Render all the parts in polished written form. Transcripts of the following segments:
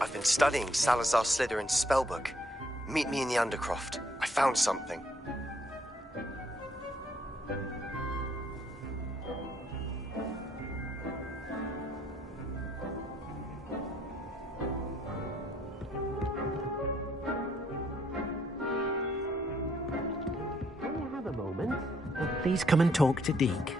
I've been studying Salazar Slytherin's spellbook. Meet me in the Undercroft. I found something. When you have a moment, please come and talk to Deke.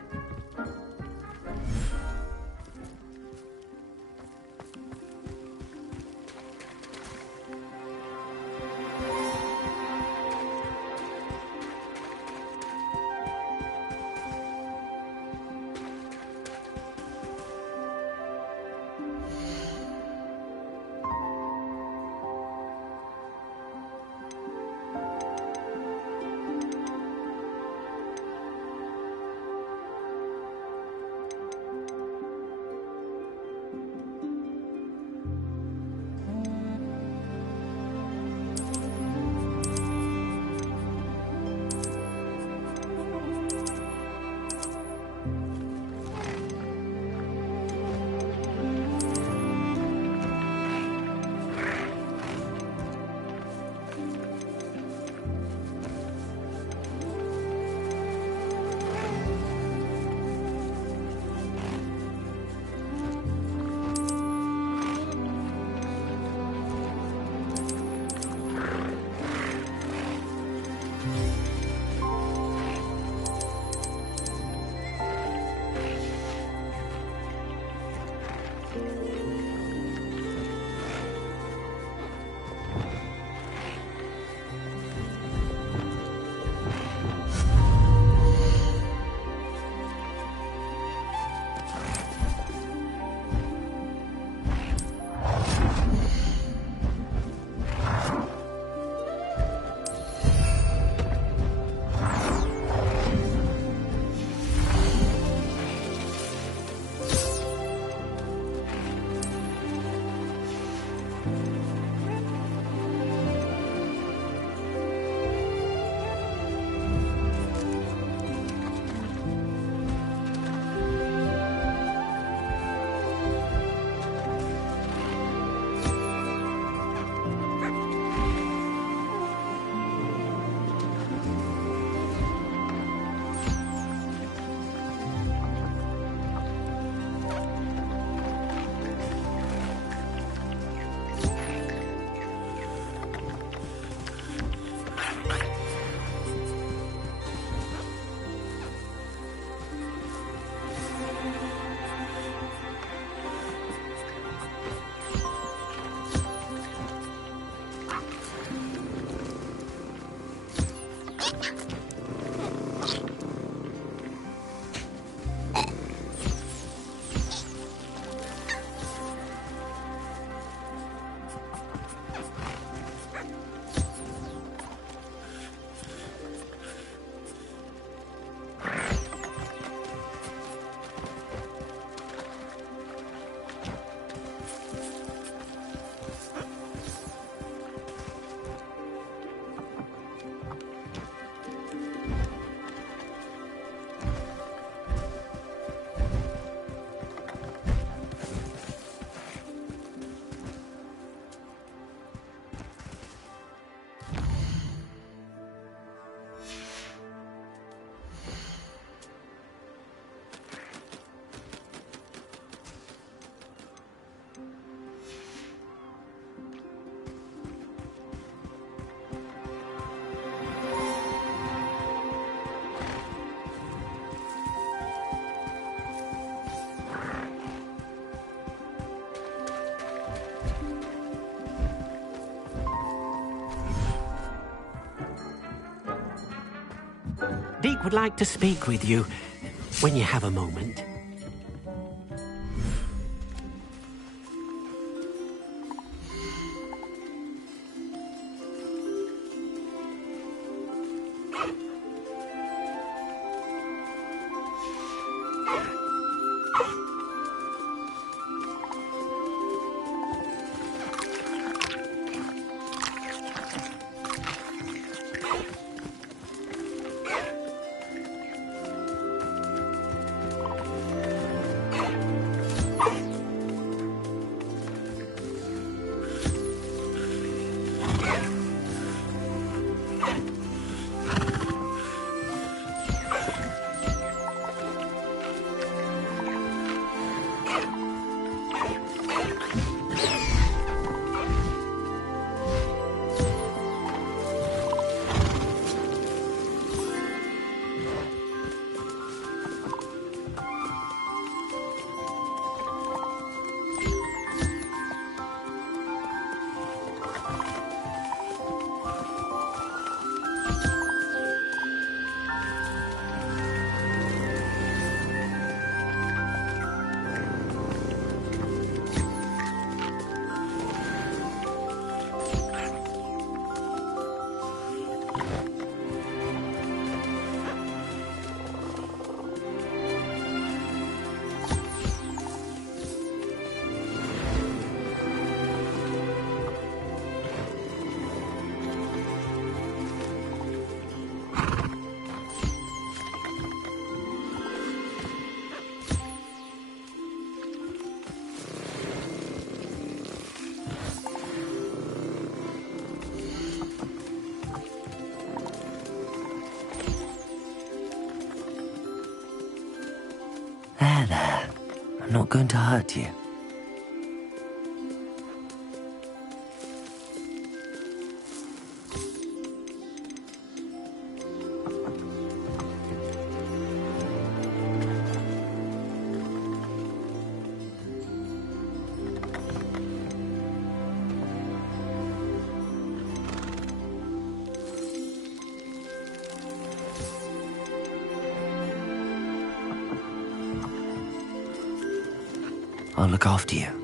Deke would like to speak with you when you have a moment. There. I'm not going to hurt you. I'll look after you.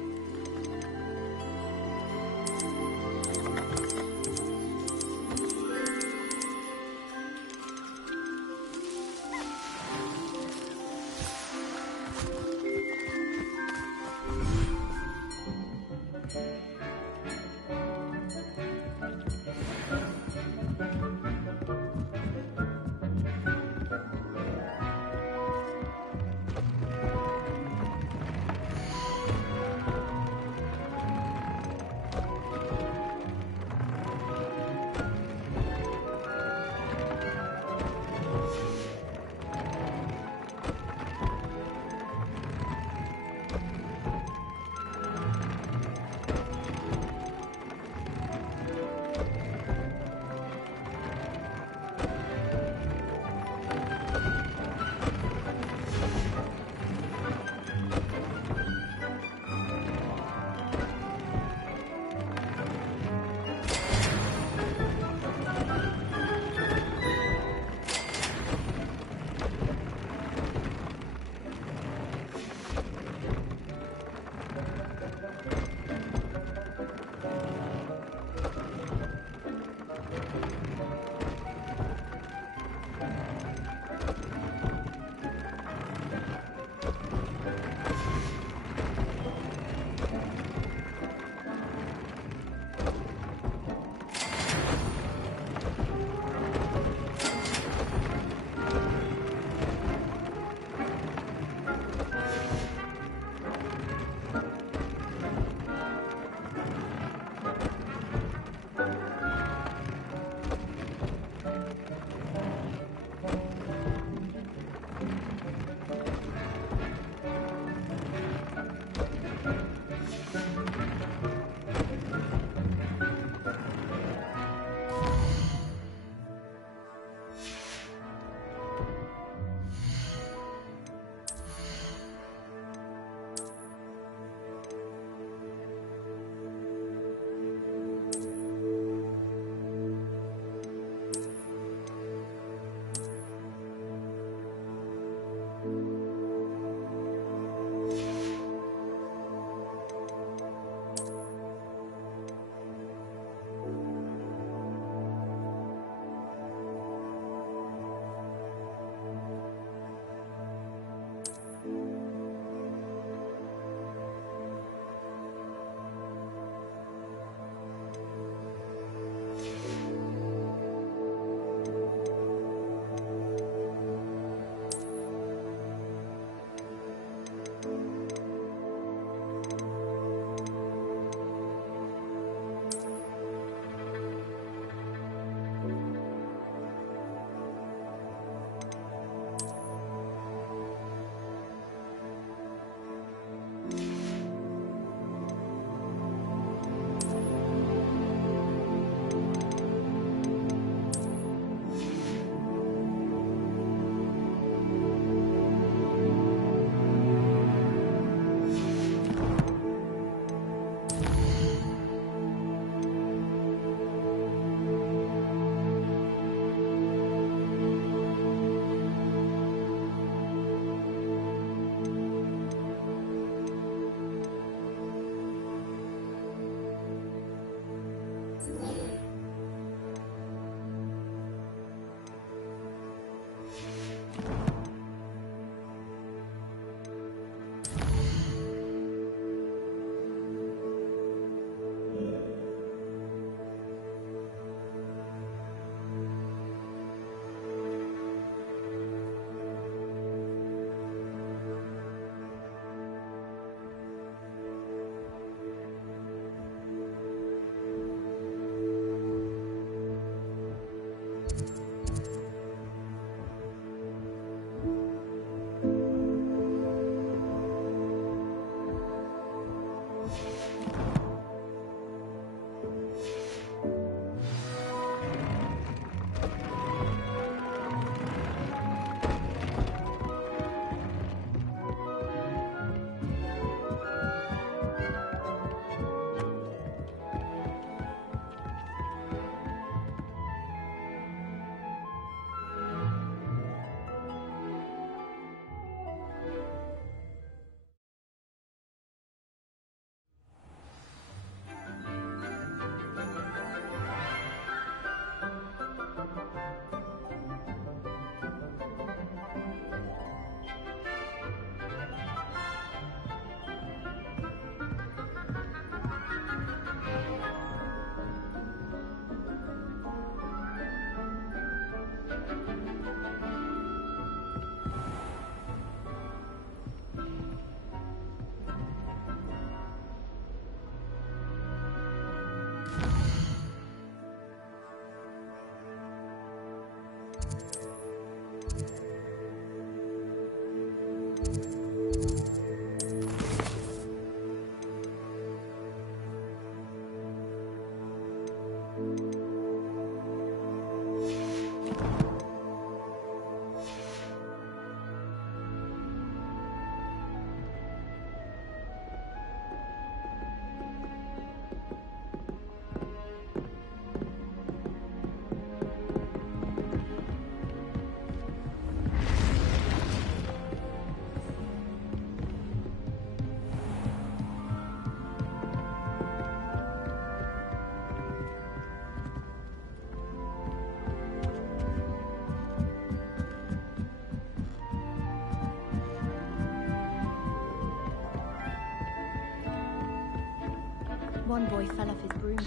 One boy fell off his broom.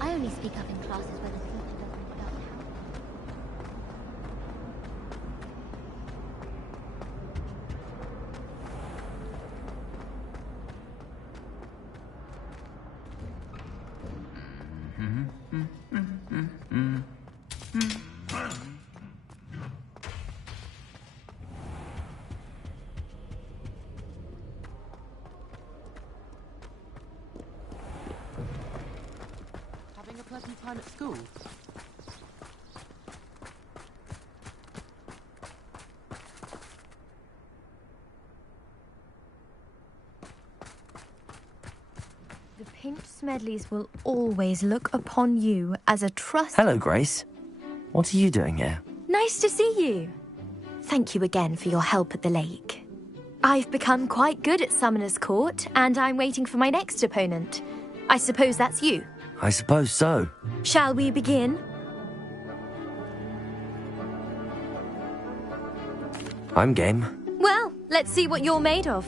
I only speak up in classes where the teacher doesn't put up help. Having a pleasant time at school? The Pink Smedleys will always look upon you as a trust. Hello, Grace. What are you doing here? Nice to see you. Thank you again for your help at the lake. I've become quite good at Summoner's Court, and I'm waiting for my next opponent. I suppose that's you. I suppose so. Shall we begin? I'm game. Well, let's see what you're made of.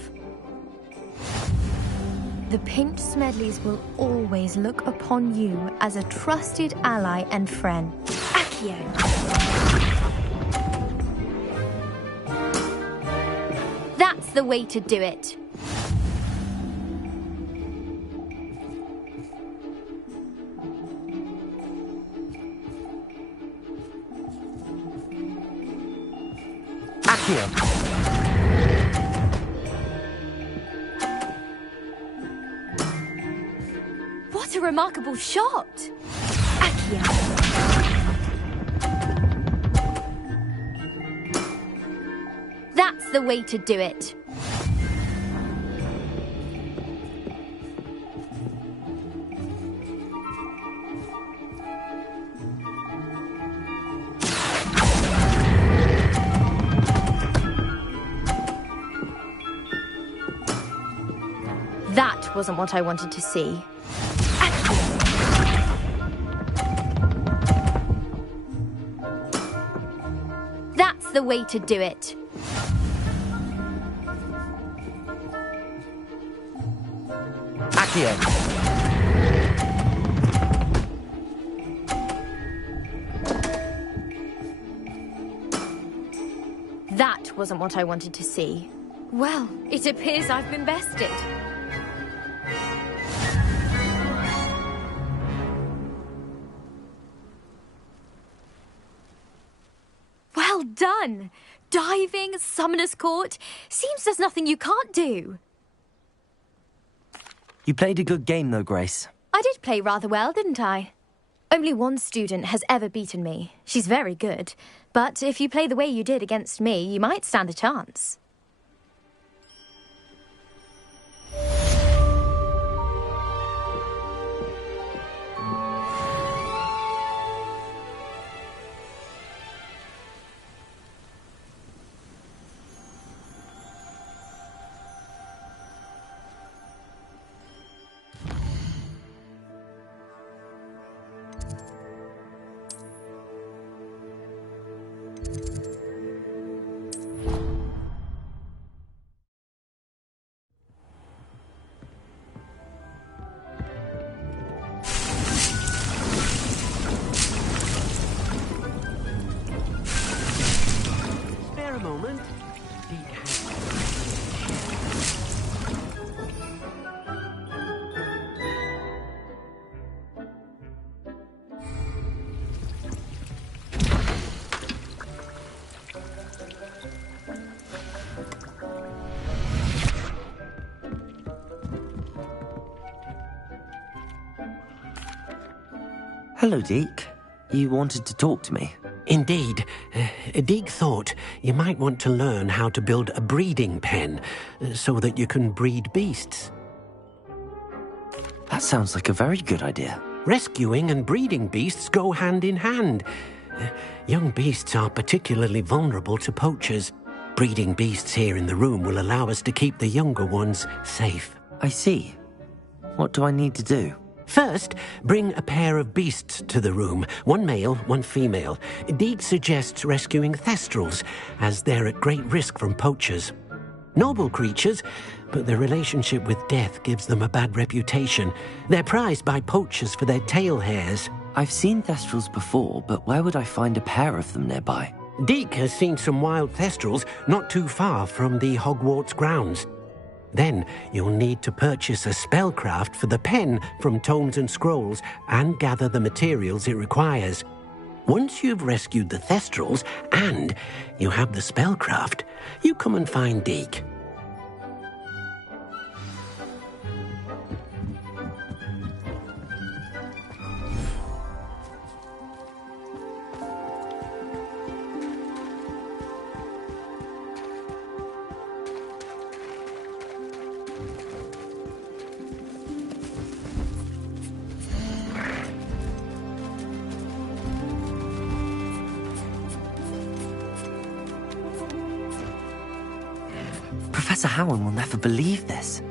The Pink Smedleys will always look upon you as a trusted ally and friend. Accio. That's the way to do it. Accio. What a remarkable shot! Accio. That's the way to do it. That wasn't what I wanted to see. That's the way to do it. Accio. That wasn't what I wanted to see. Well, it appears I've been bested. Well done! Diving, Summoner's Court. Seems there's nothing you can't do. You played a good game, though, Grace. I did play rather well, didn't I? Only one student has ever beaten me. She's very good. But if you play the way you did against me, you might stand a chance. Hello, Deke. You wanted to talk to me? Indeed. Deke thought you might want to learn how to build a breeding pen so that you can breed beasts. That sounds like a very good idea. Rescuing and breeding beasts go hand in hand. Young beasts are particularly vulnerable to poachers. Breeding beasts here in the room will allow us to keep the younger ones safe. I see. What do I need to do? First, bring a pair of beasts to the room. One male, one female. Deke suggests rescuing thestrals, as they're at great risk from poachers. Noble creatures, but their relationship with death gives them a bad reputation. They're prized by poachers for their tail hairs. I've seen thestrals before, but where would I find a pair of them nearby? Deke has seen some wild thestrals not too far from the Hogwarts grounds. Then you'll need to purchase a spellcraft for the pen from Tomes and Scrolls and gather the materials it requires. Once you've rescued the thestrals and you have the spellcraft, you come and find Deke. Professor Howard will never believe this.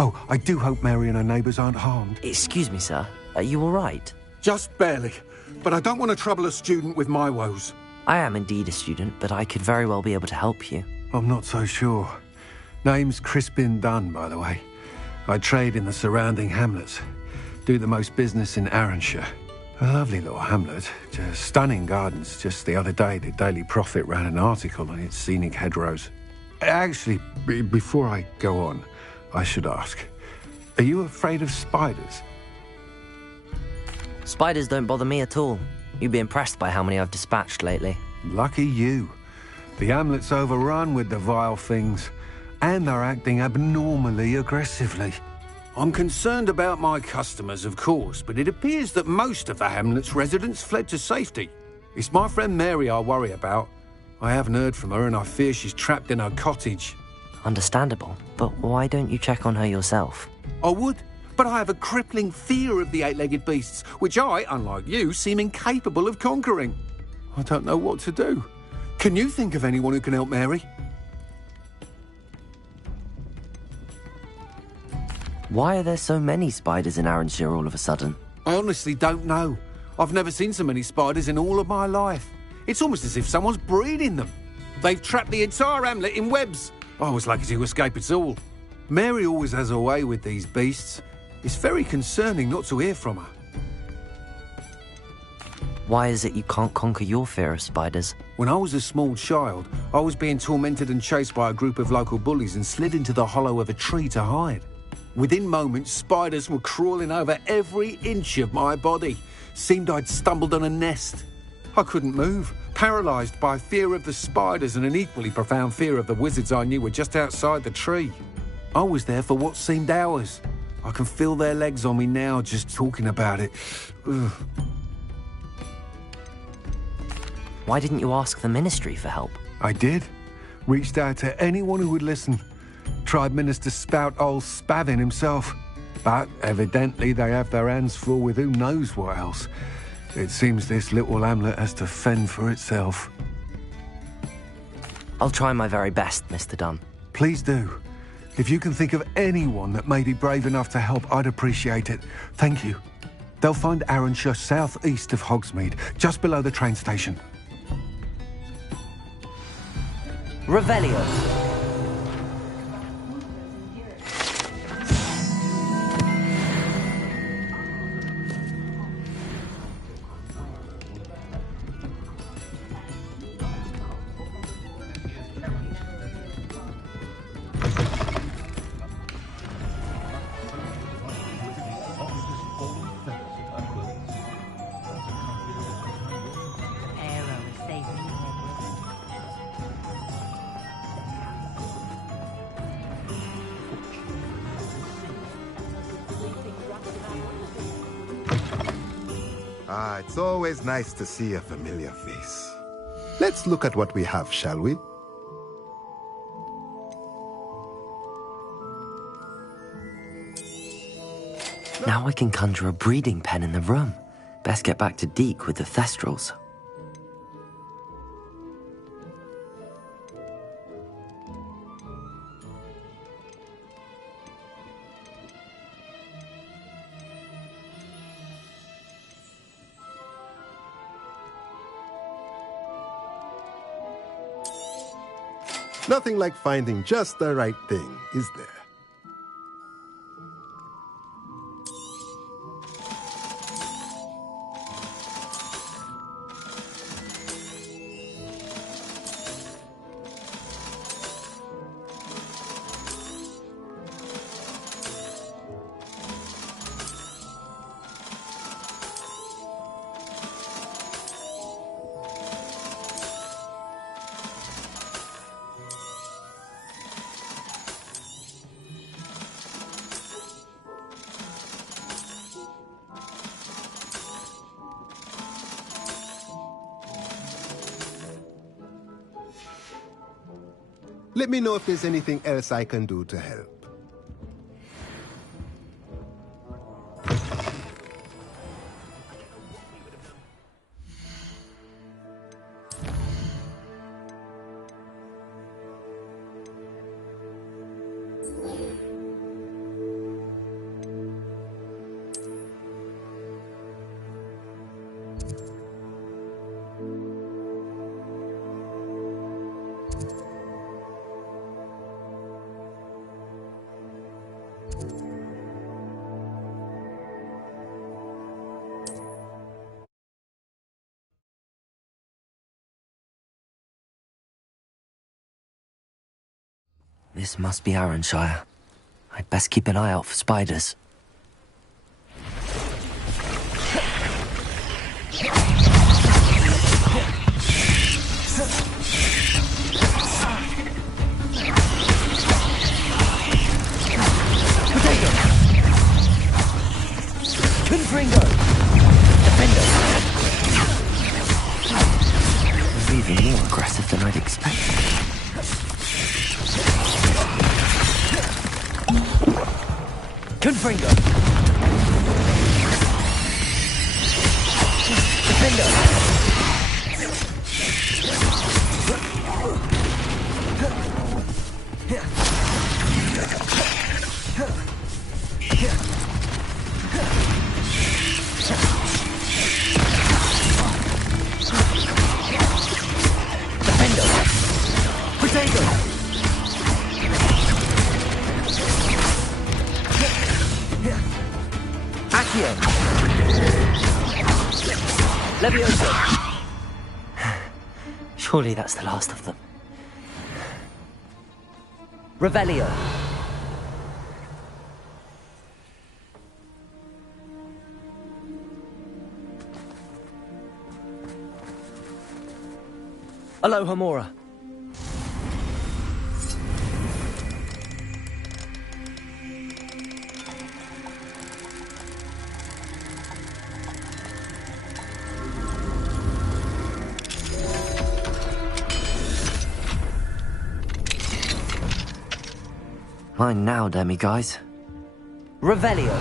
Oh, I do hope Mary and her neighbours aren't harmed. Excuse me, sir. Are you all right? Just barely. But I don't want to trouble a student with my woes. I am indeed a student, but I could very well be able to help you. I'm not so sure. Name's Crispin Dunn, by the way. I trade in the surrounding hamlets. Do the most business in Arranshire. A lovely little hamlet. Just stunning gardens. Just the other day, the Daily Prophet ran an article on its scenic hedgerows. Actually, before I go on, I should ask, are you afraid of spiders? Spiders don't bother me at all. You'd be impressed by how many I've dispatched lately. Lucky you. The hamlet's overrun with the vile things, and they're acting abnormally aggressively. I'm concerned about my customers, of course, but it appears that most of the hamlet's residents fled to safety. It's my friend Mary I worry about. I haven't heard from her, and I fear she's trapped in her cottage. Understandable, but why don't you check on her yourself? I would, but I have a crippling fear of the eight-legged beasts, which I, unlike you, seem incapable of conquering. I don't know what to do. Can you think of anyone who can help Mary? Why are there so many spiders in Arranshire all of a sudden? I honestly don't know. I've never seen so many spiders in all of my life. It's almost as if someone's breeding them. They've trapped the entire hamlet in webs. I was lucky to escape it all. Mary always has a way with these beasts. It's very concerning not to hear from her. Why is it you can't conquer your fear of spiders? When I was a small child, I was being tormented and chased by a group of local bullies and slid into the hollow of a tree to hide. Within moments, spiders were crawling over every inch of my body. Seemed I'd stumbled on a nest. I couldn't move, paralysed by fear of the spiders and an equally profound fear of the wizards I knew were just outside the tree. I was there for what seemed hours. I can feel their legs on me now just talking about it. Ugh. Why didn't you ask the ministry for help? I did. Reached out to anyone who would listen. Tried Minister Spout old Spavin himself. But evidently they have their hands full with who knows what else. It seems this little hamlet has to fend for itself. I'll try my very best, Mr. Dunn. Please do. If you can think of anyone that may be brave enough to help, I'd appreciate it. Thank you. They'll find Arranshire southeast of Hogsmeade, just below the train station. Revelio. It's always nice to see a familiar face. Let's look at what we have, shall we? Now I can conjure a breeding pen in the room. Best get back to Deke with the Thestrals. Nothing like finding just the right thing, is there? Let me know if there's anything else I can do to help. This must be Arranshire. I'd best keep an eye out for spiders. Potato! Confringo! Defender! They're even more aggressive than I'd expected. Confringo! Defender! Defender! Potato! Accio! Levioso! Surely that's the last of them. Revelio! Alohomora! Mine now, demi-guys. Revelio!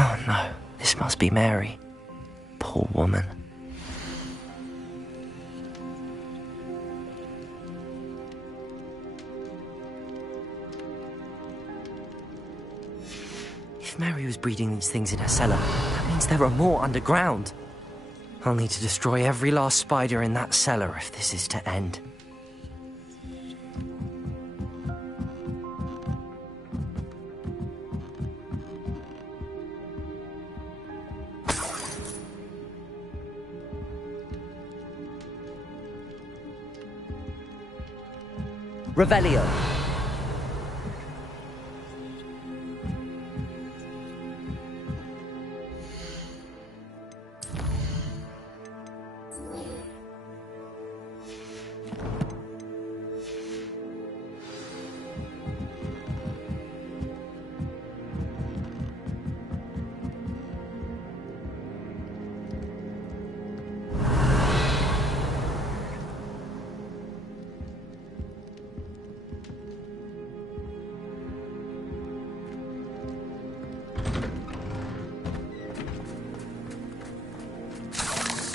Oh no, this must be Mary. Poor woman. If Mary was breeding these things in her cellar, that means there are more underground. I'll need to destroy every last spider in that cellar if this is to end. Revelio!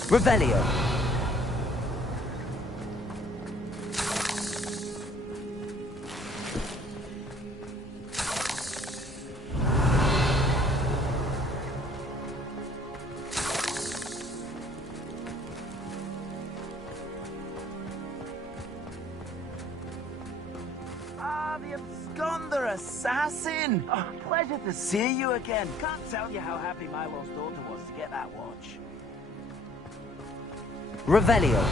Revelio! Ah, the absconder assassin! Oh, pleasure to see you again. Can't tell you how happy my lost daughter was to get that watch. Revelio!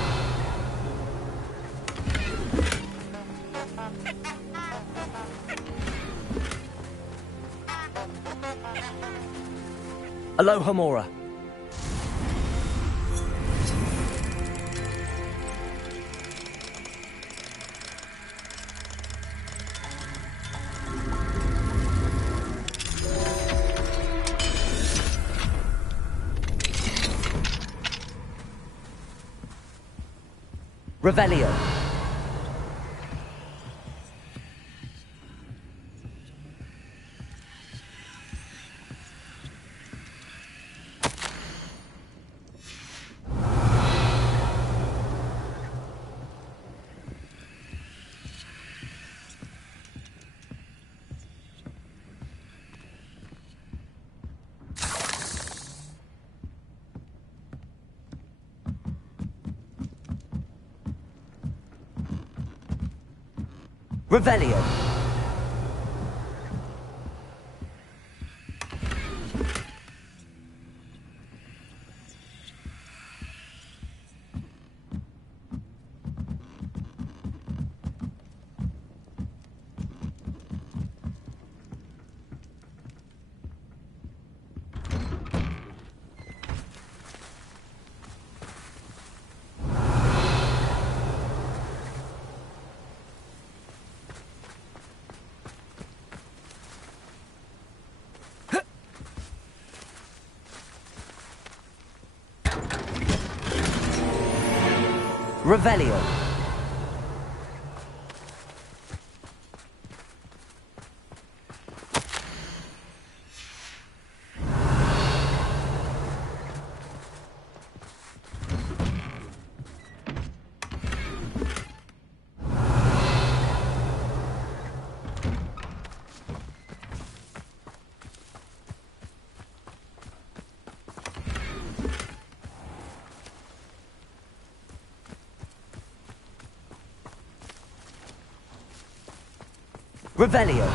Alohomora! Revelio! Revelio! Revelio. Revelio.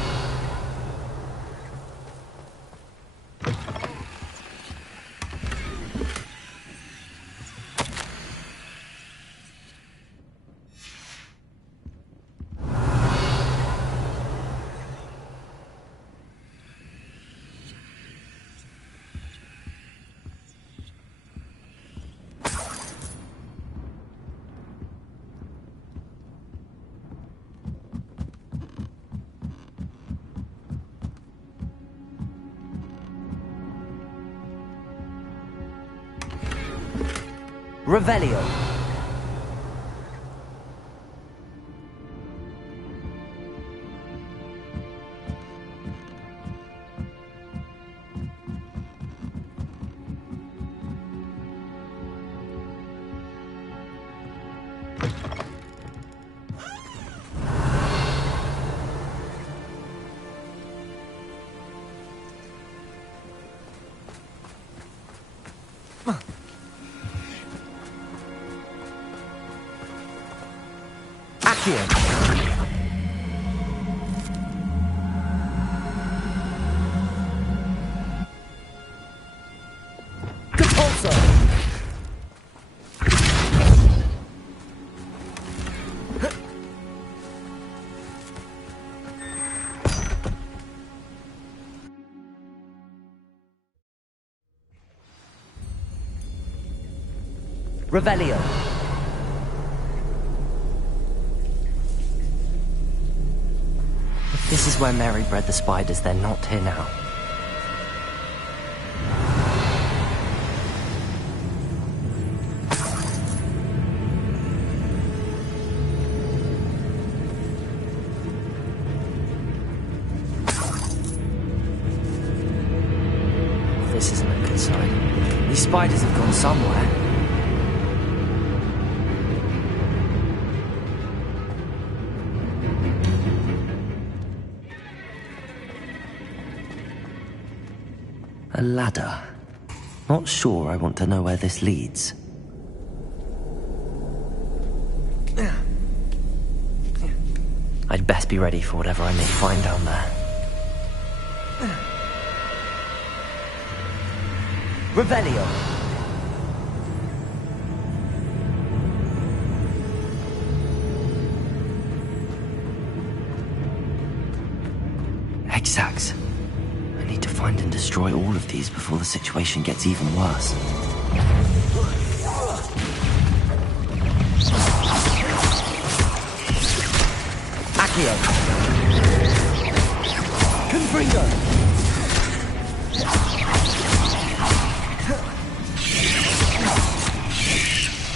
Revelio. Accio. Compulso. Revelio. If this is where Mary bred the spiders, they're not here now. This isn't a good sign. These spiders have gone somewhere. A ladder. Not sure I want to know where this leads. I'd best be ready for whatever I may find down there. Revelio. Exact. I need to find and destroy all of these before the situation gets even worse. Accio. Confringo.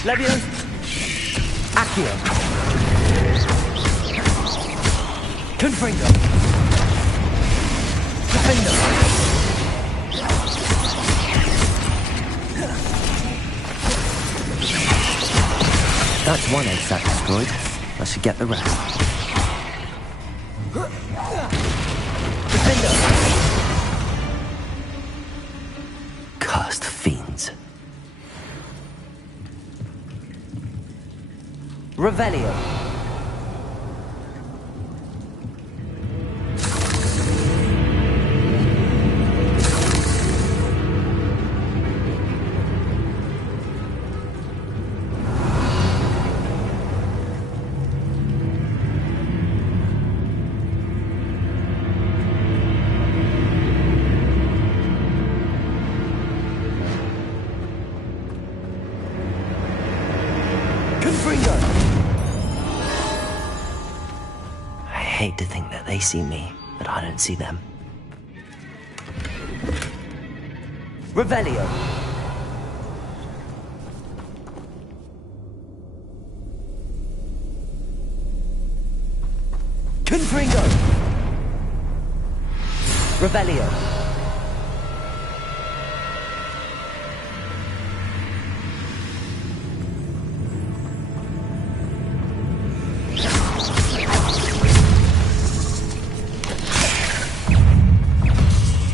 Leviosa. Accio. Confringo. Defender. That's one exact destroyed. I should get the rest. Defender. Cursed fiends. Revelio. Confringo. I hate to think that they see me, but I don't see them. Revelio. Revelio.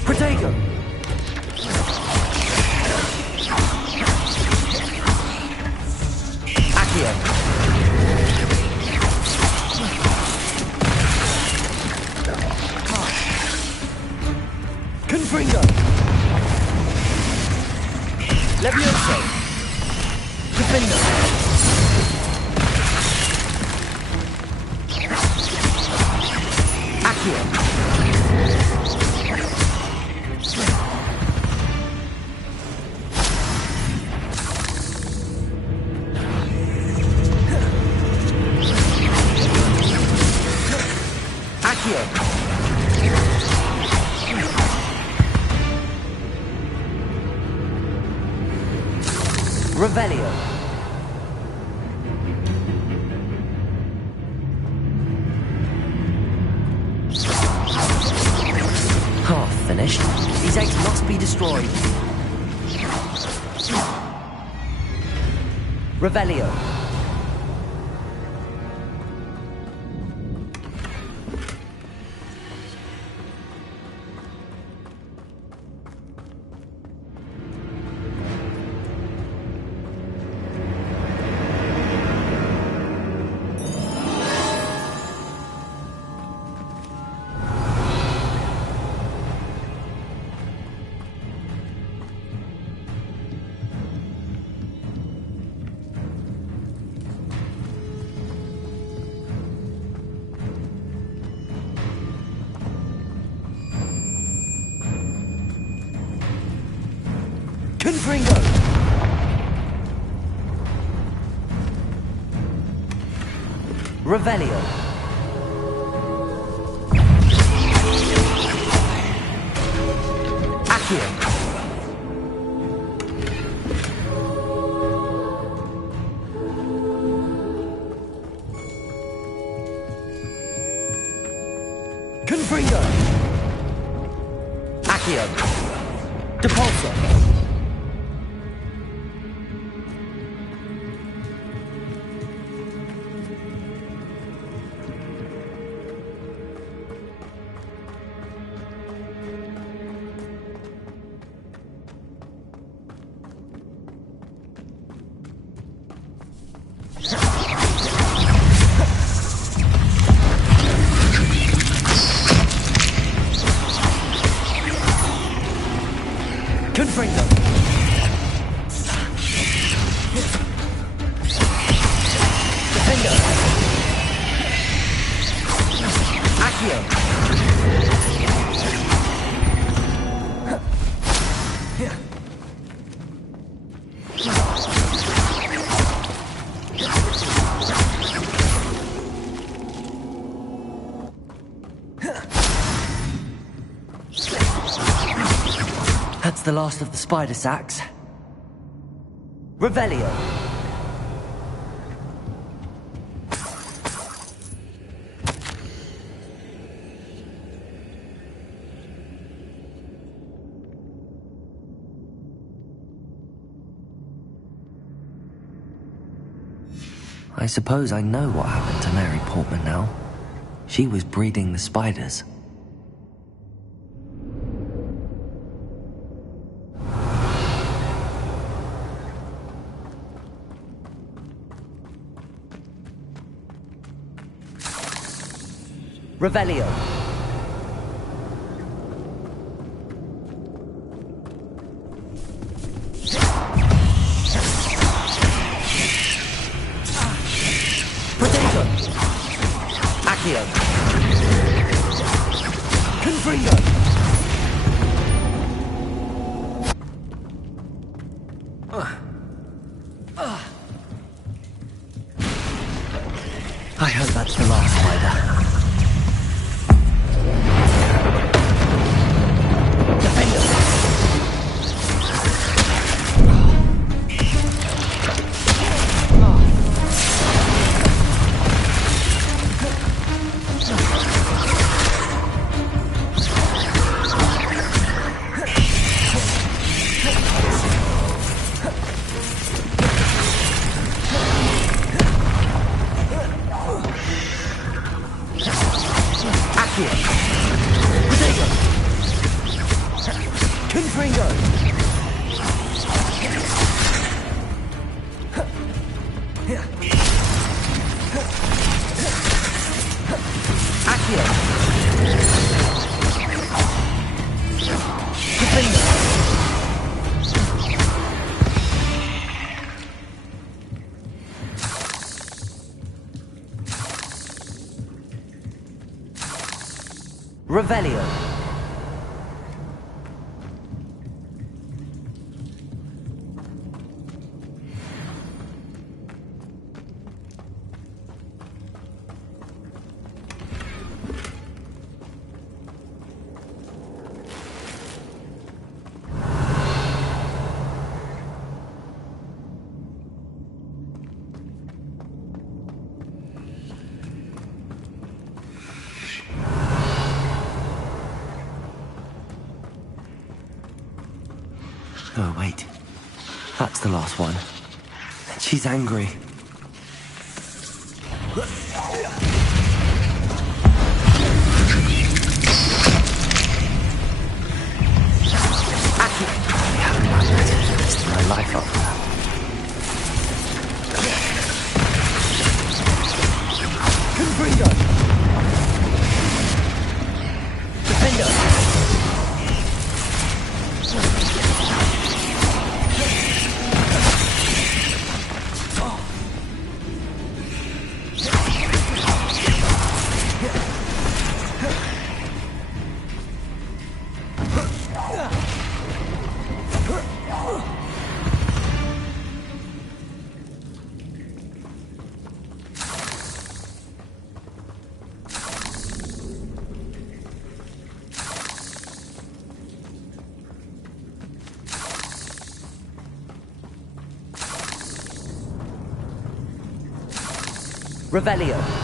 Protego. Accio. Confringo. Levioso. Defender. Accio. Revelio. Half finished. These eggs must be destroyed. Revelio. Confringo. Revelio. Accio. Confringo. Accio. Depulso. Confringo. Defender. Accio. That's the last of the spider sacks. Revelio. I suppose I know what happened to Mary Portman now. She was breeding the spiders. Revelio. Protego. Accio. Confringo. I hope that's the last spider. Revelio. Oh, wait. That's the last one. She's angry. My life up. Revelio.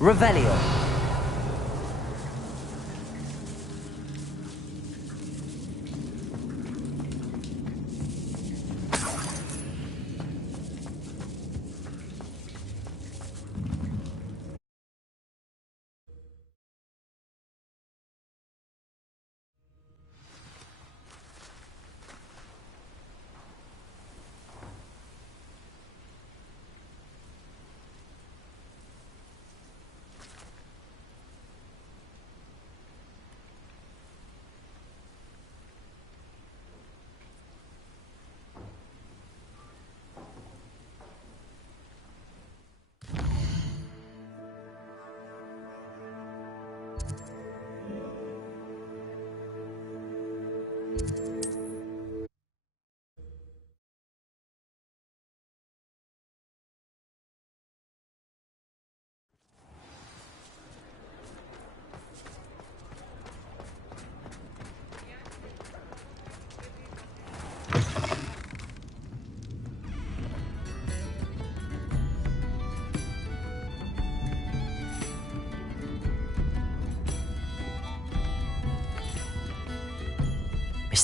Revelio.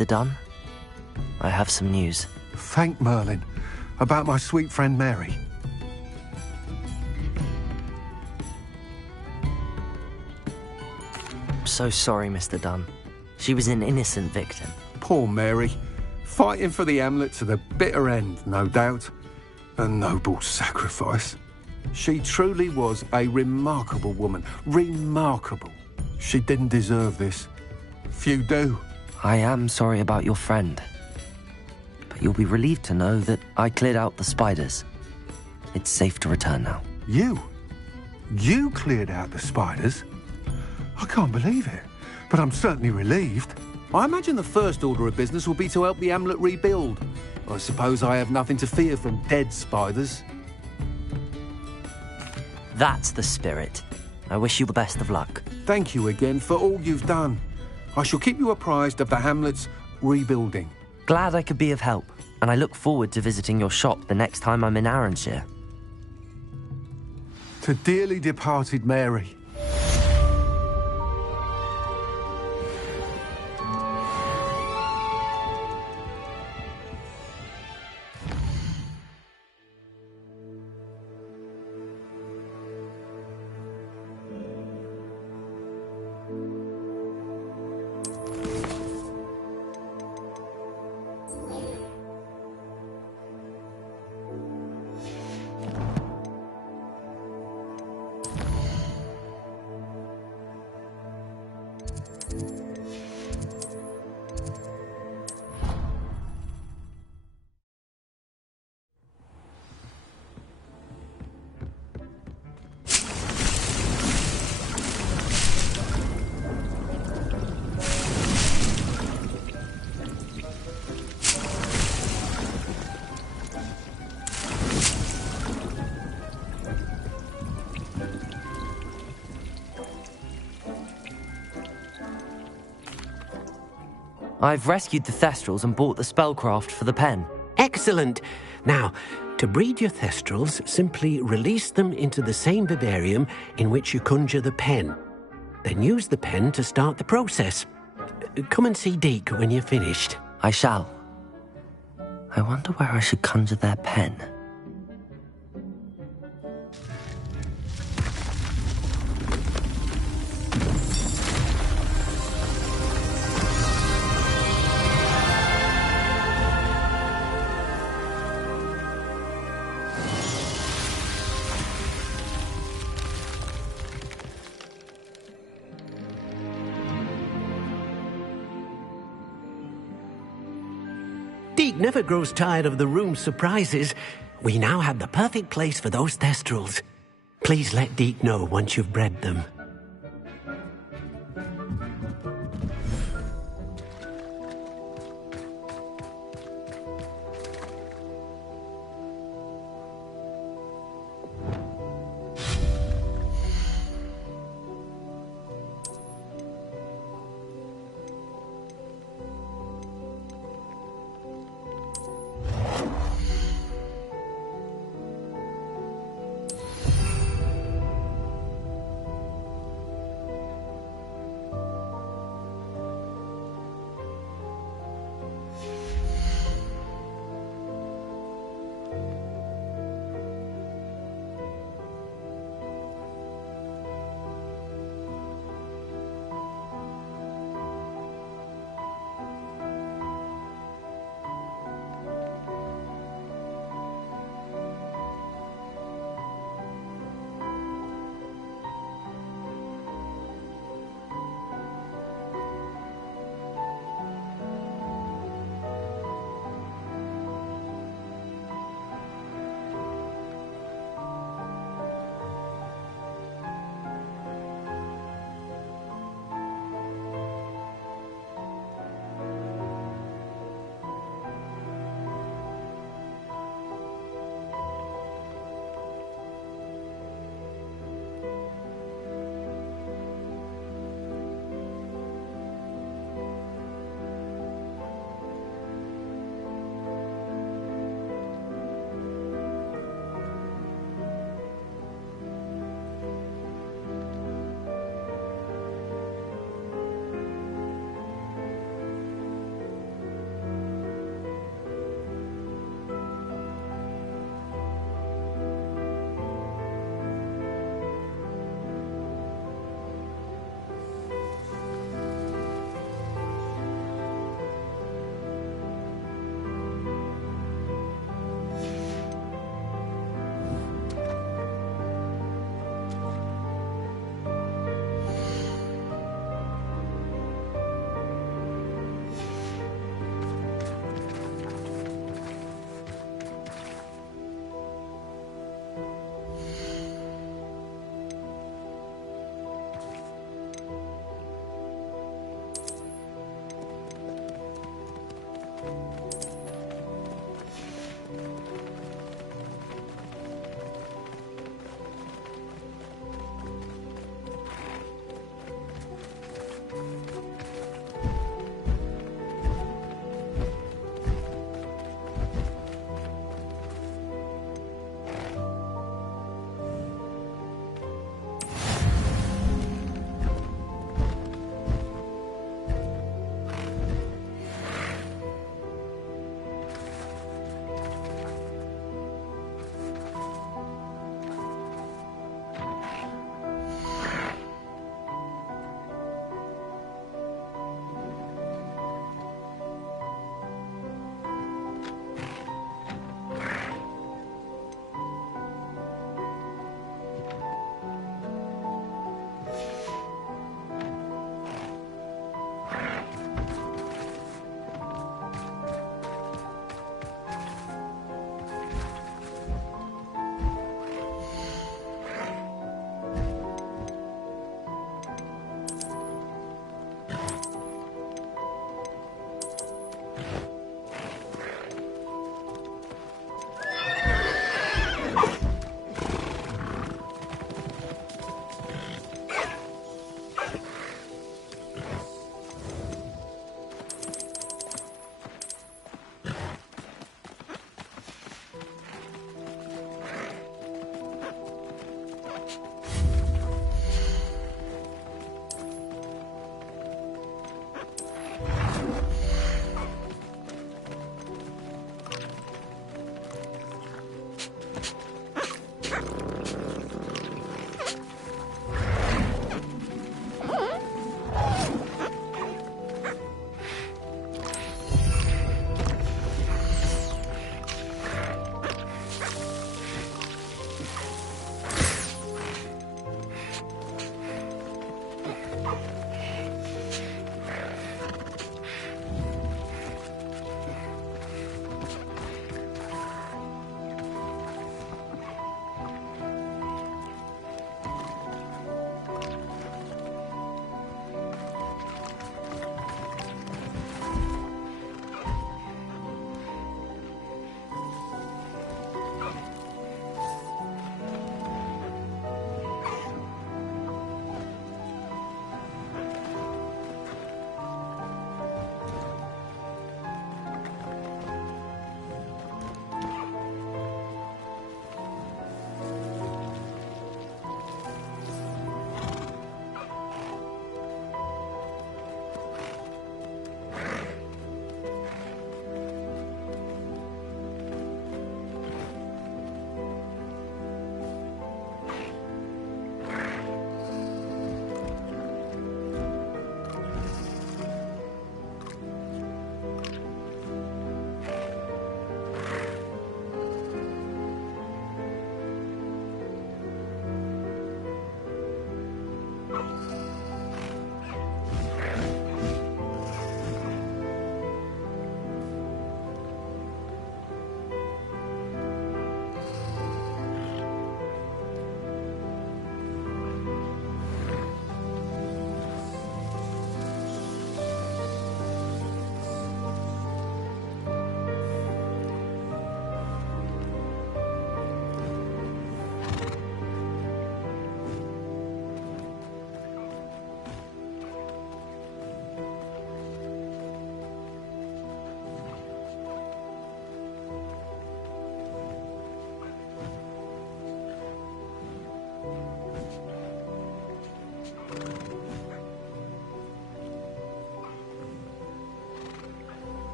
Mr. Dunn, I have some news. Thank Merlin. About my sweet friend Mary. so sorry, Mr. Dunn. She was an innocent victim. Poor Mary. Fighting for the Hamlet to the bitter end, no doubt. A noble sacrifice. She truly was a remarkable woman. Remarkable. She didn't deserve this. Few do. I am sorry about your friend. But you'll be relieved to know that I cleared out the spiders. It's safe to return now. You? You cleared out the spiders? I can't believe it, but I'm certainly relieved. I imagine the first order of business will be to help the Hamlet rebuild. I suppose I have nothing to fear from dead spiders. That's the spirit. I wish you the best of luck. Thank you again for all you've done. I shall keep you apprised of the Hamlet's rebuilding. Glad I could be of help, and I look forward to visiting your shop the next time I'm in Arranshire. To dearly departed Mary. I've rescued the Thestrals and bought the spellcraft for the pen. Excellent. Now, to breed your Thestrals, simply release them into the same vivarium in which you conjure the pen. Then use the pen to start the process. Come and see Deke when you're finished. I shall. I wonder where I should conjure their pen. Deke never grows tired of the room's surprises. We now have the perfect place for those Thestrals. Please let Deke know once you've bred them.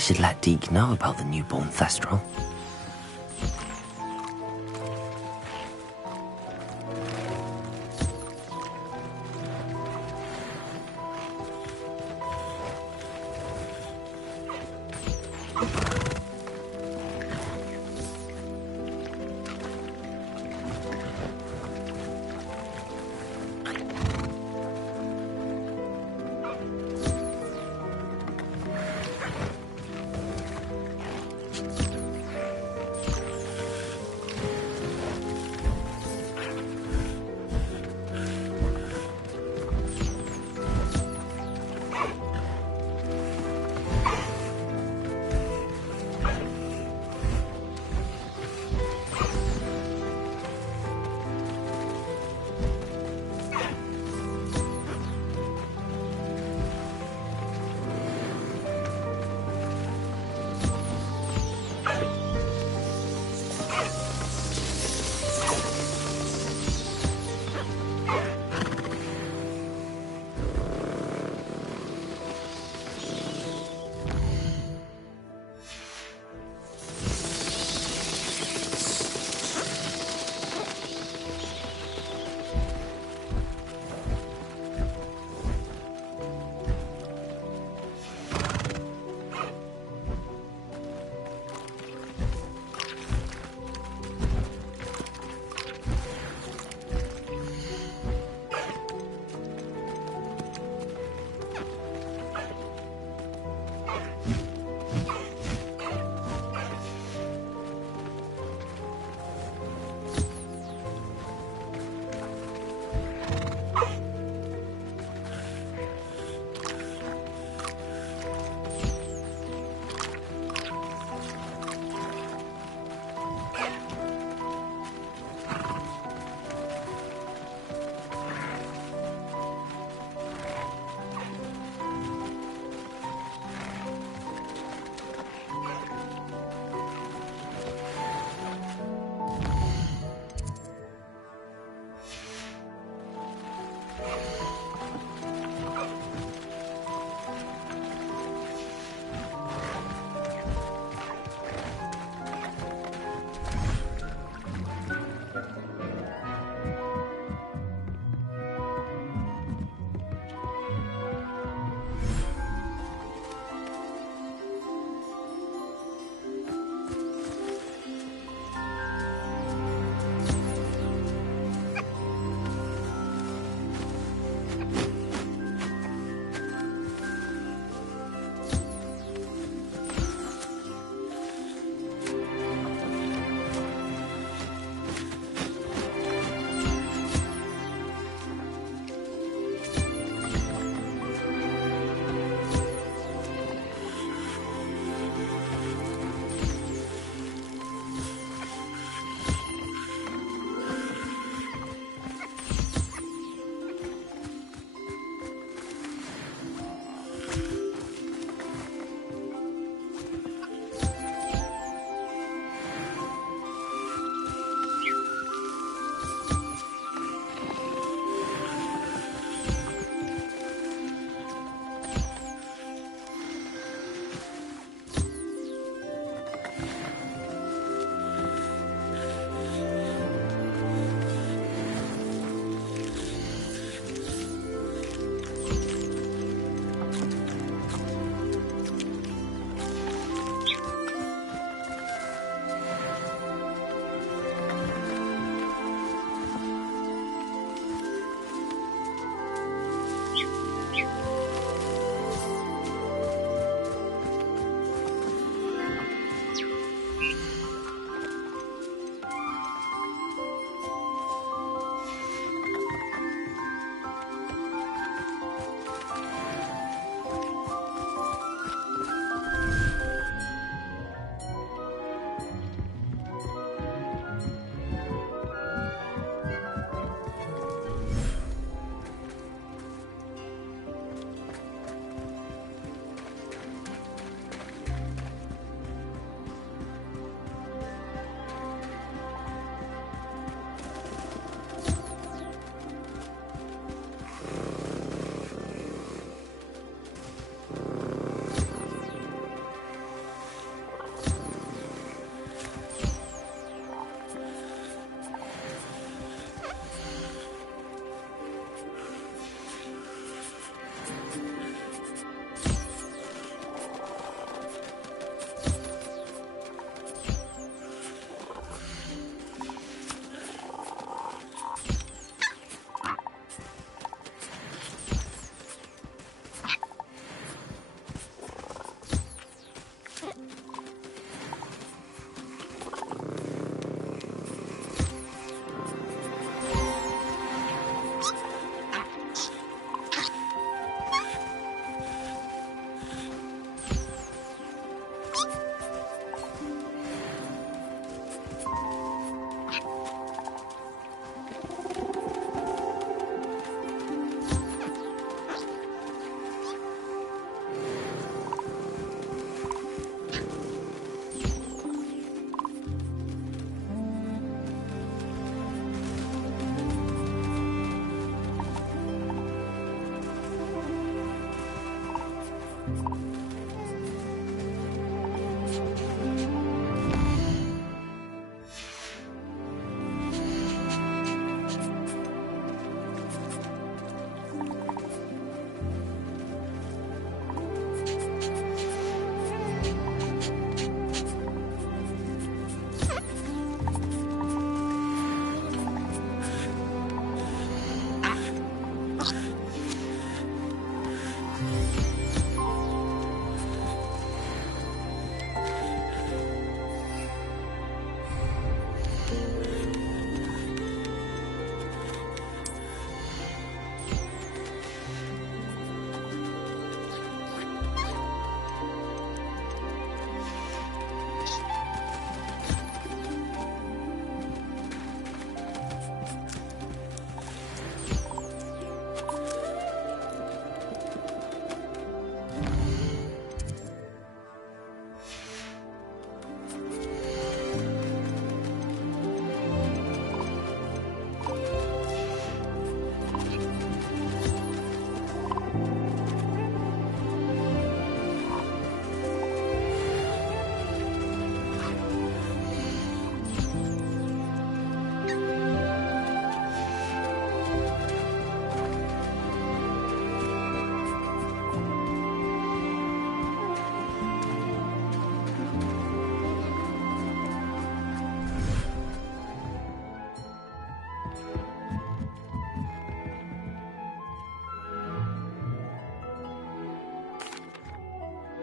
I should let Deke know about the newborn Thestral.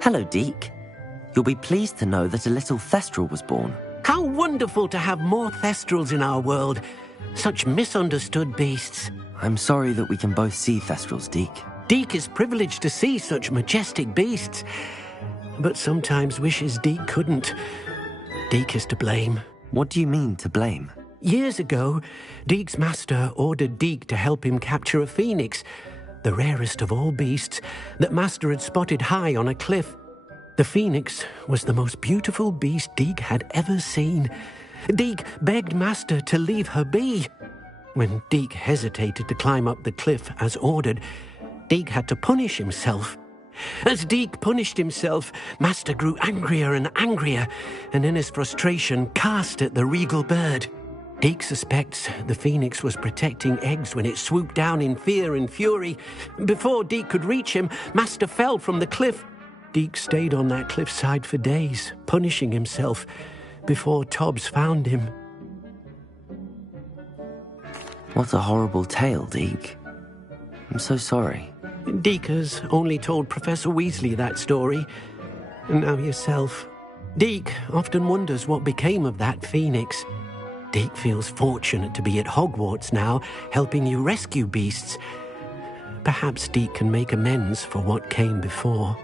Hello, Deke. You'll be pleased to know that a little Thestral was born. How wonderful to have more Thestrals in our world. Such misunderstood beasts. I'm sorry that we can both see Thestrals, Deke. Deke is privileged to see such majestic beasts, but sometimes wishes Deke couldn't. Deke is to blame. What do you mean, to blame? Years ago, Deke's master ordered Deke to help him capture a phoenix, the rarest of all beasts, that master had spotted high on a cliff. The phoenix was the most beautiful beast Deke had ever seen. Deke begged master to leave her be. When Deke hesitated to climb up the cliff as ordered, Deke had to punish himself. As Deke punished himself, master grew angrier and angrier, and in his frustration cast at the regal bird. Deke suspects the phoenix was protecting eggs when it swooped down in fear and fury. Before Deke could reach him, master fell from the cliff. Deke stayed on that cliffside for days, punishing himself, before Tobbs found him. What a horrible tale, Deke. I'm so sorry. Deke has only told Professor Weasley that story, and now yourself. Deke often wonders what became of that phoenix. Deke feels fortunate to be at Hogwarts now, helping you rescue beasts. Perhaps Deke can make amends for what came before.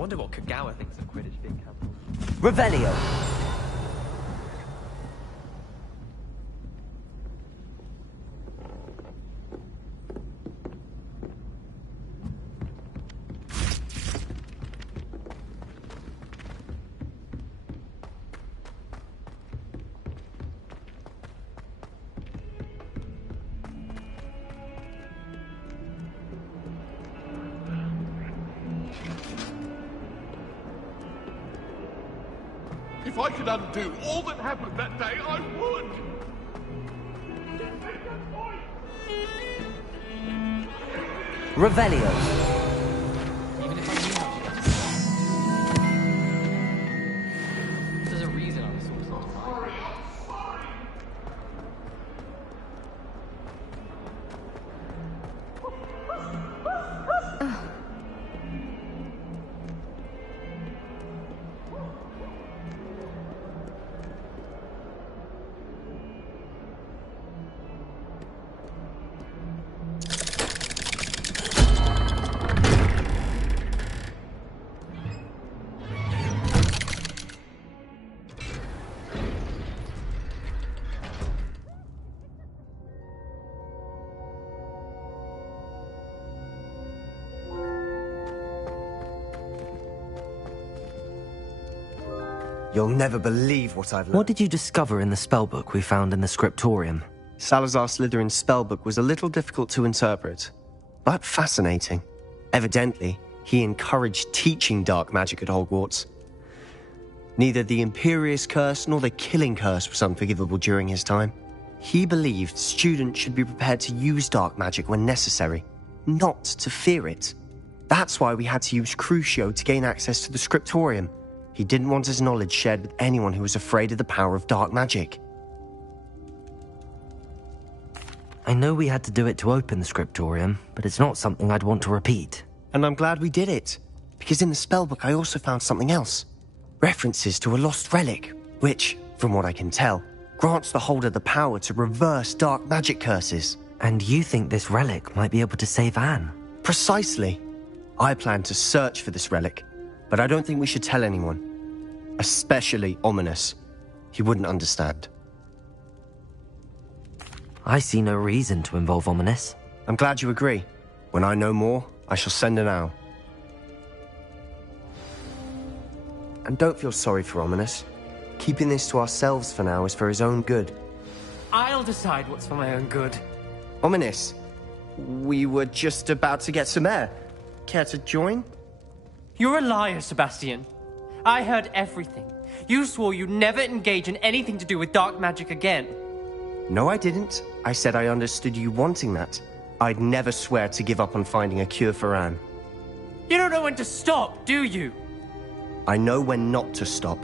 Wonder what Kagawa thinks of Quidditch being cancelled. Revelio. If I could undo all that happened that day, I would! Revelio. Even if I knew how she got to there's a reason I was so sorry. You'll never believe what I've learned. What did you discover in the spellbook we found in the scriptorium? Salazar Slytherin's spellbook was a little difficult to interpret, but fascinating. Evidently, he encouraged teaching dark magic at Hogwarts. Neither the Imperious Curse nor the Killing Curse was unforgivable during his time. He believed students should be prepared to use dark magic when necessary, not to fear it. That's why we had to use Crucio to gain access to the scriptorium. He didn't want his knowledge shared with anyone who was afraid of the power of dark magic. I know we had to do it to open the scriptorium, but it's not something I'd want to repeat. And I'm glad we did it, because in the spellbook I also found something else. References to a lost relic, which, from what I can tell, grants the holder the power to reverse dark magic curses. And you think this relic might be able to save Anne? Precisely. I plan to search for this relic, but I don't think we should tell anyone. Especially Ominous. He wouldn't understand. I see no reason to involve Ominous. I'm glad you agree. When I know more, I shall send an owl. And don't feel sorry for Ominous. Keeping this to ourselves for now is for his own good. I'll decide what's for my own good. Ominous, we were just about to get some air. Care to join? You're a liar, Sebastian. I heard everything. You swore you'd never engage in anything to do with dark magic again. No, I didn't. I said I understood you wanting that. I'd never swear to give up on finding a cure for Anne. You don't know when to stop, do you? I know when not to stop.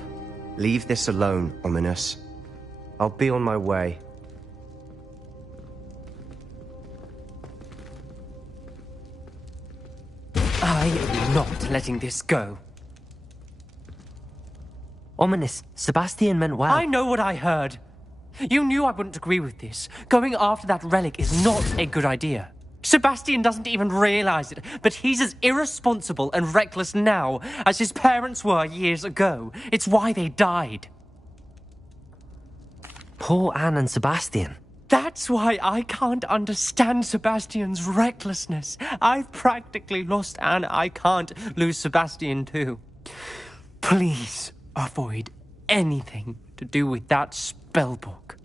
Leave this alone, Ominous. I'll be on my way. I am not letting this go. Ominous, Sebastian meant well. I know what I heard. You knew I wouldn't agree with this. Going after that relic is not a good idea. Sebastian doesn't even realize it, but he's as irresponsible and reckless now as his parents were years ago. It's why they died. Poor Anne and Sebastian. That's why I can't understand Sebastian's recklessness. I've practically lost Anne. I can't lose Sebastian too. Please avoid anything to do with that spellbook.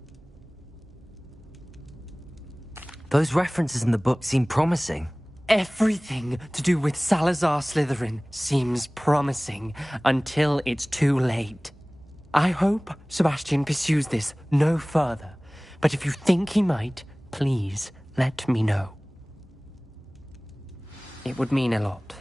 Those references in the book seem promising. Everything to do with Salazar Slytherin seems promising until it's too late. I hope Sebastian pursues this no further, but if you think he might, please let me know. It would mean a lot.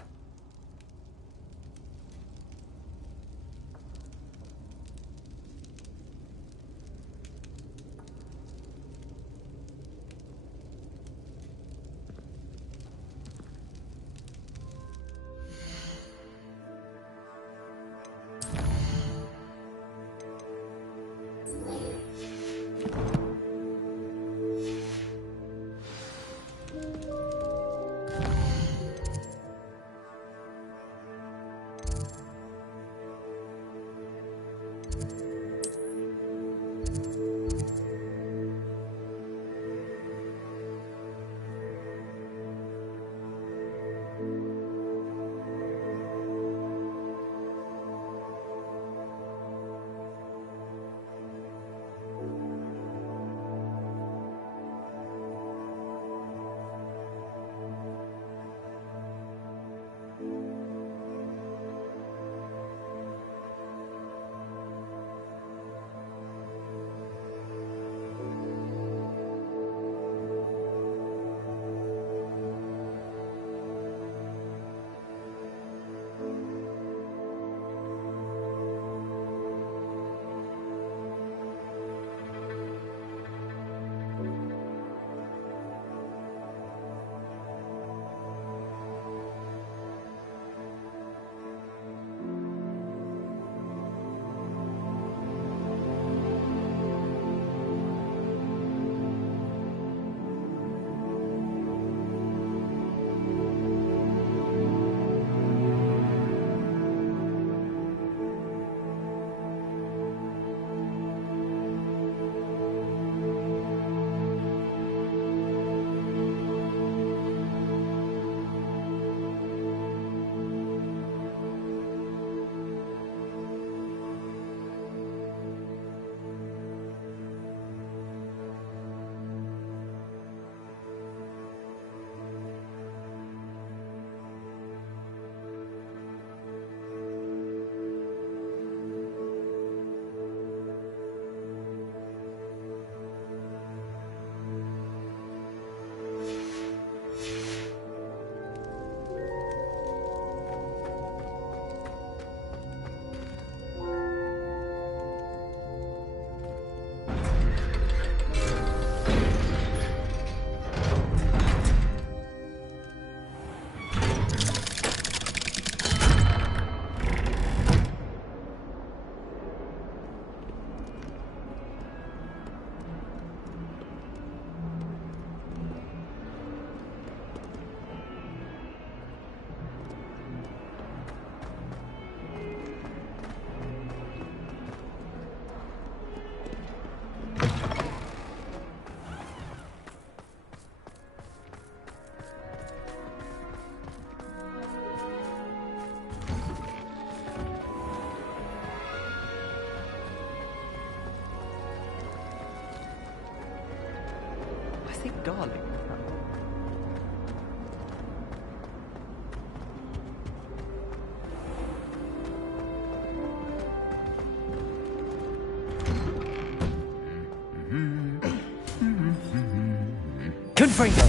classic garlic. Confringo!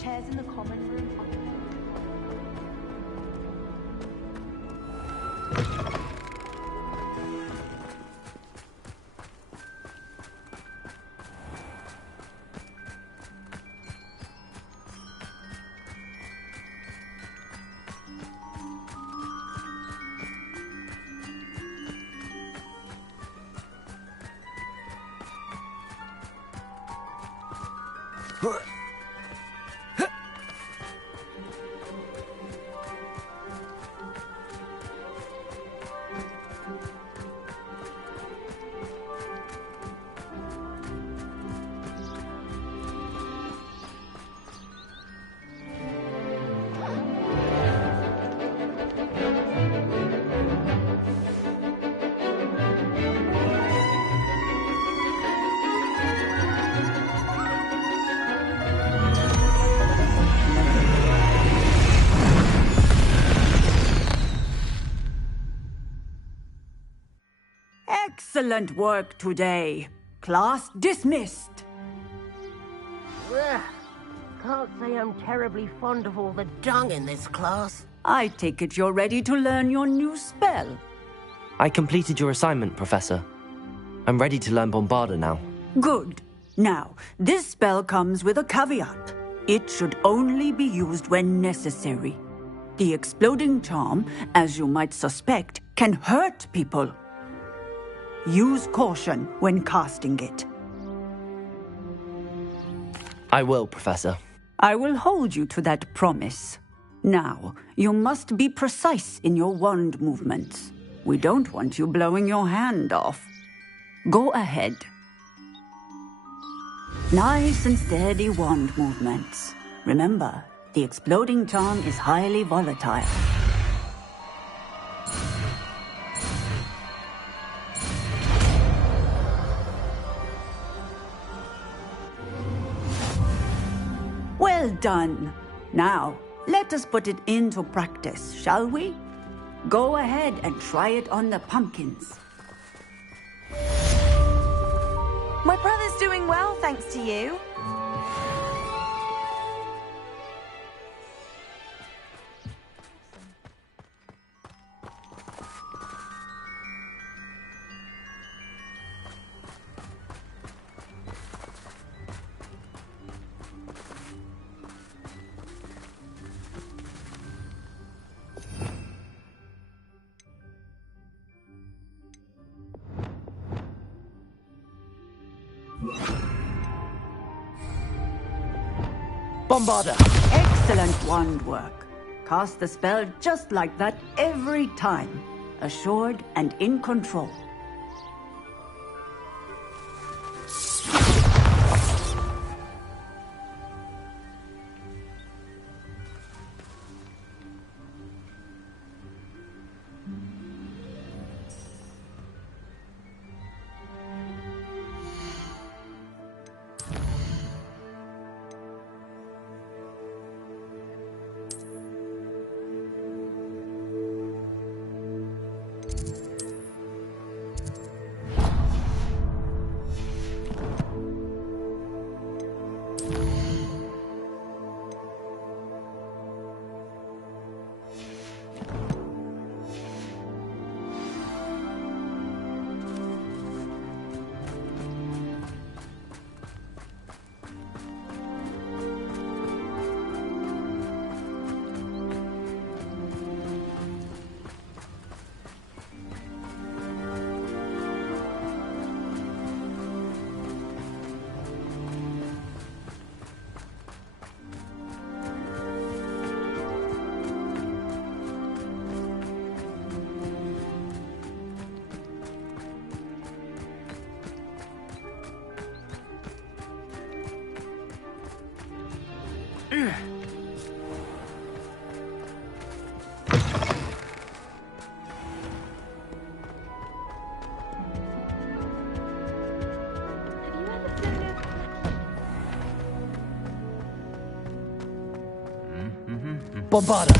Chairs in the common room. Excellent work today. Class dismissed. Ugh. Can't say I'm terribly fond of all the dung in this class. I take it you're ready to learn your new spell. I completed your assignment, Professor. I'm ready to learn Bombarda now. Good. Now, this spell comes with a caveat. It should only be used when necessary. The exploding charm, as you might suspect, can hurt people. Use caution when casting it. I will, Professor. I will hold you to that promise. Now, you must be precise in your wand movements. We don't want you blowing your hand off. Go ahead. Nice and steady wand movements. Remember, the exploding charm is highly volatile. Well done. Now, let us put it into practice, shall we? Go ahead and try it on the pumpkins. My brother's doing well, thanks to you. Bombarda! Excellent wand work. Cast the spell just like that every time. Assured and in control. Bombarda.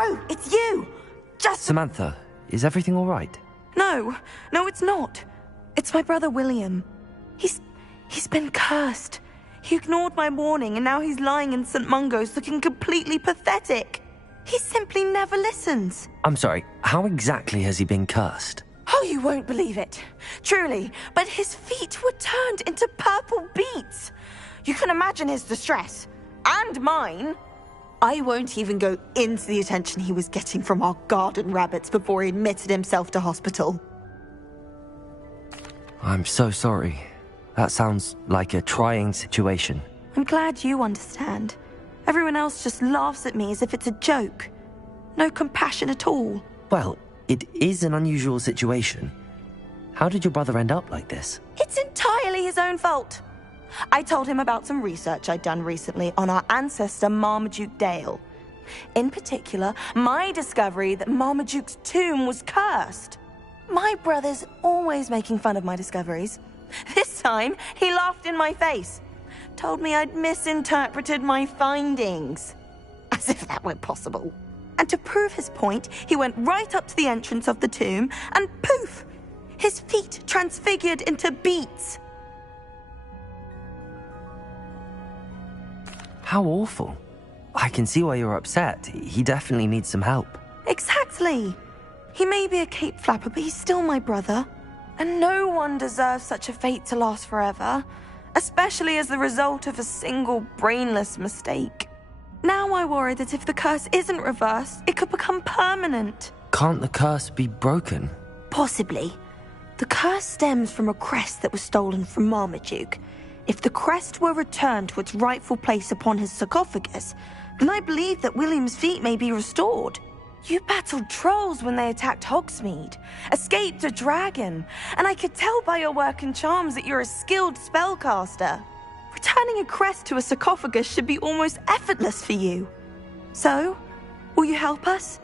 Oh, it's you! Just... Samantha, is everything all right? No, it's not. It's my brother William. He's been cursed. He ignored my warning and now he's lying in St. Mungo's looking completely pathetic. He simply never listens. I'm sorry, how exactly has he been cursed? Oh, you won't believe it. Truly, but his feet were turned into purple beets. You can imagine his distress. And mine. I won't even go into the attention he was getting from our garden rabbits before he admitted himself to hospital. I'm so sorry. That sounds like a trying situation. I'm glad you understand. Everyone else just laughs at me as if it's a joke. No compassion at all. Well, it is an unusual situation. How did your brother end up like this? It's entirely his own fault. I told him about some research I'd done recently on our ancestor Marmaduke Dale. In particular, my discovery that Marmaduke's tomb was cursed. My brother's always making fun of my discoveries. This time, he laughed in my face. Told me I'd misinterpreted my findings. As if that were possible. And to prove his point, he went right up to the entrance of the tomb and poof! His feet transfigured into beets. How awful. I can see why you're upset. He definitely needs some help. Exactly. He may be a cape flapper, but he's still my brother. And no one deserves such a fate to last forever, especially as the result of a single brainless mistake. Now I worry that if the curse isn't reversed, it could become permanent. Can't the curse be broken? Possibly. The curse stems from a crest that was stolen from Marmaduke. If the crest were returned to its rightful place upon his sarcophagus, then I believe that William's feet may be restored. You battled trolls when they attacked Hogsmeade, escaped a dragon, and I could tell by your work and charms that you're a skilled spellcaster. Returning a crest to a sarcophagus should be almost effortless for you. So, will you help us?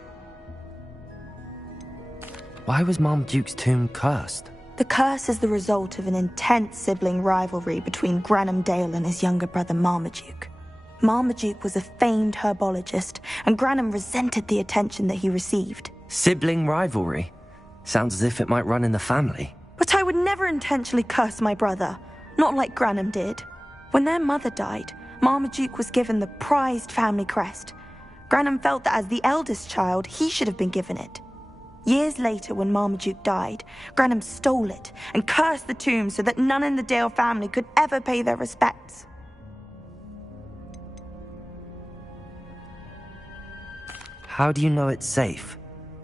Why was Marmaduke's tomb cursed? The curse is the result of an intense sibling rivalry between Granham Dale and his younger brother Marmaduke. Marmaduke was a famed herbologist, and Granham resented the attention that he received. Sibling rivalry? Sounds as if it might run in the family. But I would never intentionally curse my brother, not like Granham did. When their mother died, Marmaduke was given the prized family crest. Granham felt that as the eldest child, he should have been given it. Years later, when Marmaduke died, Granham stole it and cursed the tomb so that none in the Dale family could ever pay their respects. How do you know it's safe?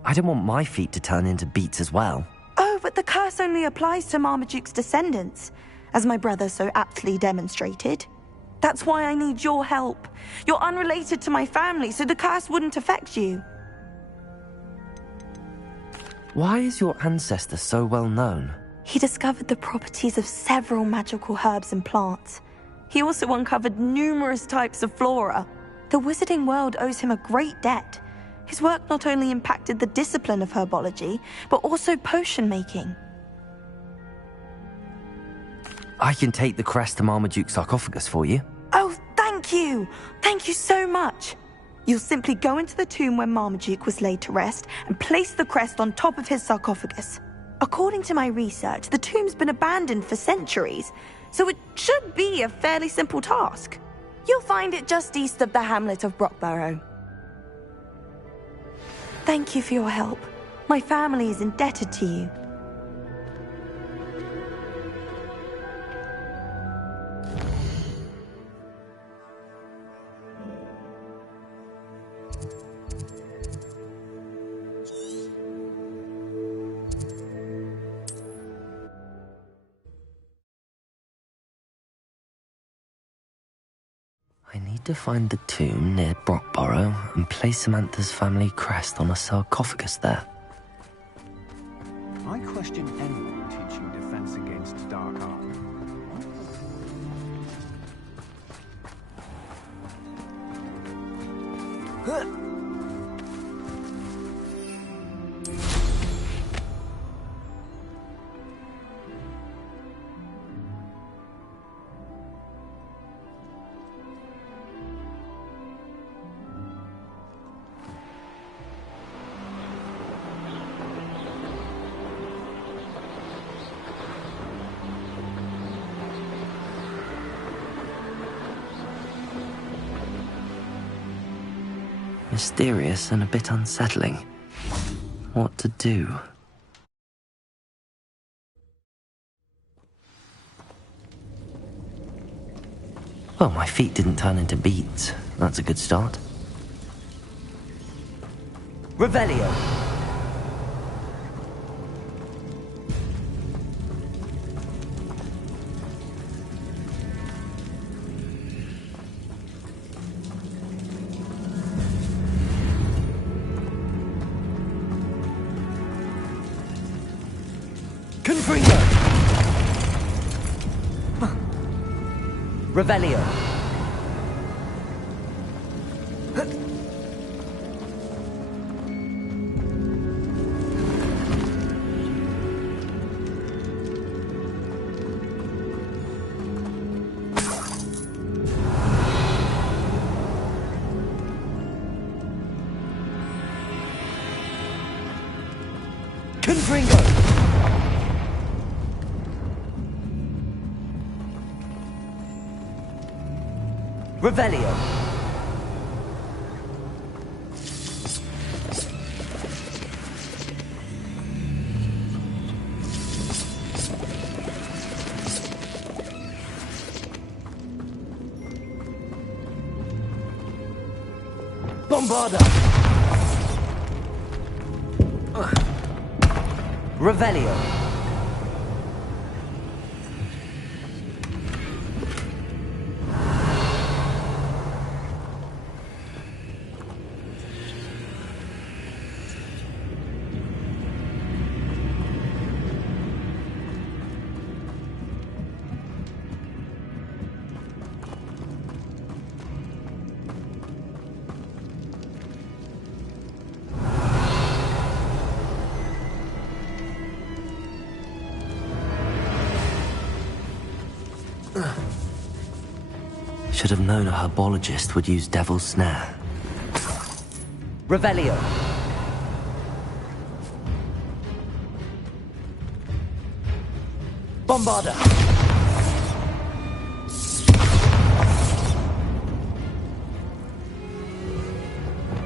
I don't want my feet to turn into beets as well. Oh, but the curse only applies to Marmaduke's descendants, as my brother so aptly demonstrated. That's why I need your help. You're unrelated to my family, so the curse wouldn't affect you. Why is your ancestor so well known? He discovered the properties of several magical herbs and plants. He also uncovered numerous types of flora. The wizarding world owes him a great debt. His work not only impacted the discipline of herbology, but also potion making. I can take the crest to Marmaduke's sarcophagus for you. Oh, thank you! Thank you so much! You'll simply go into the tomb where Marmaduke was laid to rest and place the crest on top of his sarcophagus. According to my research, the tomb's been abandoned for centuries, so it should be a fairly simple task. You'll find it just east of the hamlet of Brockborough. Thank you for your help. My family is indebted to you. I need to find the tomb near Brockborough and place Samantha's family crest on a sarcophagus there. I question anyone teaching defense against dark art. Mysterious and a bit unsettling. What to do? Well, my feet didn't turn into beets. That's a good start. Revelio. Confringo. Revelio. Confringo. Revelio. Bombarda. Revelio. Should have known a herbologist would use Devil's Snare. Revelio. Bombarda.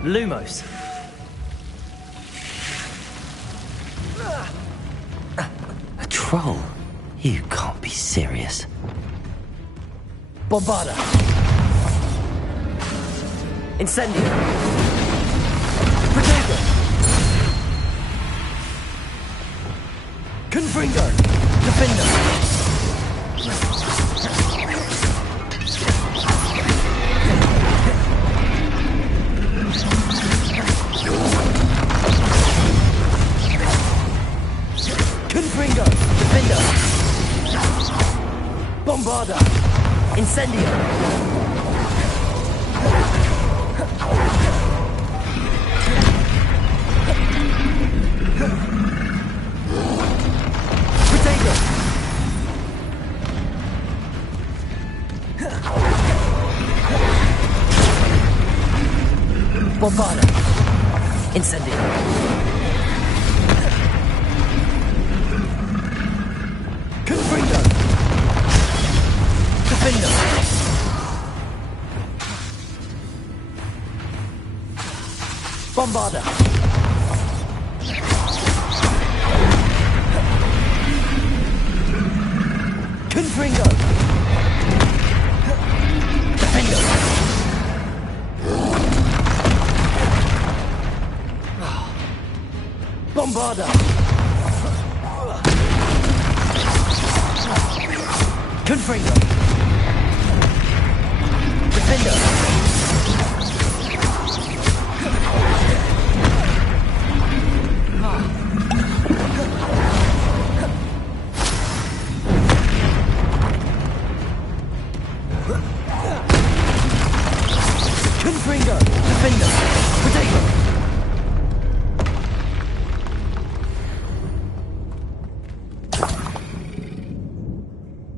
Lumos. A troll? You can't be serious. Bombarda. Incendio. Protego. Confringo. Defender. Confringo. Defender. Bombarda. Incendio. Potato. Bombarda. Incendio. Confringo. Defender. Bombarda. Confringo. Defender. Bombarda. Confringo. Defender. Confringo. Defender. Potato.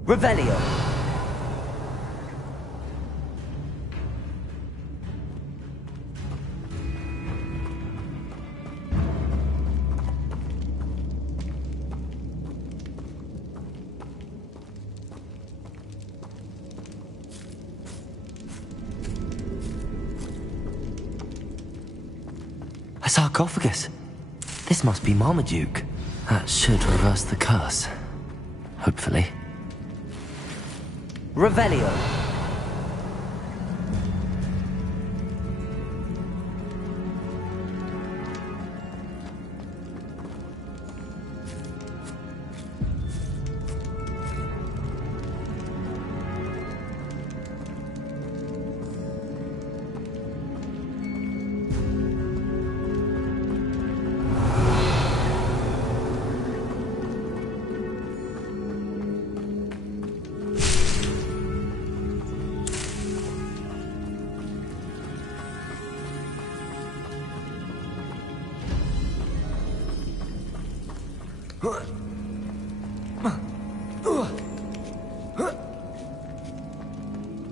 Revelio. A sarcophagus. This must be Marmaduke. That should reverse the curse. Hopefully. Revelio.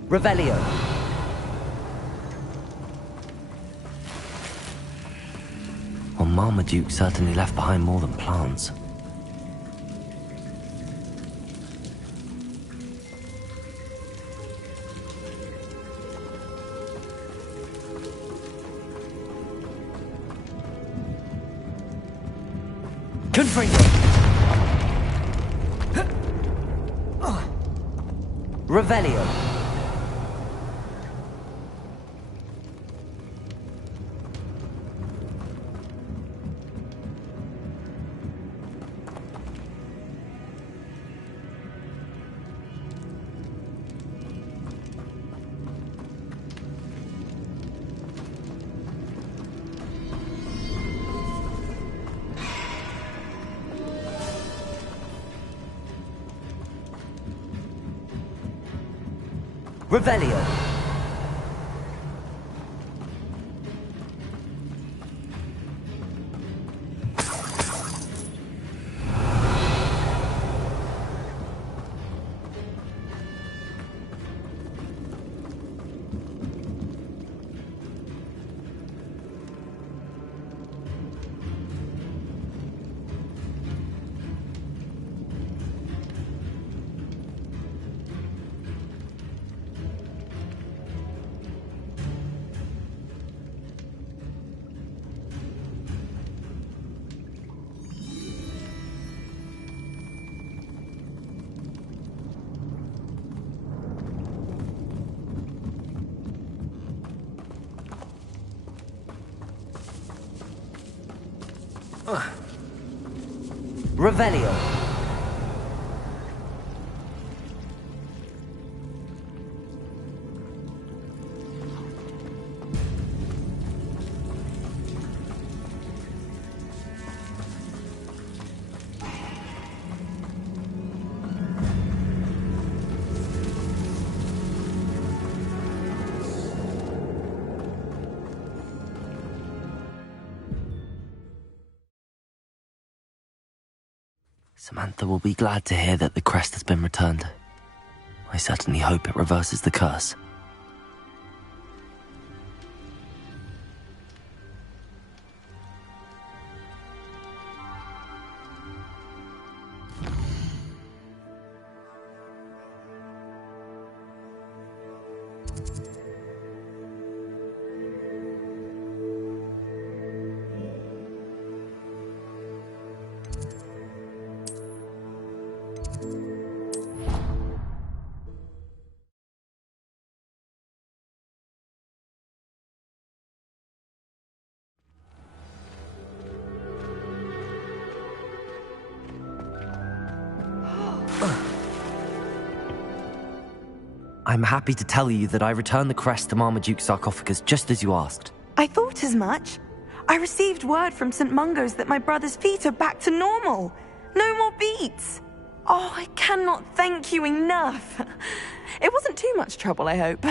Revelio. Well, Marmaduke certainly left behind more than plants. Confringo. Revelio. Revelio. Revelio. Samantha will be glad to hear that the crest has been returned. I certainly hope it reverses the curse. I'm happy to tell you that I returned the crest to Marmaduke's sarcophagus just as you asked. I thought as much. I received word from St. Mungo's that my brother's feet are back to normal. No more beats. Oh, I cannot thank you enough. It wasn't too much trouble, I hope.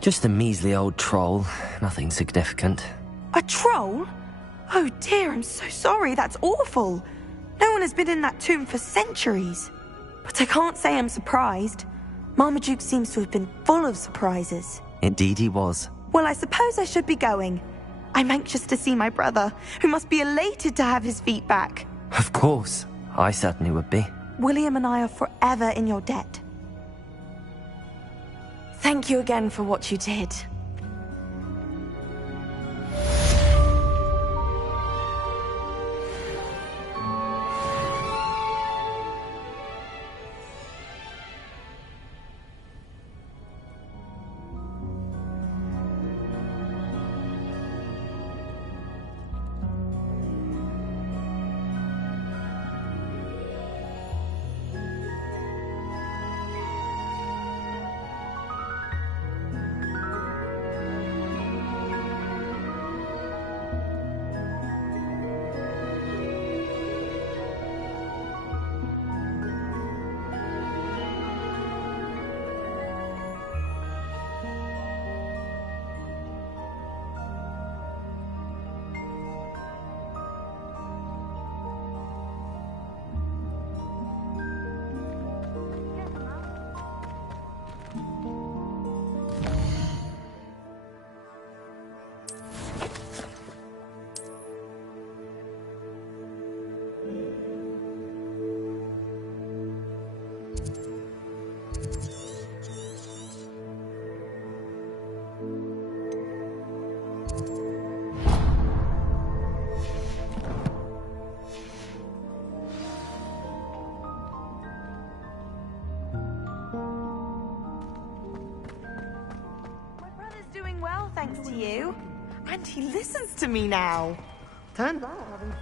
Just a measly old troll, nothing significant. A troll? Oh dear, I'm so sorry, that's awful. No one has been in that tomb for centuries. But I can't say I'm surprised. Marmaduke seems to have been full of surprises. Indeed he was. Well, I suppose I should be going. I'm anxious to see my brother, who must be elated to have his feet back. Of course, I certainly would be. William and I are forever in your debt. Thank you again for what you did. Thanks to you. And he listens to me now. Turns out having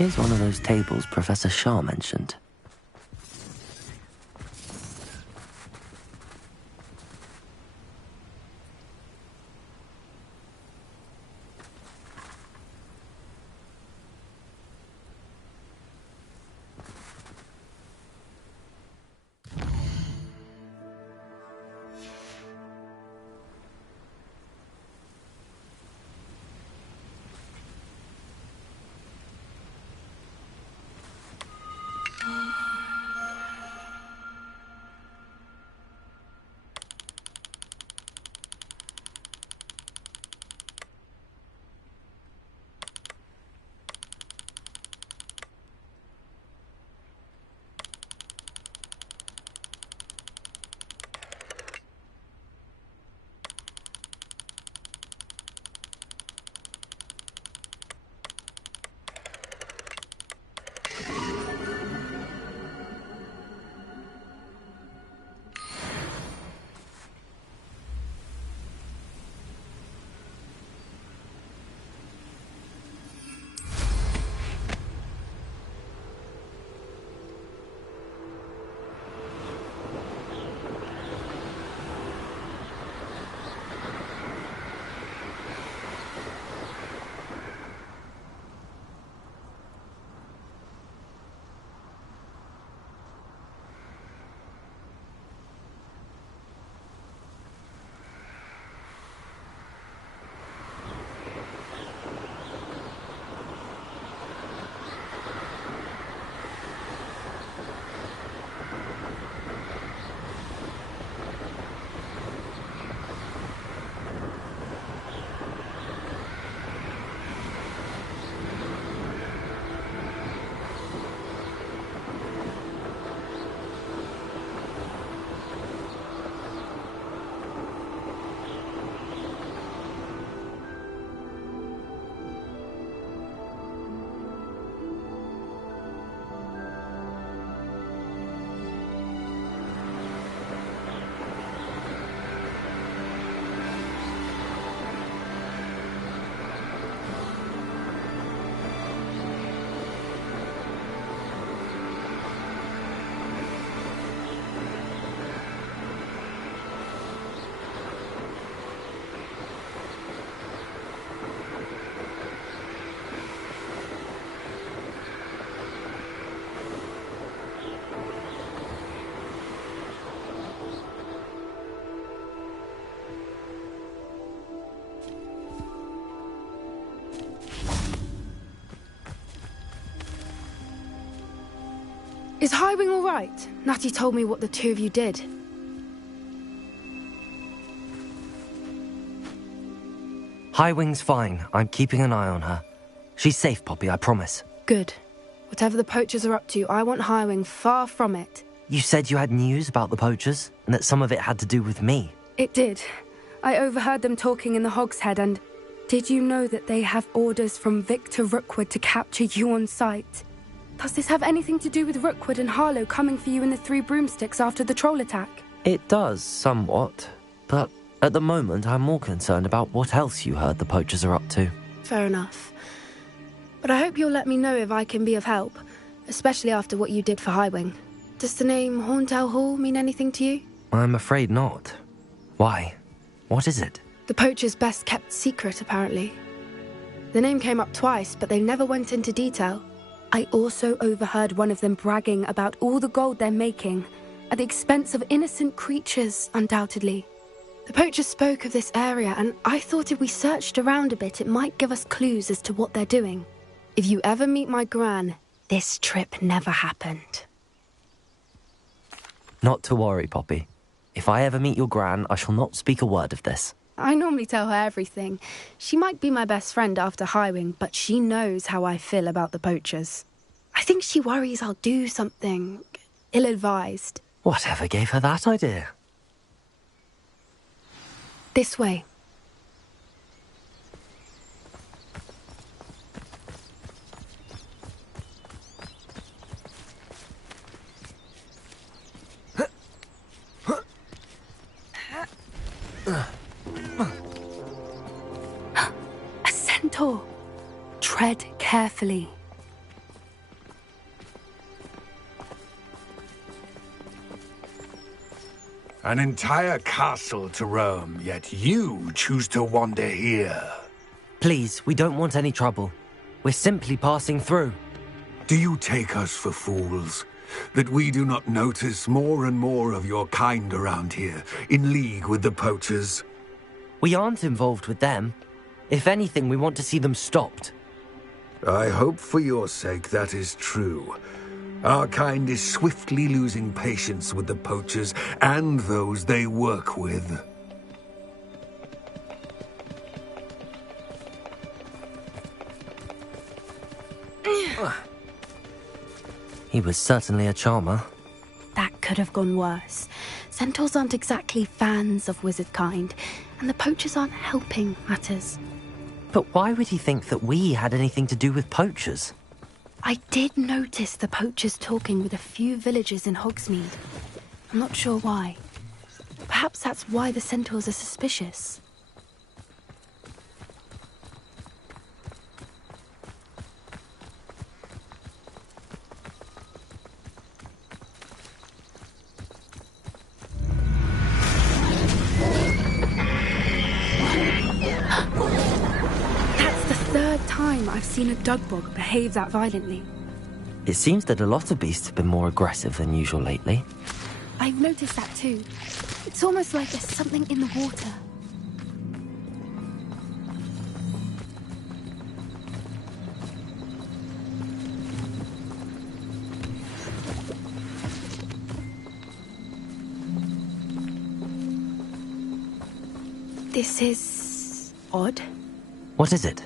Here's one of those tables Professor Shah mentioned. Is Highwing all right? Natty told me what the two of you did. Highwing's fine. I'm keeping an eye on her. She's safe, Poppy, I promise. Good. Whatever the poachers are up to, I want Highwing far from it. You said you had news about the poachers, and that some of it had to do with me. It did. I overheard them talking in the Hogshead, and did you know that they have orders from Victor Rookwood to capture you on sight? Does this have anything to do with Rookwood and Harlow coming for you in the Three Broomsticks after the troll attack? It does, somewhat. But at the moment, I'm more concerned about what else you heard the poachers are up to. Fair enough. But I hope you'll let me know if I can be of help, especially after what you did for Highwing. Does the name Horndale Hall mean anything to you? I'm afraid not. Why? What is it? The poachers' best kept secret, apparently. The name came up twice, but they never went into detail. I also overheard one of them bragging about all the gold they're making, at the expense of innocent creatures, undoubtedly. The poachers spoke of this area, and I thought if we searched around a bit, it might give us clues as to what they're doing. If you ever meet my gran, this trip never happened. Not to worry, Poppy. If I ever meet your gran, I shall not speak a word of this. I normally tell her everything. She might be my best friend after Highwing, but she knows how I feel about the poachers. I think she worries I'll do something ill-advised. Whatever gave her that idea? This way. A centaur. Tread carefully. An entire castle to roam, yet you choose to wander here. Please, we don't want any trouble. We're simply passing through. Do you take us for fools? That we do not notice more and more of your kind around here, in league with the poachers? We aren't involved with them. If anything, we want to see them stopped. I hope for your sake that is true. Our kind is swiftly losing patience with the poachers and those they work with. He was certainly a charmer. That could have gone worse. Centaurs aren't exactly fans of wizard kind, and the poachers aren't helping matters. But why would he think that we had anything to do with poachers? I did notice the poachers talking with a few villagers in Hogsmeade. I'm not sure why. Perhaps that's why the centaurs are suspicious. I've seen a dugbog behave that violently. It seems that a lot of beasts have been more aggressive than usual lately. I've noticed that too. It's almost like there's something in the water. This is odd. What is it?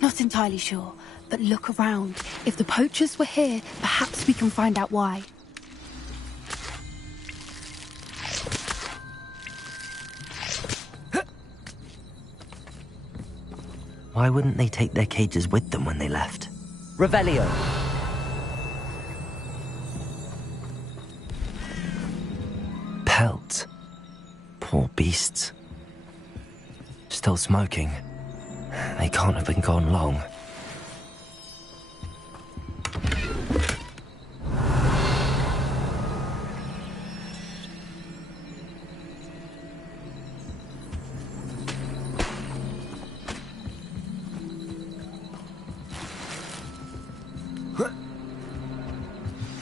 Not entirely sure, but look around. If the poachers were here, perhaps we can find out why. Why wouldn't they take their cages with them when they left? Revelio! Pelt. Poor beasts. Still smoking. They can't have been gone long.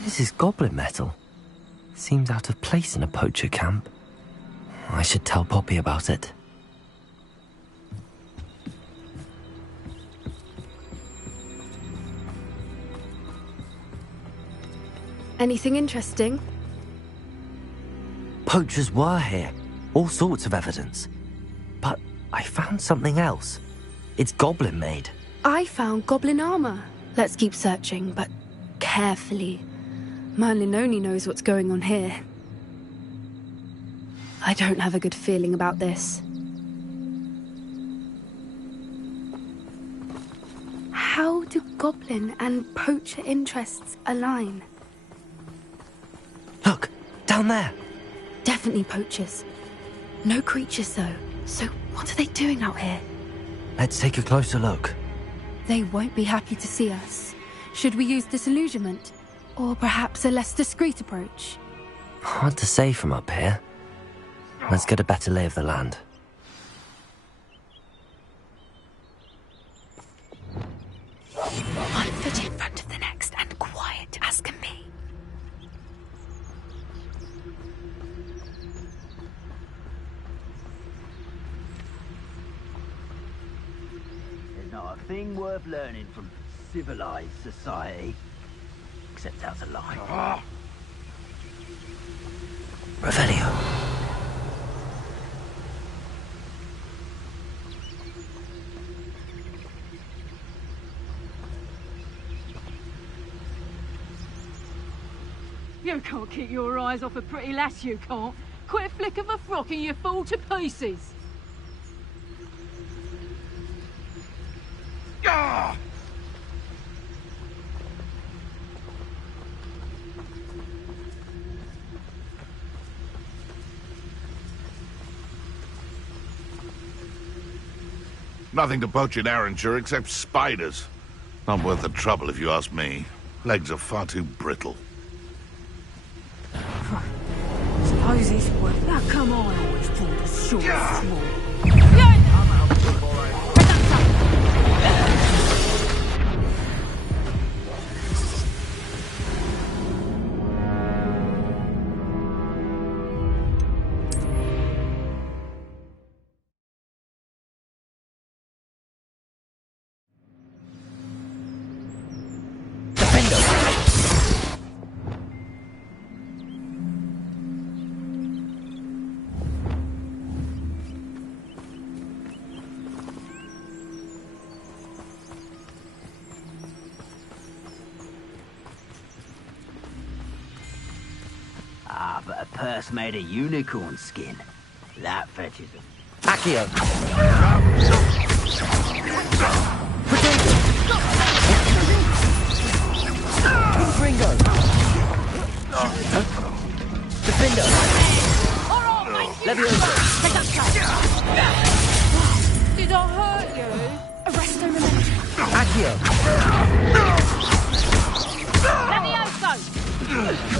This is goblin metal. Seems out of place in a poacher camp. I should tell Poppy about it. Anything interesting? Poachers were here. All sorts of evidence. But I found something else. It's goblin made. I found goblin armor. Let's keep searching, but carefully. Merlin only knows what's going on here. I don't have a good feeling about this. How do goblin and poacher interests align? Look, down there. Definitely poachers. No creatures, though. So what are they doing out here? Let's take a closer look. They won't be happy to see us. Should we use disillusionment? Or perhaps a less discreet approach? Hard to say from up here. Let's get a better lay of the land. One foot in front of the next and quiet as can be. There's not a thing worth learning from civilized society. Except how to lie. Revelio. You can't keep your eyes off a pretty lass, you can't. Quit a flick of a frock and you fall to pieces. Ah! Nothing to poach in Arranshire except spiders. Not worth the trouble if you ask me. Legs are far too brittle. Suppose suppose he's worth that. Come on, always pull the short straw. But a purse made of unicorn skin. That fetches them. Accio! Ringo! Defender! Levioso! Did I hurt you? Arresto Memento. Accio! Levioso!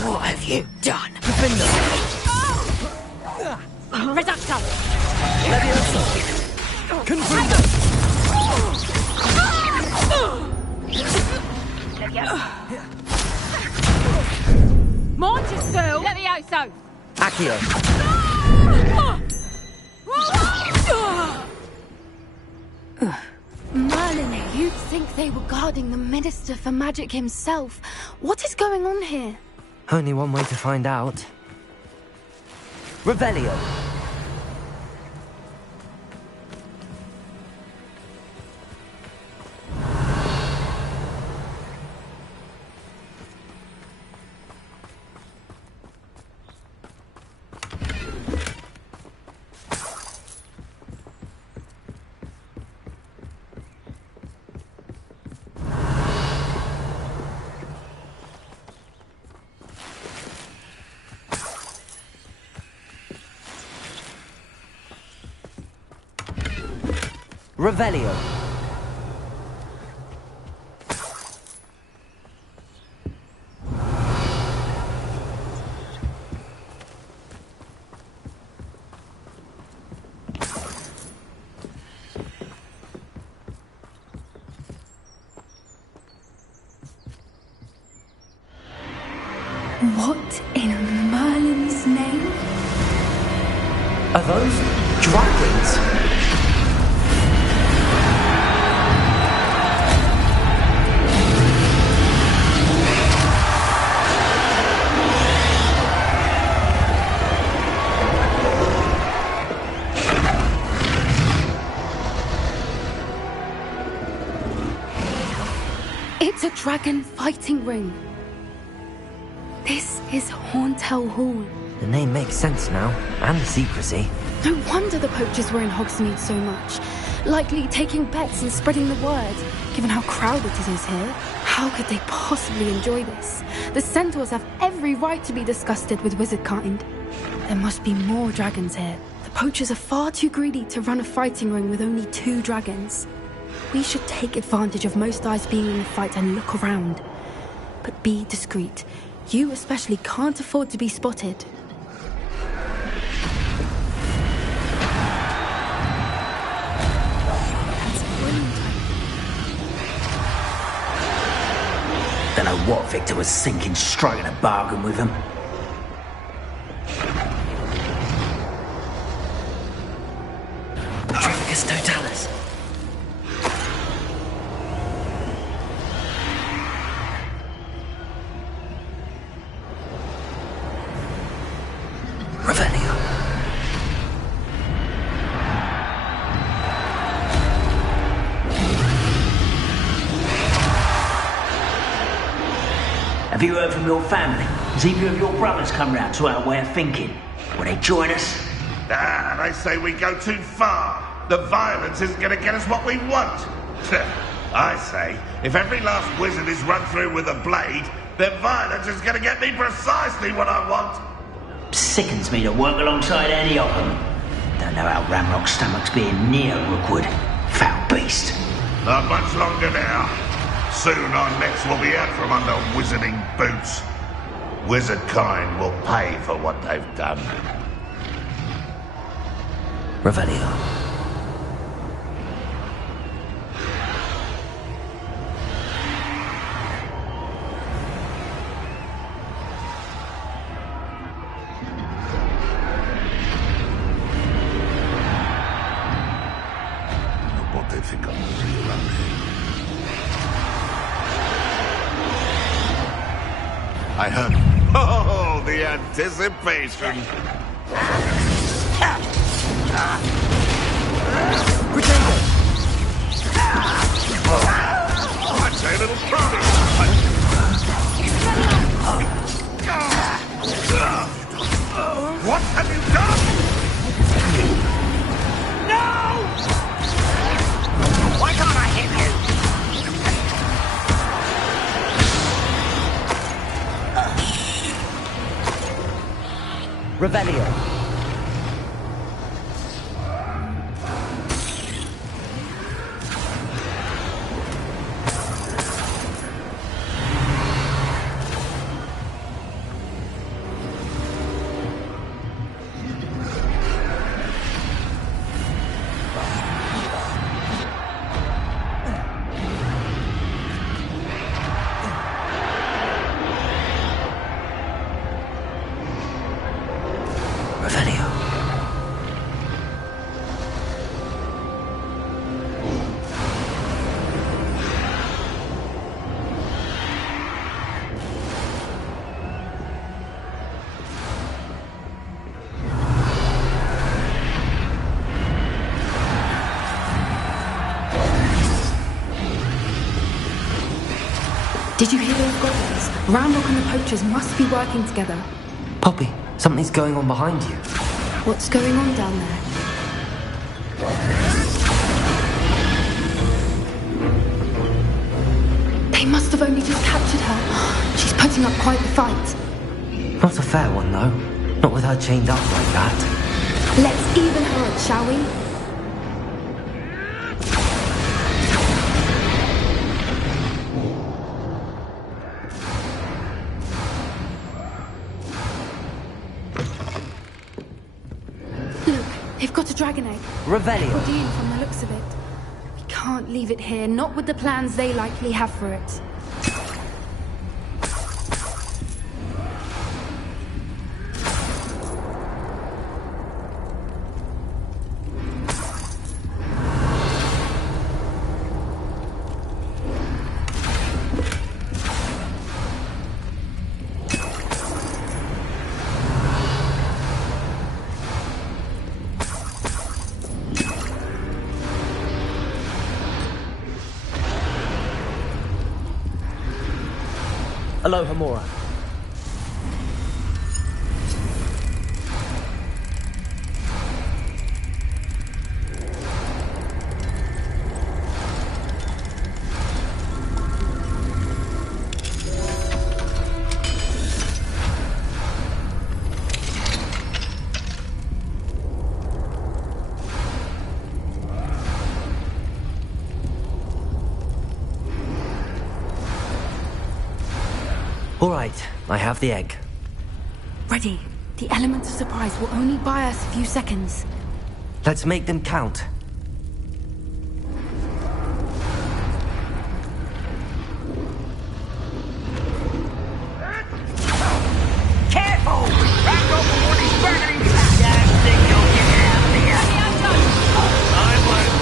What have you done? Defender! Reducto! Levioso! Confringo! Mortisville! Levioso! Accio! Merlin, you'd think they were guarding the Minister for Magic himself. What is going on here? Only one way to find out. Revelio! Revelio. What in Merlin's name? Are those dragons? It's a dragon fighting ring. This is Hauntel Hall. The name makes sense now, and the secrecy. No wonder the poachers were in Hogsmeade so much. Likely taking bets and spreading the word, given how crowded it is here. How could they possibly enjoy this? The centaurs have every right to be disgusted with wizard kind. There must be more dragons here. The poachers are far too greedy to run a fighting ring with only 2 dragons. We should take advantage of most eyes being in the fight and look around. But be discreet. You especially can't afford to be spotted. That's brilliant. Don't know what Victor was thinking, striking a bargain with him. Trafficus Totalis. Revelio. Have you heard from your family? Has either of your brothers come round to our way of thinking? Will they join us? Ah, they say we go too far. The violence isn't going to get us what we want. I say, if every last wizard is run through with a blade, then violence is going to get me precisely what I want. Sickens me to work alongside any of them. Don't know how Ramrock's stomach's being near Rookwood. Foul beast. Not much longer now. Soon our necks will be out from under wizarding boots. wizard kind will pay for what they've done. Revelio. What they think I'm real around here. I heard. Oh, the anticipation! I'd say a little promise. What have you done? No! Why can't I hit you? Revelio. Did you hear those goblins? Ramrock and the poachers must be working together. Poppy, something's going on behind you. What's going on down there? They must have only just captured her. She's putting up quite the fight. Not a fair one, though. Not with her chained up like that. Let's even her up, shall we? They've got a dragon egg. Revelio. Ordeal from the looks of it. We can't leave it here, not with the plans they likely have for it. Aloha Mora. All right, I have the egg. Ready. The element of surprise will only buy us a few seconds. Let's make them count. Careful! Back up before these burning I think you'll get out of here. I won't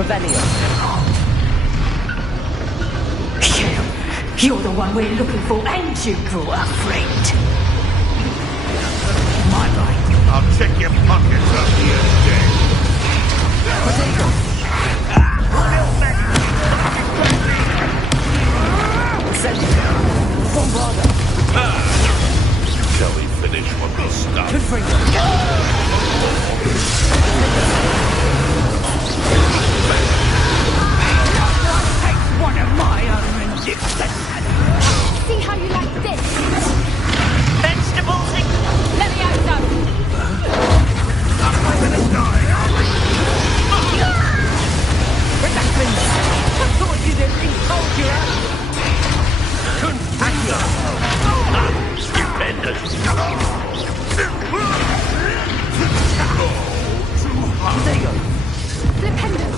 Revelio. You're the one we're looking for, ain't you, Grower friend? My right. I'll check your pockets after you're dead. Potato. Bombarda. Shall we finish what we started? Take one of my own and dip that. See how you like this? Vegetables. Let me out some. I'm not gonna die, are we? Reduction. I thought you'd have been told you out. Stupendous. There you go. Flipendo.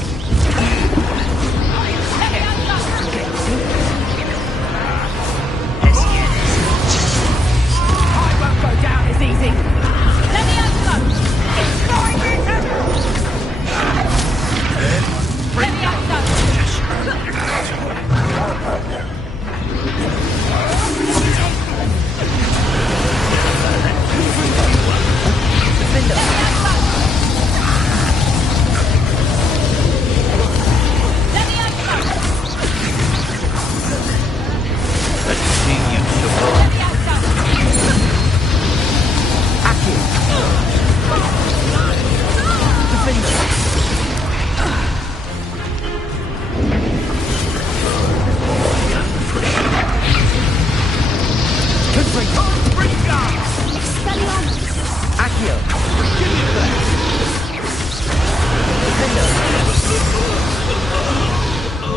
I won't go down as easy. Let me out some. Let me out some.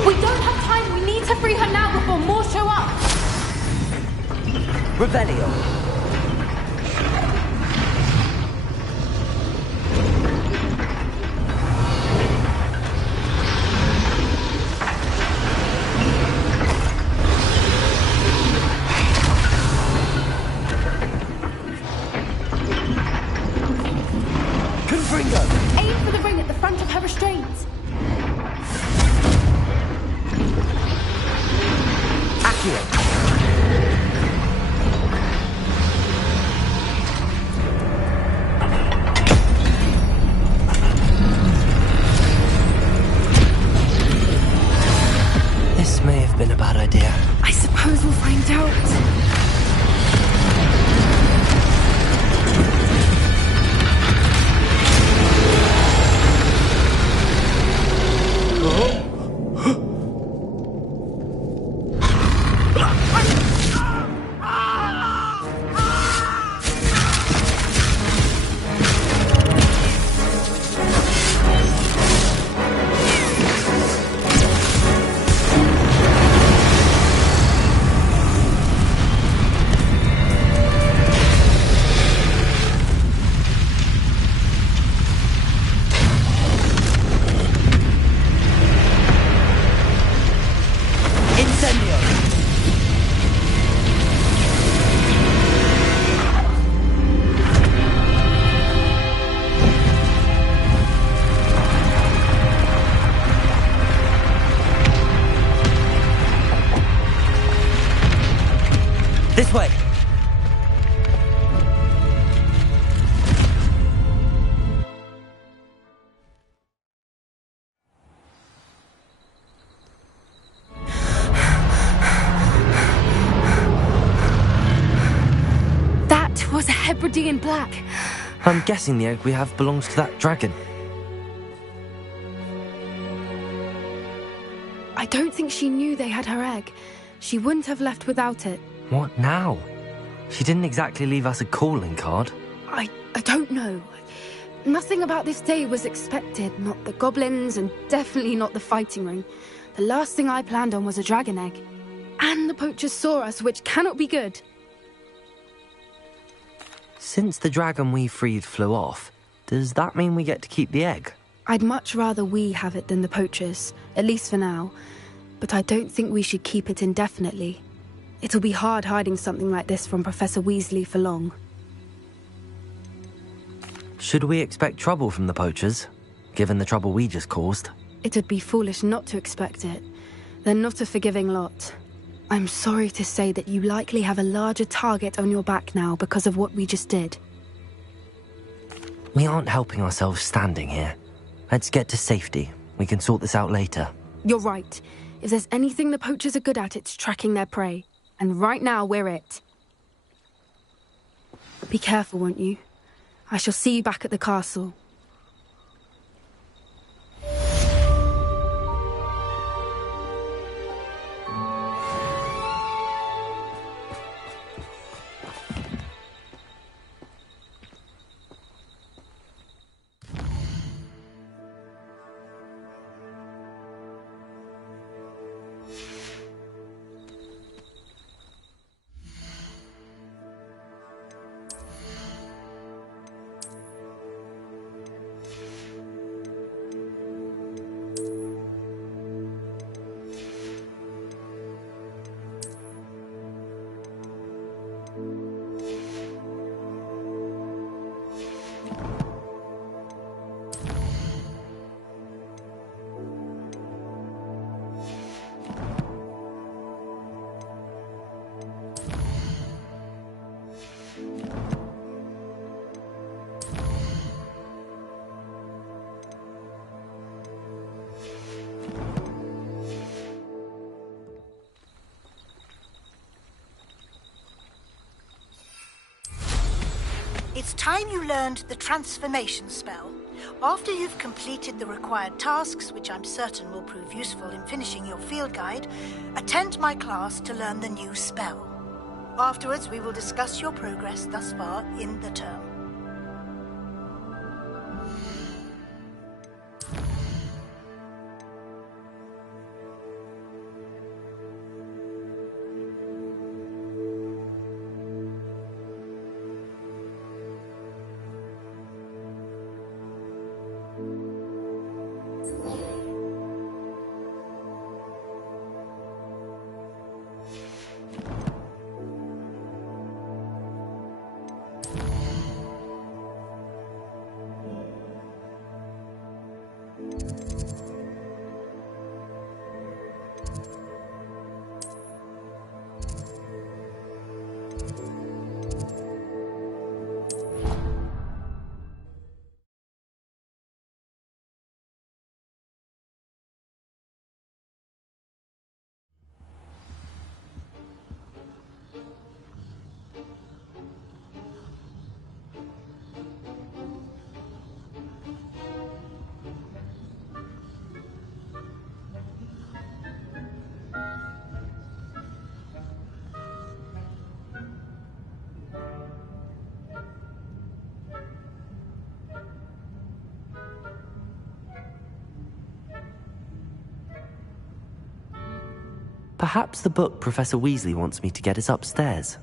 We don't have time. We need to free her now before more show up. Revelio. Aim for the ring at the front of her restraints. This may have been a bad idea. I suppose we'll find out. This way. That was a Hebridean black. I'm guessing the egg we have belongs to that dragon. I don't think she knew they had her egg. She wouldn't have left without it. What now? She didn't exactly leave us a calling card. I don't know. Nothing about this day was expected. Not the goblins, and definitely not the fighting ring. The last thing I planned on was a dragon egg. And the poachers saw us, which cannot be good. Since the dragon we freed flew off, does that mean we get to keep the egg? I'd much rather we have it than the poachers, at least for now. But I don't think we should keep it indefinitely. It'll be hard hiding something like this from Professor Weasley for long. Should we expect trouble from the poachers, given the trouble we just caused? It would be foolish not to expect it. They're not a forgiving lot. I'm sorry to say that you likely have a larger target on your back now because of what we just did. We aren't helping ourselves standing here. Let's get to safety. We can sort this out later. You're right. If there's anything the poachers are good at, it's tracking their prey. And right now, we're it. Be careful, won't you? I shall see you back at the castle. It's time you learned the transformation spell. After you've completed the required tasks, which I'm certain will prove useful in finishing your field guide, attend my class to learn the new spell. Afterwards, we will discuss your progress thus far in the term. Perhaps the book Professor Weasley wants me to get is upstairs.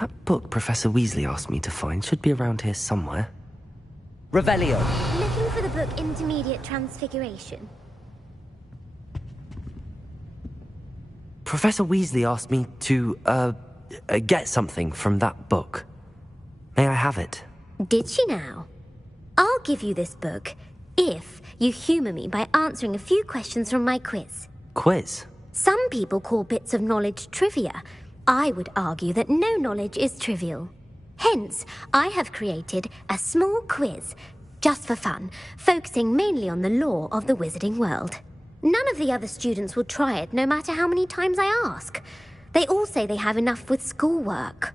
That book Professor Weasley asked me to find should be around here somewhere. Revelio! Looking for the book Intermediate Transfiguration. Professor Weasley asked me to, get something from that book. May I have it? Did she now? I'll give you this book if you humour me by answering a few questions from my quiz. Quiz? Some people call bits of knowledge trivia. I would argue that no knowledge is trivial. Hence, I have created a small quiz, just for fun, focusing mainly on the lore of the wizarding world. None of the other students will try it, no matter how many times I ask. They all say they have enough with schoolwork.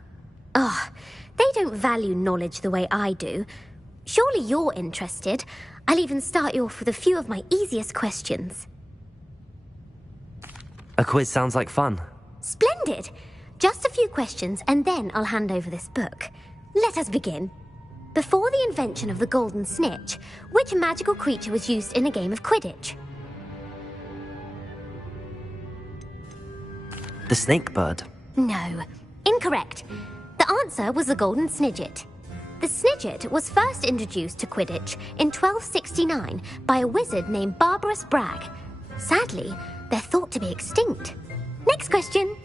Ugh, they don't value knowledge the way I do. Surely you're interested. I'll even start you off with a few of my easiest questions. A quiz sounds like fun. Splendid! Just a few questions, and then I'll hand over this book. Let us begin. Before the invention of the golden snitch, which magical creature was used in a game of Quidditch? The snake bird. No. Incorrect. The answer was the golden snidget. The snidget was first introduced to Quidditch in 1269 by a wizard named Barbarous Bragg. Sadly, they're thought to be extinct. Next question.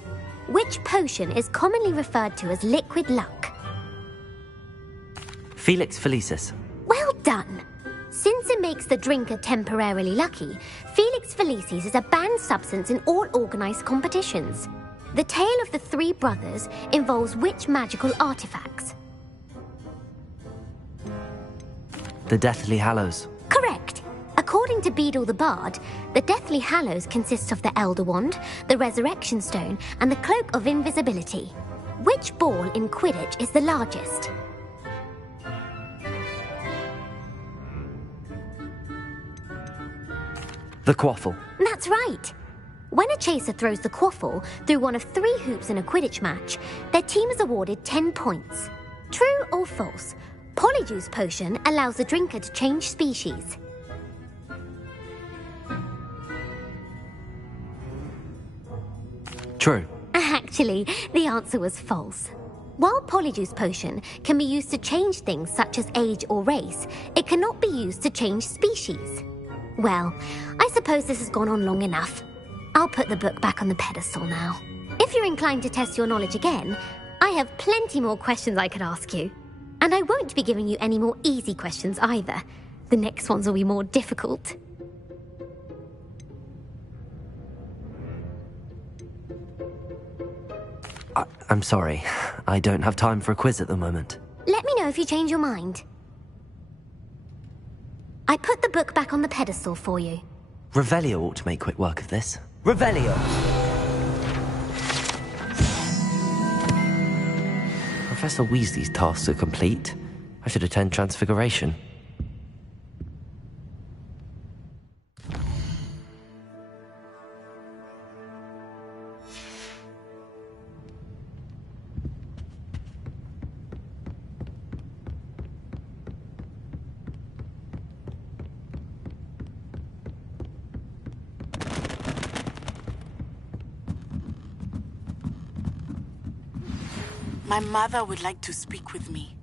Which potion is commonly referred to as liquid luck? Felix Felicis. Well done. Since it makes the drinker temporarily lucky, Felix Felicis is a banned substance in all organised competitions. The tale of the three brothers involves which magical artifacts? The Deathly Hallows. Correct. According to Beedle the Bard, the Deathly Hallows consists of the Elder Wand, the Resurrection Stone, and the Cloak of Invisibility. Which ball in Quidditch is the largest? The quaffle. That's right. When a chaser throws the quaffle through one of 3 hoops in a Quidditch match, their team is awarded 10 points. True or false? Polyjuice Potion allows the drinker to change species. True. Actually, the answer was false. While Polyjuice Potion can be used to change things such as age or race, it cannot be used to change species. Well, I suppose this has gone on long enough. I'll put the book back on the pedestal now. If you're inclined to test your knowledge again, I have plenty more questions I could ask you. And I won't be giving you any more easy questions either. The next ones will be more difficult. I'm sorry. I don't have time for a quiz at the moment. Let me know if you change your mind. I put the book back on the pedestal for you. Revelio ought to make quick work of this. Revelio! Professor Weasley's tasks are complete. I should attend Transfiguration. My mother would like to speak with me.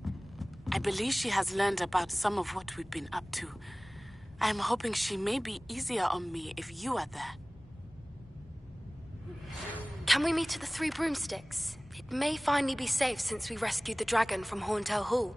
I believe she has learned about some of what we've been up to. I am hoping she may be easier on me if you are there. Can we meet at the Three Broomsticks? It may finally be safe since we rescued the dragon from Horntail Hall.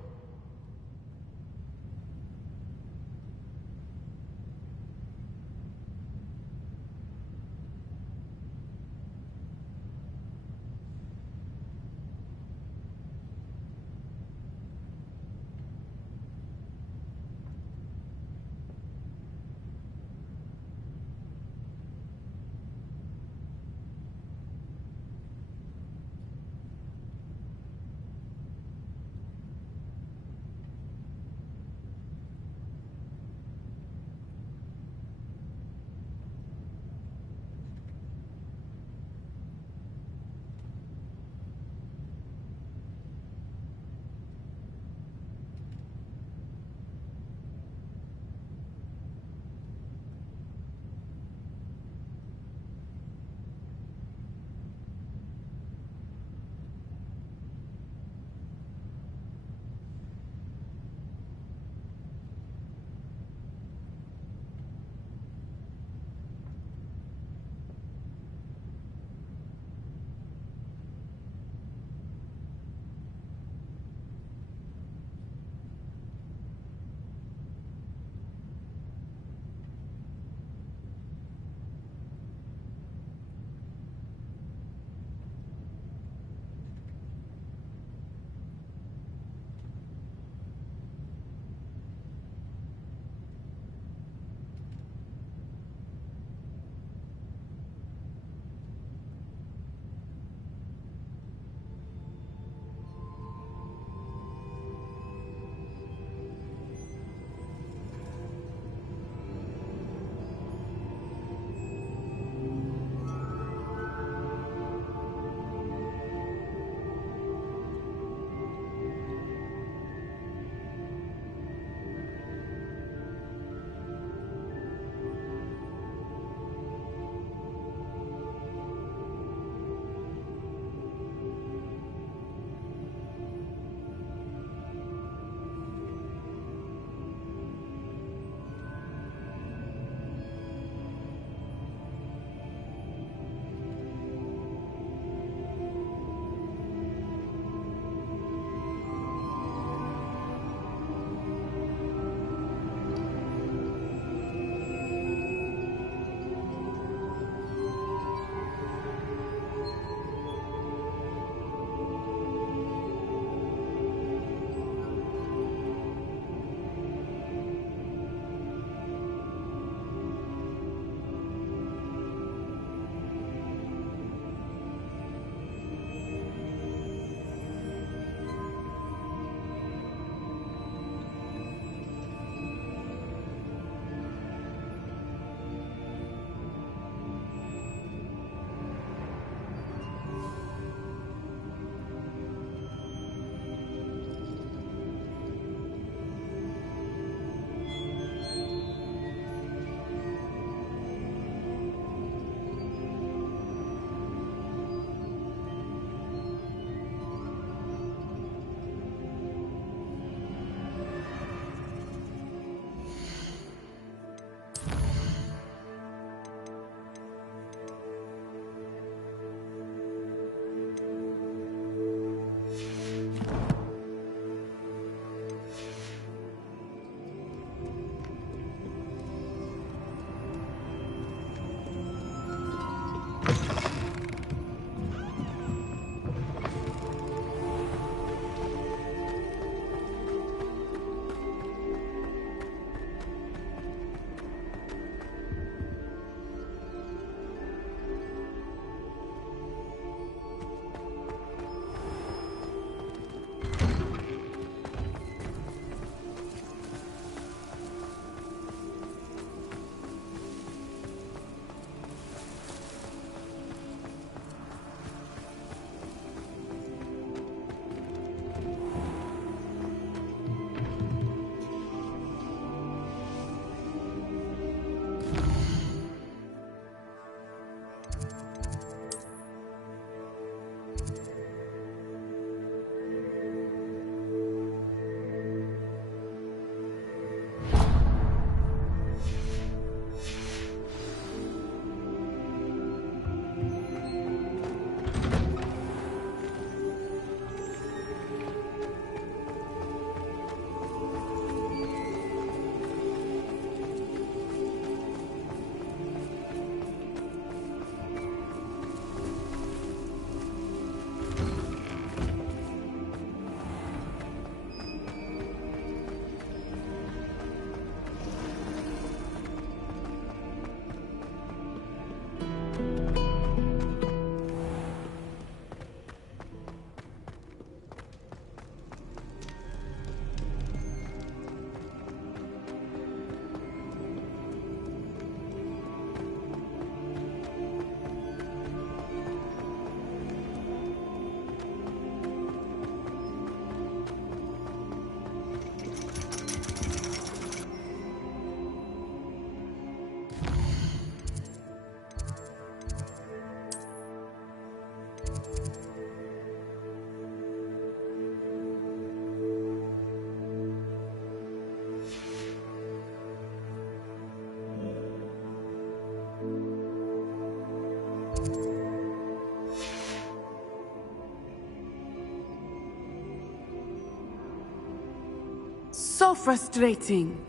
So frustrating.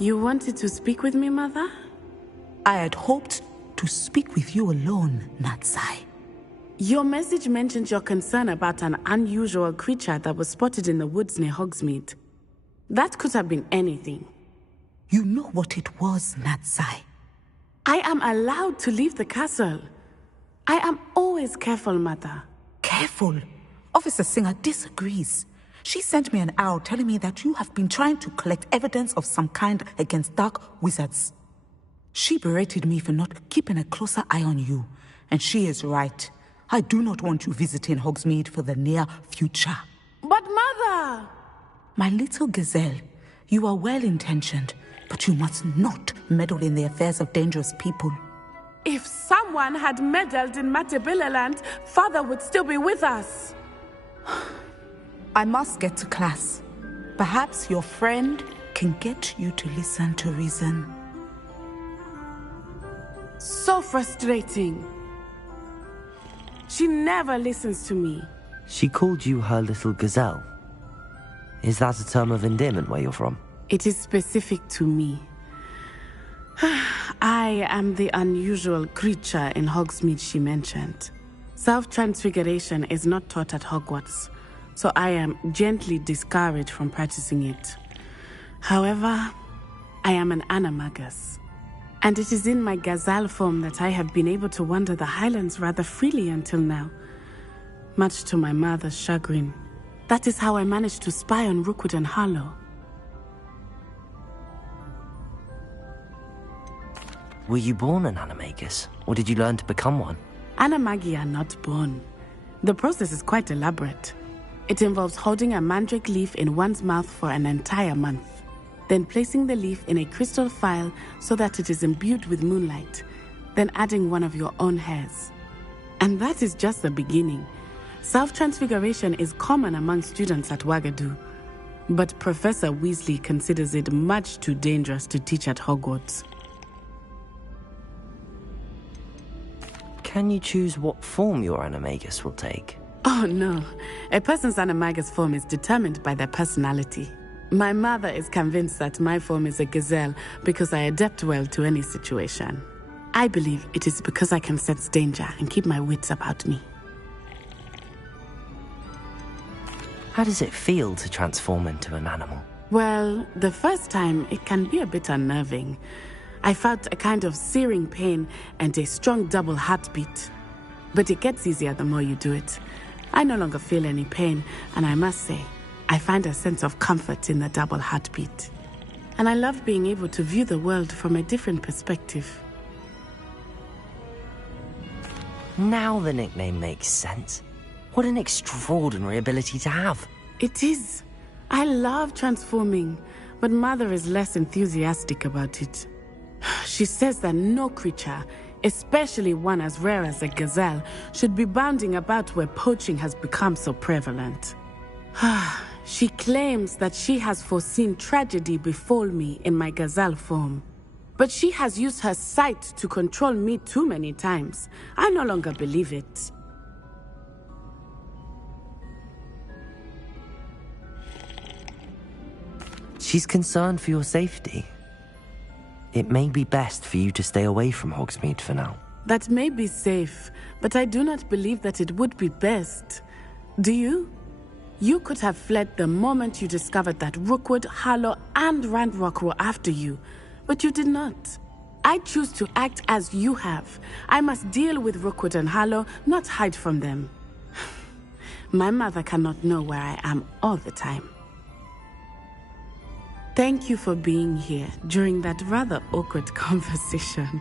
You wanted to speak with me, Mother? I had hoped to speak with you alone, Natsai. Your message mentioned your concern about an unusual creature that was spotted in the woods near Hogsmeade. That could have been anything. You know what it was, Natsai. I am allowed to leave the castle. I am always careful, Mother. Careful? Officer Singer disagrees. She sent me an owl telling me that you have been trying to collect evidence of some kind against dark wizards. She berated me for not keeping a closer eye on you, and she is right. I do not want you visiting Hogsmeade for the near future. But Mother! My little gazelle, you are well-intentioned, but you must not meddle in the affairs of dangerous people. If someone had meddled in Matabeleland, Father would still be with us. I must get to class. Perhaps your friend can get you to listen to reason. So frustrating. She never listens to me. She called you her little gazelle. Is that a term of endearment where you're from? It is specific to me. I am the unusual creature in Hogsmeade she mentioned. Self-transfiguration is not taught at Hogwarts, so I am gently discouraged from practicing it. However, I am an animagus, and it is in my gazelle form that I have been able to wander the Highlands rather freely until now, much to my mother's chagrin. That is how I managed to spy on Rookwood and Harlow. Were you born an animagus, or did you learn to become one? Animagi are not born. The process is quite elaborate. It involves holding a mandrake leaf in one's mouth for an entire month, then placing the leaf in a crystal phial so that it is imbued with moonlight, then adding one of your own hairs. And that is just the beginning. Self-transfiguration is common among students at Wagadu, but Professor Weasley considers it much too dangerous to teach at Hogwarts. Can you choose what form your animagus will take? Oh no, a person's animagus form is determined by their personality. My mother is convinced that my form is a gazelle because I adapt well to any situation. I believe it is because I can sense danger and keep my wits about me. How does it feel to transform into an animal? Well, the first time it can be a bit unnerving. I felt a kind of searing pain and a strong double heartbeat. But it gets easier the more you do it. I no longer feel any pain, and I must say, I find a sense of comfort in the double heartbeat. And I love being able to view the world from a different perspective. Now the nickname makes sense. What an extraordinary ability to have. It is. I love transforming, but Mother is less enthusiastic about it. She says that no creature, especially one as rare as a gazelle, should be bounding about where poaching has become so prevalent. She claims that she has foreseen tragedy befall me in my gazelle form. But she has used her sight to control me too many times. I no longer believe it. She's concerned for your safety. It may be best for you to stay away from Hogsmeade for now. That may be safe, but I do not believe that it would be best. Do you? You could have fled the moment you discovered that Rookwood, Harlow, and Ranrock were after you, but you did not. I choose to act as you have. I must deal with Rookwood and Harlow, not hide from them. My mother cannot know where I am all the time. Thank you for being here during that rather awkward conversation.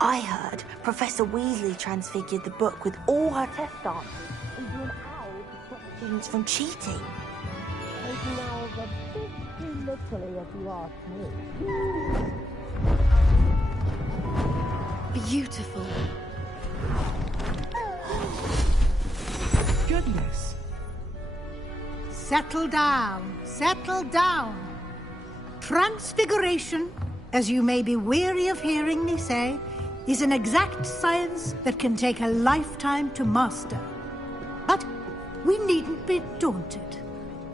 I heard Professor Weasley transfigured the book with all her test answers into an owl to stop students from cheating. Taking owls a bit too literally, if you ask me. Beautiful. Goodness. Settle down. Settle down. Transfiguration, as you may be weary of hearing me say, is an exact science that can take a lifetime to master. But we needn't be daunted.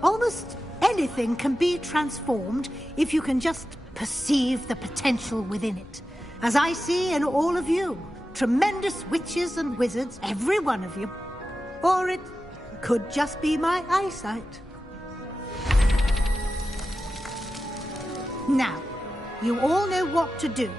Almost anything can be transformed if you can just perceive the potential within it. As I see in all of you, tremendous witches and wizards, every one of you. Or it could just be my eyesight. Now, you all know what to do.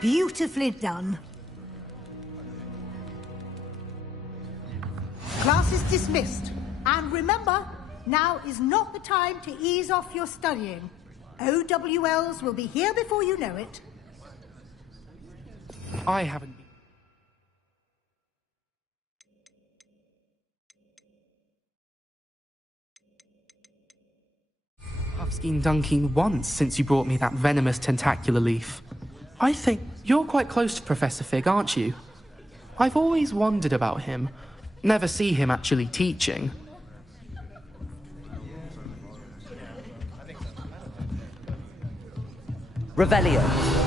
Beautifully done. Class is dismissed. And remember, now is not the time to ease off your studying. OWLs will be here before you know it. I haven't been. I've skiing dunking once since you brought me that venomous tentacular leaf. I think you're quite close to Professor Fig, aren't you? I've always wondered about him. Never see him actually teaching. Revelio.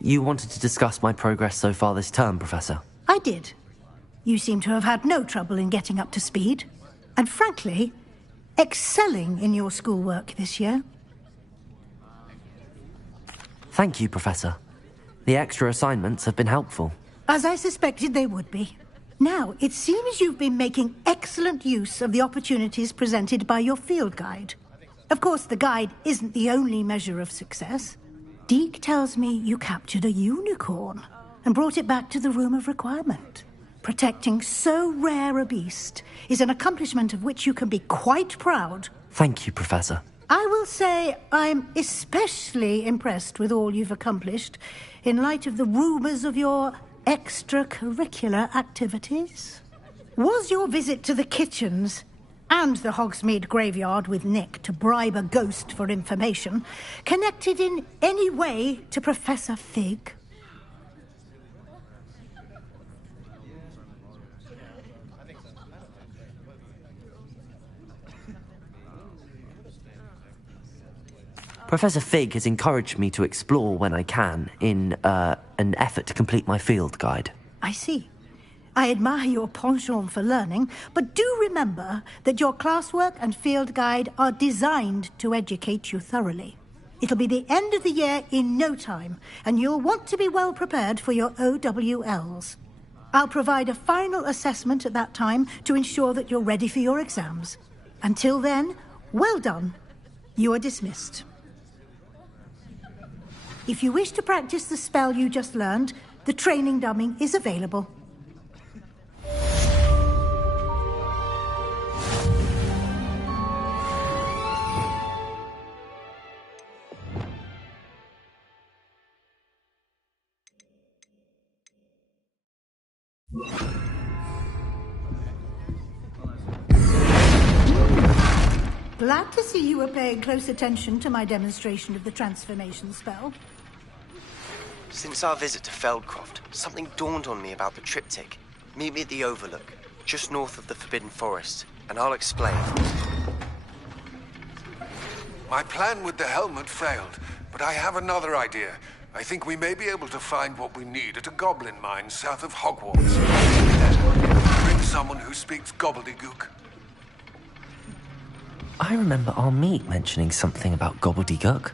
You wanted to discuss my progress so far this term, Professor? I did. You seem to have had no trouble in getting up to speed. And frankly, excelling in your schoolwork this year. Thank you, Professor. The extra assignments have been helpful. As I suspected they would be. Now, it seems you've been making excellent use of the opportunities presented by your field guide. Of course, the guide isn't the only measure of success. Deke tells me you captured a unicorn and brought it back to the Room of Requirement. Protecting so rare a beast is an accomplishment of which you can be quite proud. Thank you, Professor. I will say I'm especially impressed with all you've accomplished in light of the rumours of your extracurricular activities. Was your visit to the kitchens and the Hogsmeade graveyard with Nick to bribe a ghost for information connected in any way to Professor Fig? Professor Fig has encouraged me to explore when I can in an effort to complete my field guide. I see. I admire your penchant for learning, but do remember that your classwork and field guide are designed to educate you thoroughly. It'll be the end of the year in no time, and you'll want to be well prepared for your OWLs. I'll provide a final assessment at that time to ensure that you're ready for your exams. Until then, well done. You are dismissed. If you wish to practice the spell you just learned, the training dummy is available. Glad to see you were paying close attention to my demonstration of the transformation spell. Since our visit to Feldcroft, something dawned on me about the triptych. Meet me at the Overlook, just north of the Forbidden Forest, and I'll explain. My plan with the helmet failed, but I have another idea. I think we may be able to find what we need at a goblin mine south of Hogwarts. Bring someone who speaks gobbledygook. I remember our meet mentioning something about gobbledygook.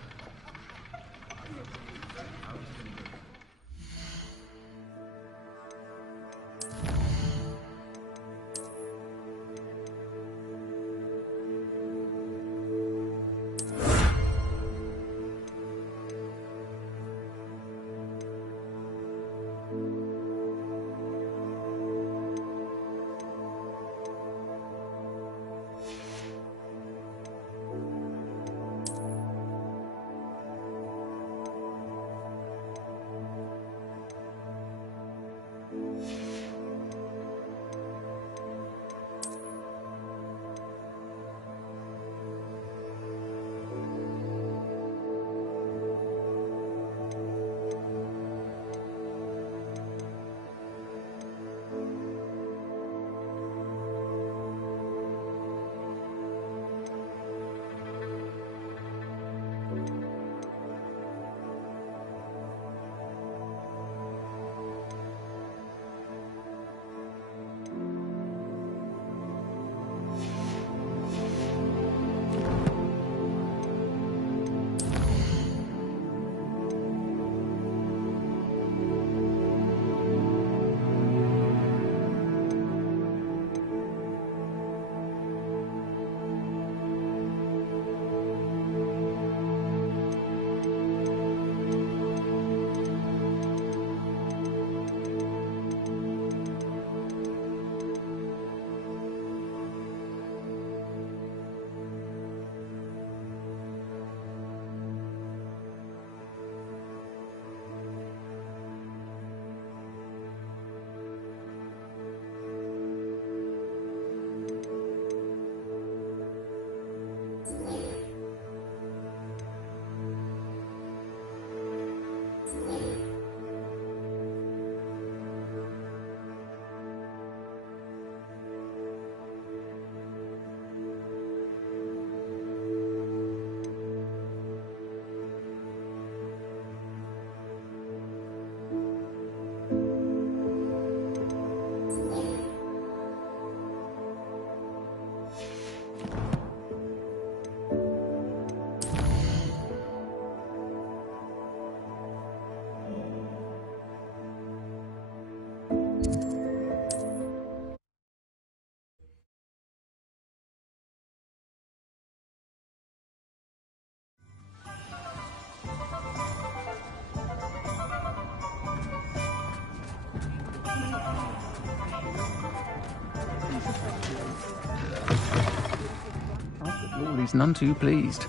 Hall, he's none too pleased.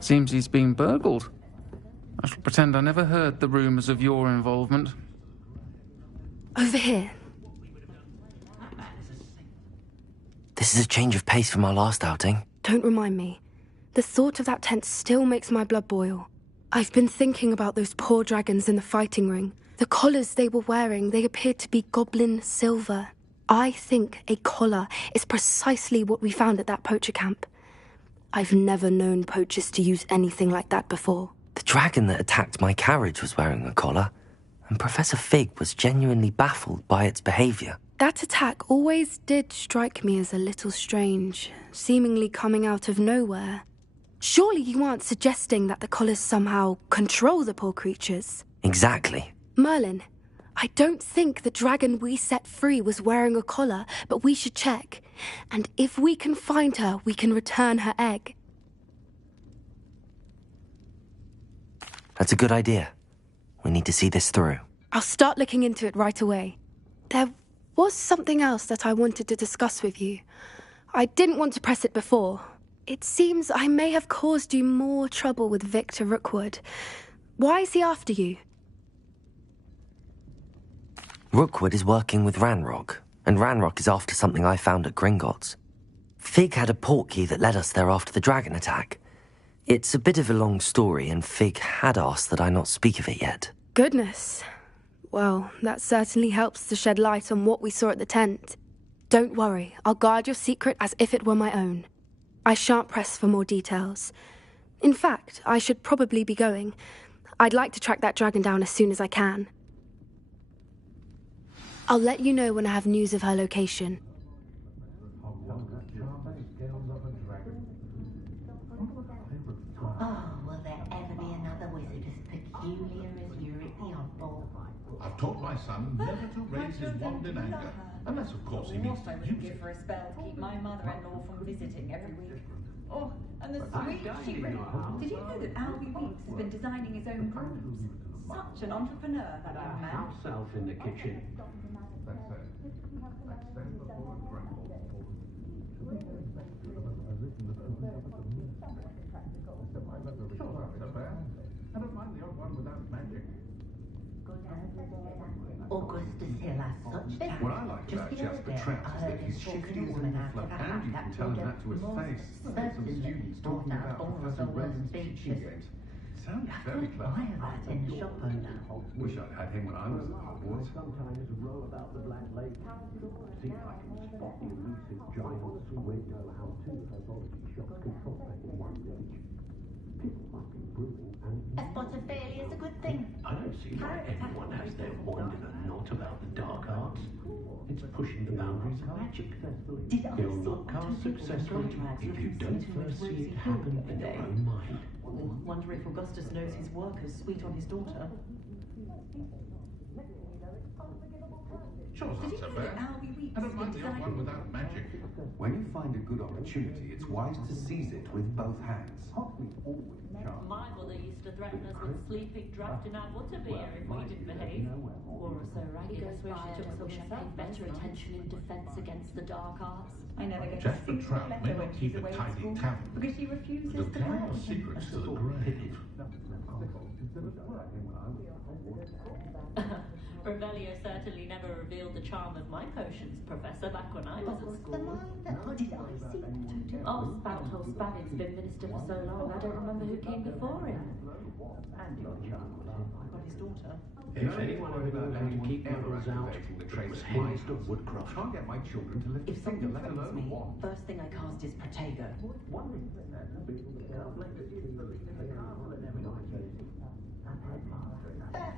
Seems he's been burgled. I shall pretend I never heard the rumours of your involvement. Over here. This is a change of pace from our last outing. Don't remind me. The thought of that tent still makes my blood boil. I've been thinking about those poor dragons in the fighting ring. The collars they were wearing, they appeared to be goblin silver. I think a collar is precisely what we found at that poacher camp. I've never known poachers to use anything like that before. The dragon that attacked my carriage was wearing a collar, and Professor Fig was genuinely baffled by its behaviour. That attack always did strike me as a little strange, seemingly coming out of nowhere. Surely you aren't suggesting that the collars somehow control the poor creatures? Exactly. Merlin, I don't think the dragon we set free was wearing a collar, but we should check. And if we can find her, we can return her egg. That's a good idea. We need to see this through. I'll start looking into it right away. There was something else that I wanted to discuss with you. I didn't want to press it before. It seems I may have caused you more trouble with Victor Rookwood. Why is he after you? Rookwood is working with Ranrock, and Ranrock is after something I found at Gringotts. Fig had a portkey that led us there after the dragon attack. It's a bit of a long story, and Fig had asked that I not speak of it yet. Goodness. Well, that certainly helps to shed light on what we saw at the tent. Don't worry, I'll guard your secret as if it were my own. I shan't press for more details. In fact, I should probably be going. I'd like to track that dragon down as soon as I can. I'll let you know when I have news of her location. Will there ever be another wizard as peculiar as Uric the Oddball? I've taught my son never to raise his wand in anger. Unless, of course, he means to use it. For a spell to keep my mother-in-law from visiting every week. Oh, and the sweet she wrote. Did you know that Albie Weeks has been designing his own brooms? Such an entrepreneur, that young man. House elf in the kitchen. Augustus Hill has such talent. What I like about Just the Trout is that he's shifty as an infant, and you can tell him that to his face. Some students talking about Professor Redden's teaching games. Sounds very clever. Buy that in the shop owner. Wish I'd had him when I was at Hogwarts. Sometimes row about the Black Lake. See if I can spot the elusive giant squid. Know how two herbology shops consolidate in one village. People must be brewing and... A spot of failure is a good thing. I don't see why everyone has their wand in a knot about the dark arts. It's pushing the boundaries of magic. You'll not cast successfully if you don't first see it happen in your own mind. Wonder if Augustus knows his work is sweet on his daughter. Sure, not so bad. I don't mind the odd one without magic. When you find a good opportunity, it's wise to seize it with both hands. My mother used to threaten us with sleeping draft in our butterbeer if we didn't behave. Or so ragged, I swear she took some herself. Better attention in defence against the dark arts. I never get Just the Trout may not keep a tidy tavern, because she refuses but to he'll carry play. your secrets to the grave. Revelio certainly never revealed the charm of my potions, Professor, back when I was at school. Oh, Spattle Spavin's been minister for so long, I don't remember who came before him. And your child. I've got his daughter. If anyone ever knows how to keep mirrors out, it was Mr. Woodcroft. Can't get my children to lift a If finger, something let threatens alone me, one. first thing I cast is Protego.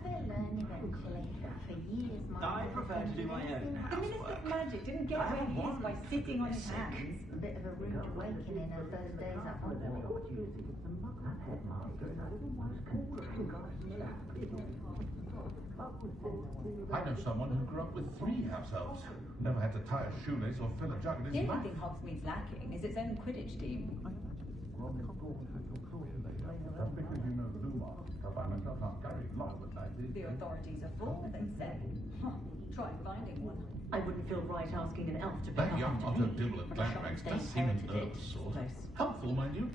They'll learn eventually. For years, I prefer to do my own The Minister of Magic didn't get where he is by sitting on his hands. A bit of a rude awakening of those days at Hogwarts. I know someone who grew up with 3 house elves. Never had to tie a shoelace or fill a jug in The his only mouth. thing Hogsmeade's lacking is its own Quidditch team. Just because you know Lumos, I find myself not very long with ideas. The authorities are full, they say. try finding one. I wouldn't feel right asking an elf to pick That up young after Otto me. Dibble at Glamrex does seem an nervous sort. Helpful, mind you,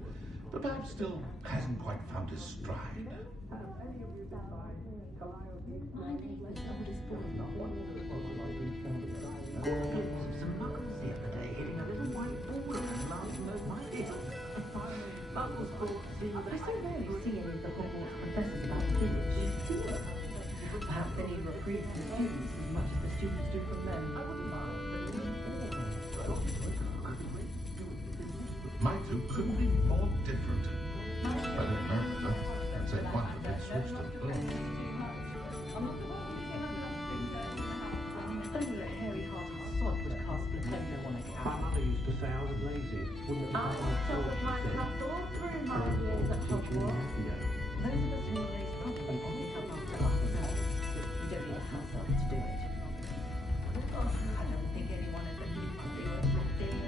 but perhaps still hasn't quite found his stride. I so rarely see any of the Hogwarts professors about the village. Perhaps they need reprieve from students as much as the students do from them. My two couldn't be more different. I don't know, though. I'd say quite a big switch to both. Only a hairy-hearted sod would cast Nintendo on a cat. My mother used to say I was lazy. I told my class all through my years at Hogwarts. Those of us who were raised properly only come after ourselves. We don't need a house elf to do it. I don't think anyone ever needs to do everything.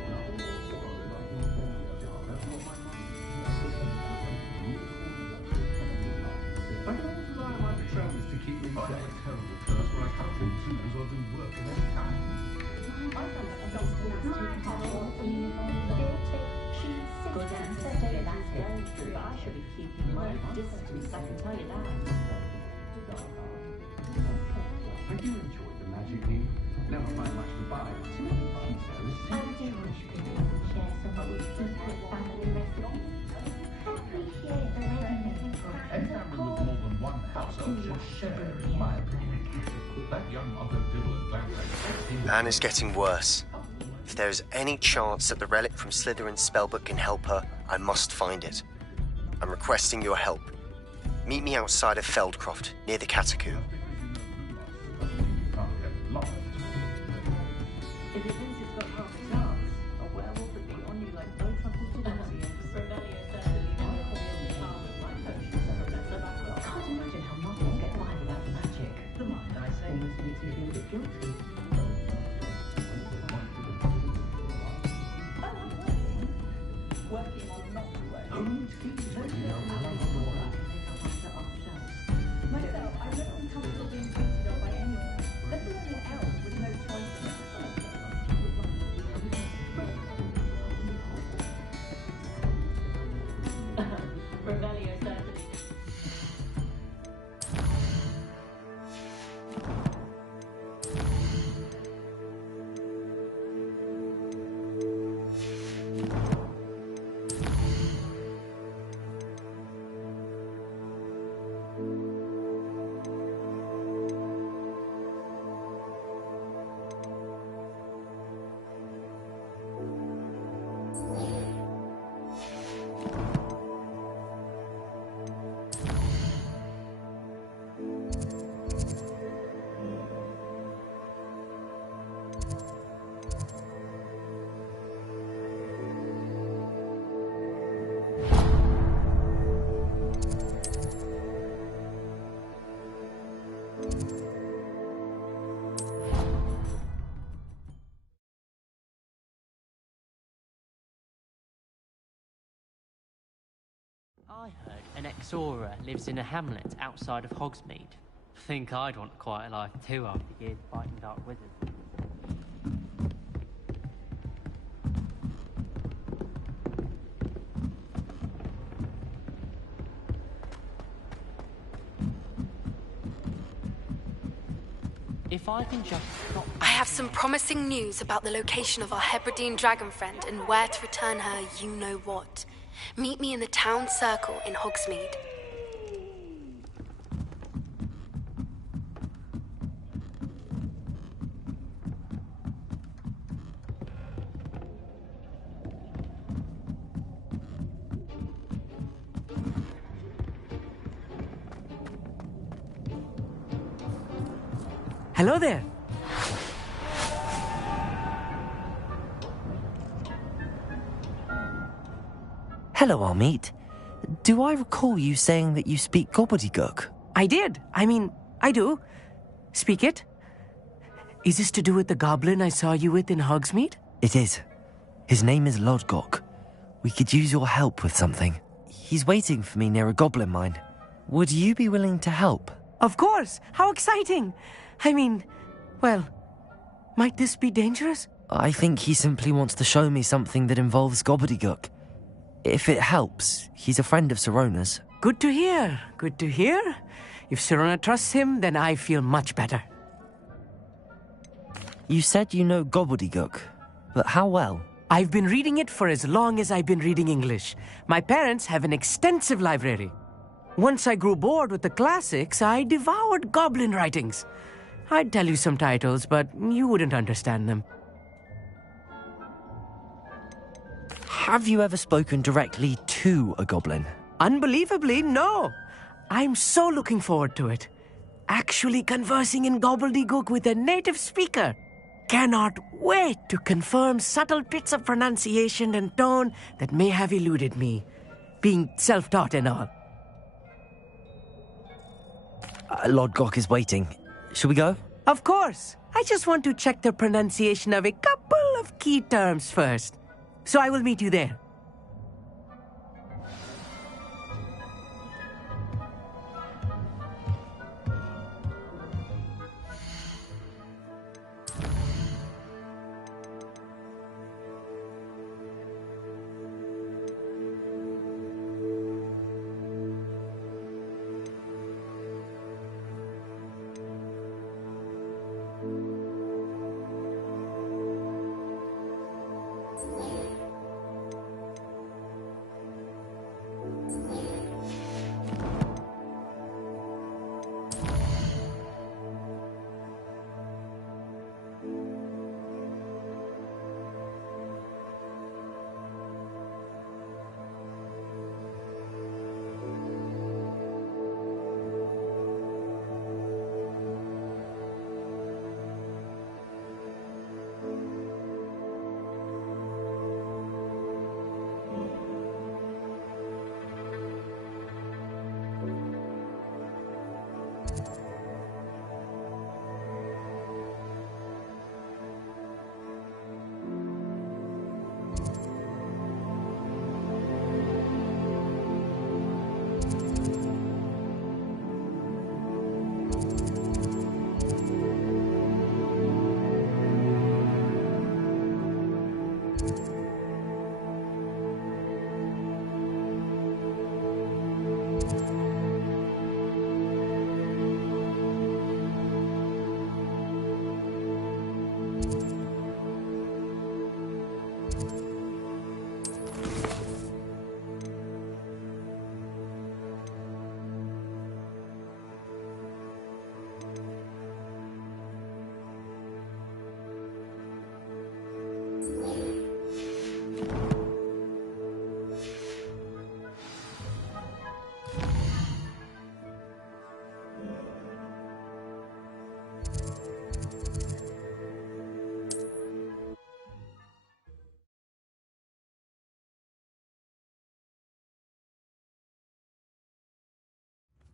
I can always rely on my patrons to keep me I have a safe. terrible curse where I can't do tools or do work of any kind. Good ancestor, that's very true. I should be keeping my distance, I can tell you that. I do enjoy the magic game. Never find much to buy. Too many cheetos. I do wish people would share some of these secret family recipes. Appreciate the readiness. Any family with more than one house elf should share, in my opinion. That young Otto Dibble at Glamrex seems... Anna's getting worse. If there is any chance that the relic from Slytherin's spellbook can help her, I must find it. I'm requesting your help. Meet me outside of Feldcroft, near the catacomb. If it thinks it's got half a chance, a werewolf would be on you like both uncles to Darcy. Rebellion certainly might call me on the charm of my potions, so that's a backup. I can't imagine how muggles get by without magic. The mind, I say, almost makes me feel a bit guilty. Working on not working. Myself, I don't want comfortable being painted on by anyone, let alone an elf with no choice in it. Revelio certainly. I heard an ex-Aura lives in a hamlet outside of Hogsmeade. Think I'd want a quiet life too after years fighting dark wizards. If I can just stop... I have some promising news about the location of our Hebridean dragon friend and where to return her you-know-what. Meet me in the town circle in Hogsmeade. Hello there. Hello, Armeet. Do I recall you saying that you speak gobbledygook? I did. I do. Speak it. Is this to do with the goblin I saw you with in Hogsmeade? It is. His name is Lodgok. We could use your help with something. He's waiting for me near a goblin mine. Would you be willing to help? Of course. How exciting. Well, might this be dangerous? I think he simply wants to show me something that involves gobbledygook. If it helps, he's a friend of Sirona's. Good to hear. Good to hear. If Sirona trusts him, then I feel much better. You said you know gobbledygook, but how well? I've been reading it for as long as I've been reading English. My parents have an extensive library. Once I grew bored with the classics, I devoured goblin writings. I'd tell you some titles, but you wouldn't understand them. Have you ever spoken directly to a goblin? Unbelievably, no. I'm so looking forward to it. Actually conversing in gobbledygook with a native speaker. Cannot wait to confirm subtle bits of pronunciation and tone that may have eluded me, being self-taught and all. Lord Gok is waiting. Shall we go? Of course. I just want to check the pronunciation of a couple of key terms first. So I will meet you there.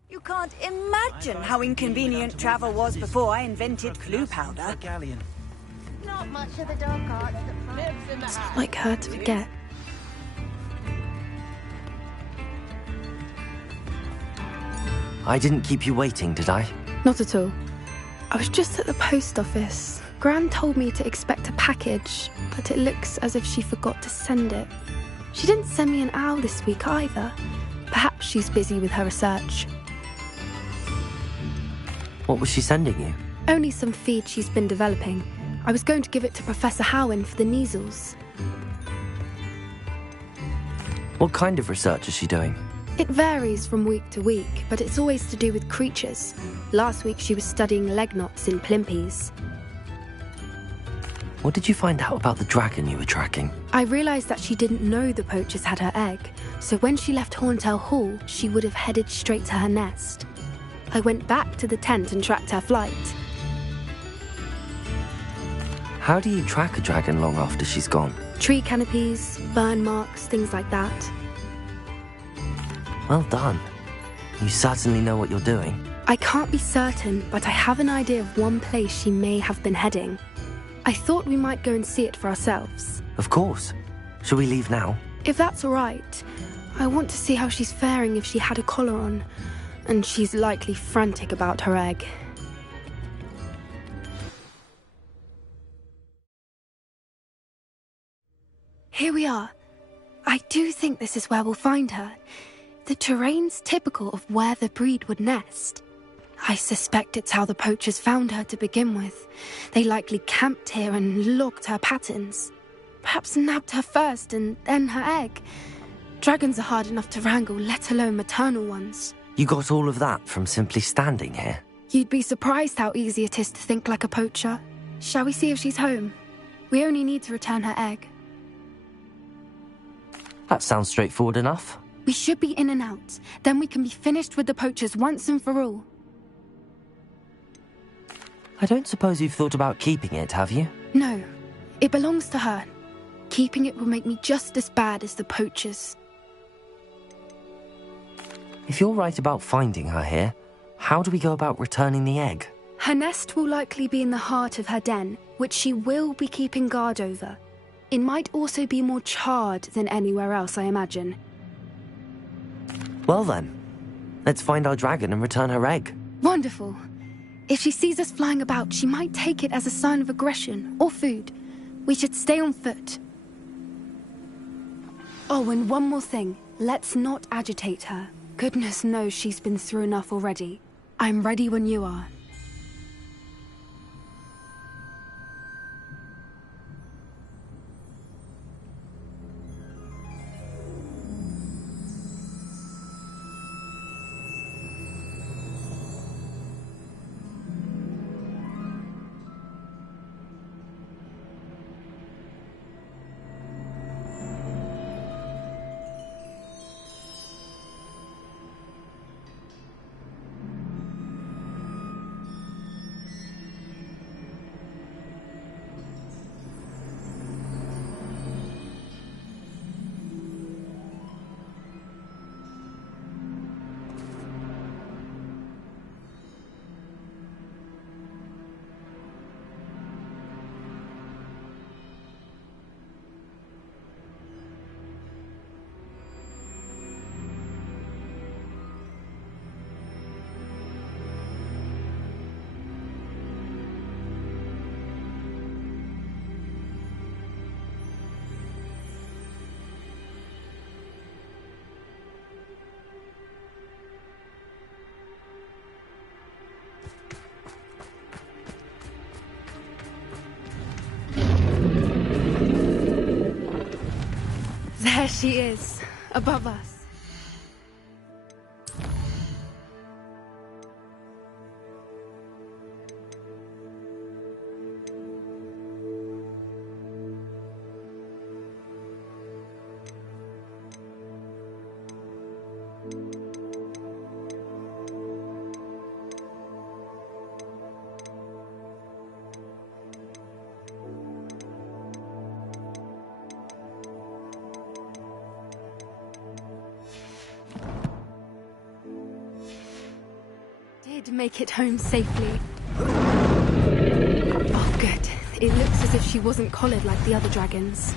You can't imagine how inconvenient travel was before I invented clue powder. Not much of the dark arts that lives in the It's house. not like her to forget. I didn't keep you waiting, did I? Not at all. I was just at the post office. Gran told me to expect a package, but it looks as if she forgot to send it. She didn't send me an owl this week either. Perhaps she's busy with her research. What was she sending you? Only some feed she's been developing. I was going to give it to Professor Howen for the measles. What kind of research is she doing? It varies from week to week, but it's always to do with creatures. Last week she was studying leg knots in plimpies. What did you find out about the dragon you were tracking? I realised that she didn't know the poachers had her egg, so when she left Horntail Hall, she would have headed straight to her nest. I went back to the tent and tracked her flight. How do you track a dragon long after she's gone? Tree canopies, burn marks, things like that. Well done. You certainly know what you're doing. I can't be certain, but I have an idea of one place she may have been heading. I thought we might go and see it for ourselves. Of course. Shall we leave now? If that's all right. I want to see how she's faring if she had a collar on. And she's likely frantic about her egg. Here we are. I do think this is where we'll find her. The terrain's typical of where the breed would nest. I suspect it's how the poachers found her to begin with. They likely camped here and logged her patterns. Perhaps nabbed her first and then her egg. Dragons are hard enough to wrangle, let alone maternal ones. You got all of that from simply standing here? You'd be surprised how easy it is to think like a poacher. Shall we see if she's home? We only need to return her egg. That sounds straightforward enough. We should be in and out. Then we can be finished with the poachers once and for all. I don't suppose you've thought about keeping it, have you? No. It belongs to her. Keeping it will make me just as bad as the poachers. If you're right about finding her here, how do we go about returning the egg? Her nest will likely be in the heart of her den, which she will be keeping guard over. It might also be more charred than anywhere else, I imagine. Well then, let's find our dragon and return her egg. Wonderful. If she sees us flying about, she might take it as a sign of aggression or food. We should stay on foot. Oh, and one more thing. Let's not agitate her. Goodness knows she's been through enough already. I'm ready when you are. There she is, above us. Make it home safely. Oh, good. It looks as if she wasn't collared like the other dragons.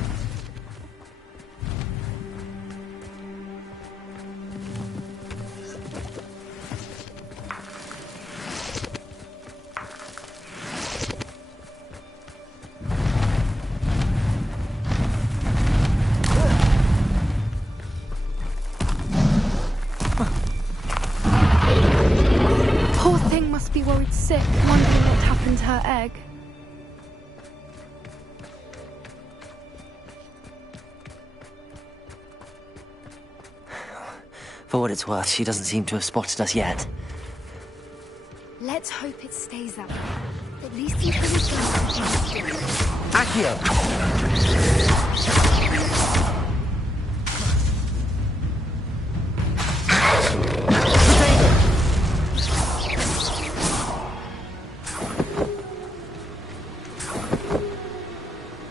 Sick, wondering what happened to her egg. For what it's worth, she doesn't seem to have spotted us yet. Let's hope it stays that way. At least you can... Accio!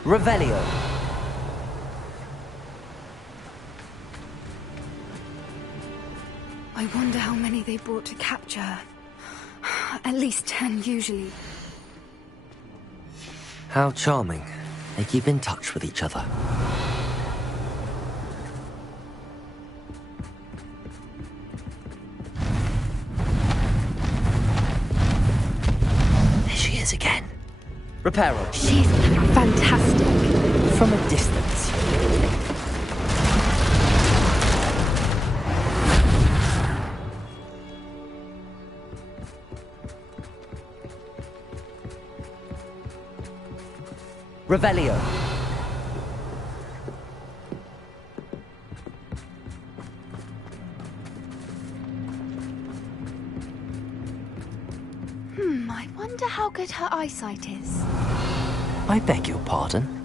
Revelio. I wonder how many they brought to capture her. At least 10 usually. How charming. They keep in touch with each other. There she is again. Reparo. She's fantastic. From a distance. Revelio. I wonder how good her eyesight is. I beg your pardon?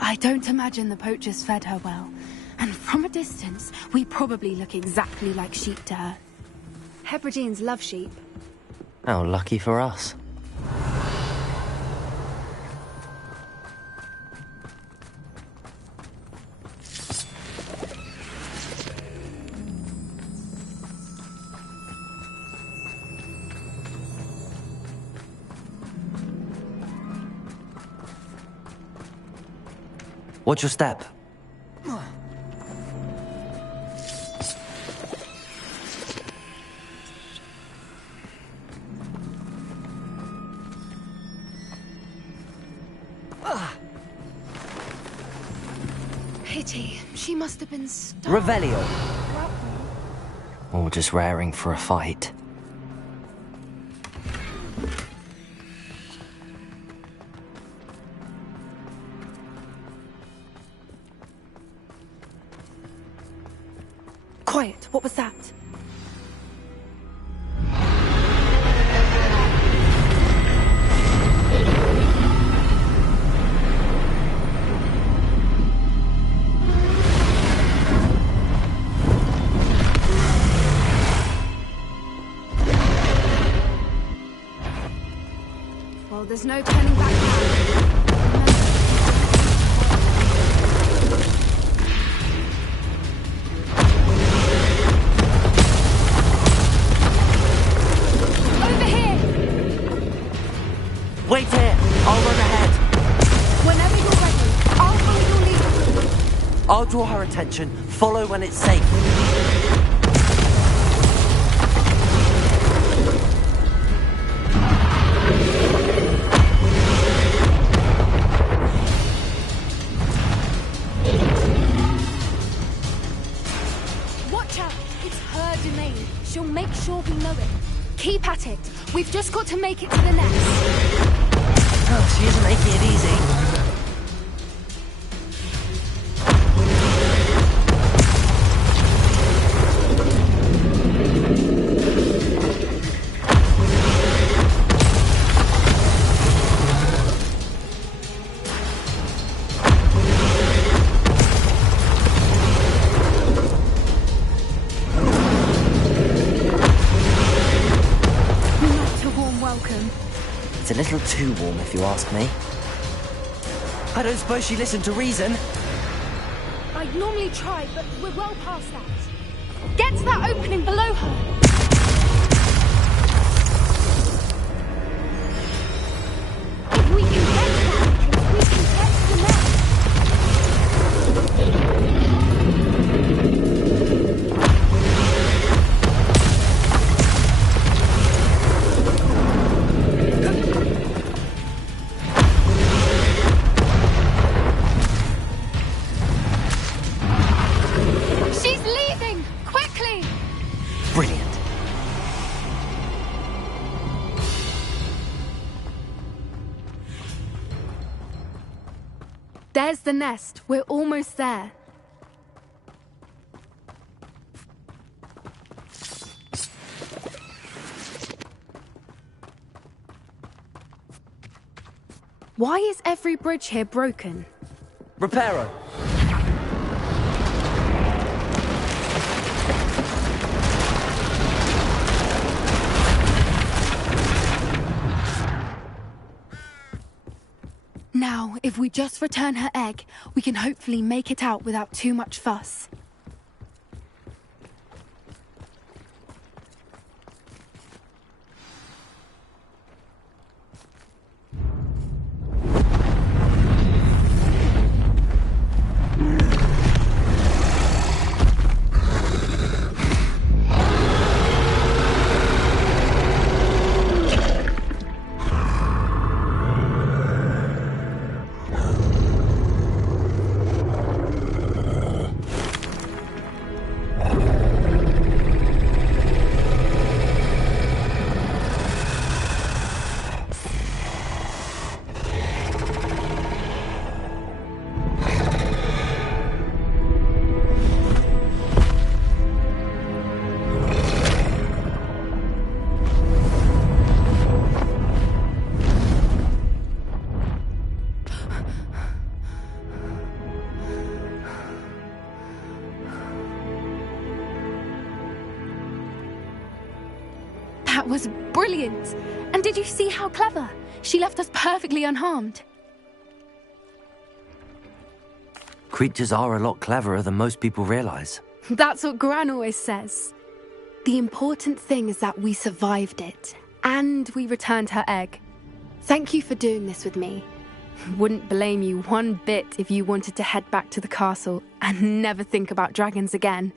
I don't imagine the poachers fed her well. And from a distance, we probably look exactly like sheep to her. Hebrideans love sheep. How lucky for us. Watch your step. Pity. She must have been stuck. Revelio. Or just raring for a fight. Quiet. What was that? Well, there's no turning back now. Wait here! I'll run ahead! Whenever you're ready, I'll follow your lead. I'll draw her attention. Follow when it's safe. Watch out! It's her domain. She'll make sure we know it. Keep at it. We've just got to make it to the nest. Oh, she isn't making it easy. It's a little too warm, if you ask me. I don't suppose she listened to reason. I'd normally try, but we're well past that. Get to that opening below her. If we can get to that entrance, we can get to the nest. There's the nest. We're almost there. Why is every bridge here broken? Reparo. Now, if we just return her egg, we can hopefully make it out without too much fuss. was brilliant. And did you see how clever? She left us perfectly unharmed. Creatures are a lot cleverer than most people realize. That's what Gran always says. The important thing is that we survived it, and we returned her egg. Thank you for doing this with me. Wouldn't blame you one bit if you wanted to head back to the castle and never think about dragons again.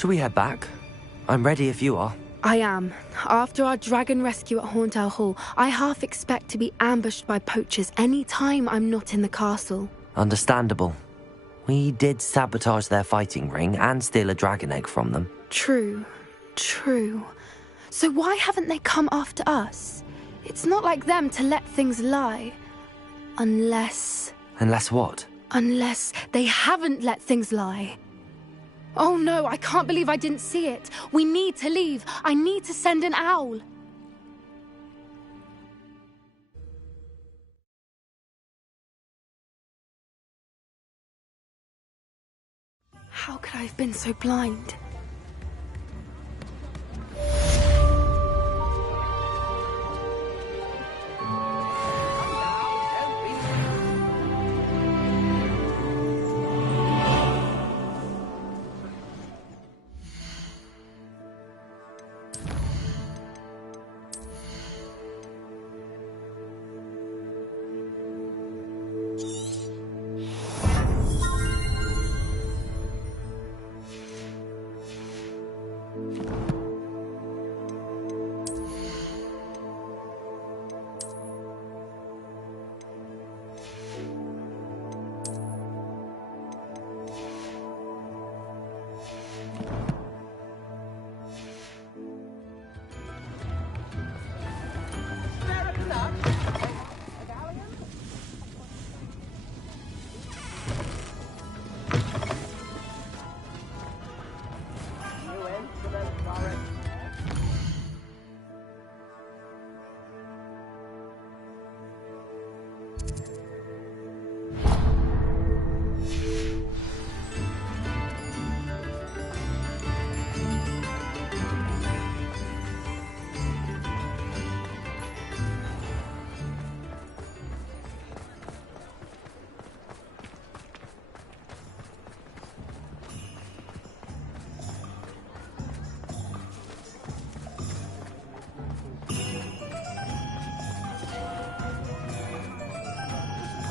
Shall we head back? I'm ready if you are. I am. After our dragon rescue at Hauntow Hall, I half expect to be ambushed by poachers any time I'm not in the castle. Understandable. We did sabotage their fighting ring and steal a dragon egg from them. True. So why haven't they come after us? It's not like them to let things lie. Unless... Unless what? Unless they haven't let things lie. Oh no, I can't believe I didn't see it. We need to leave. I need to send an owl. How could I have been so blind?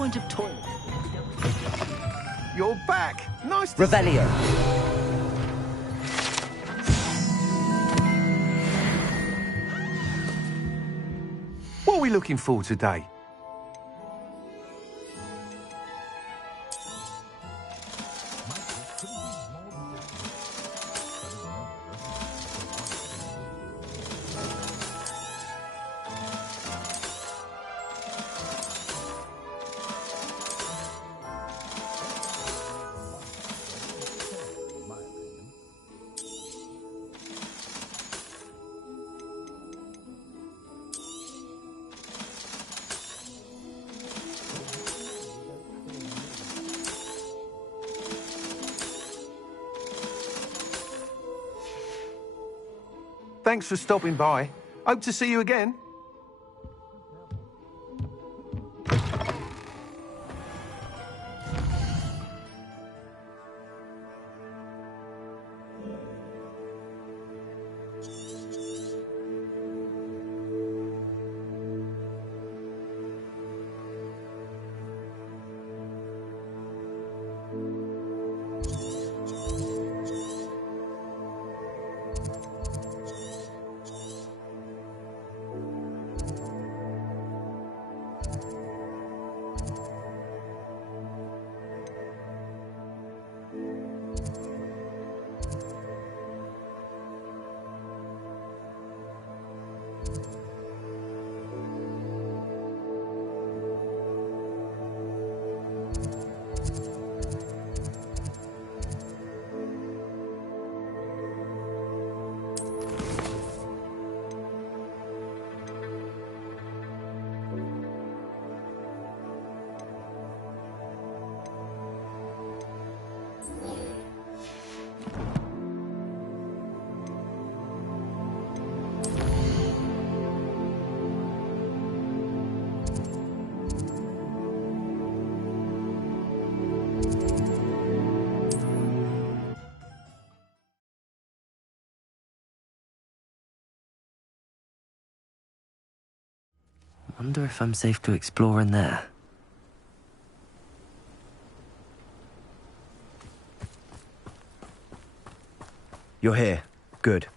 point of toilet. You're back. Nice to Revelio. What are we looking for today? Thanks for stopping by. Hope to see you again. Wonder if I'm safe to explore in there. You're here. Good.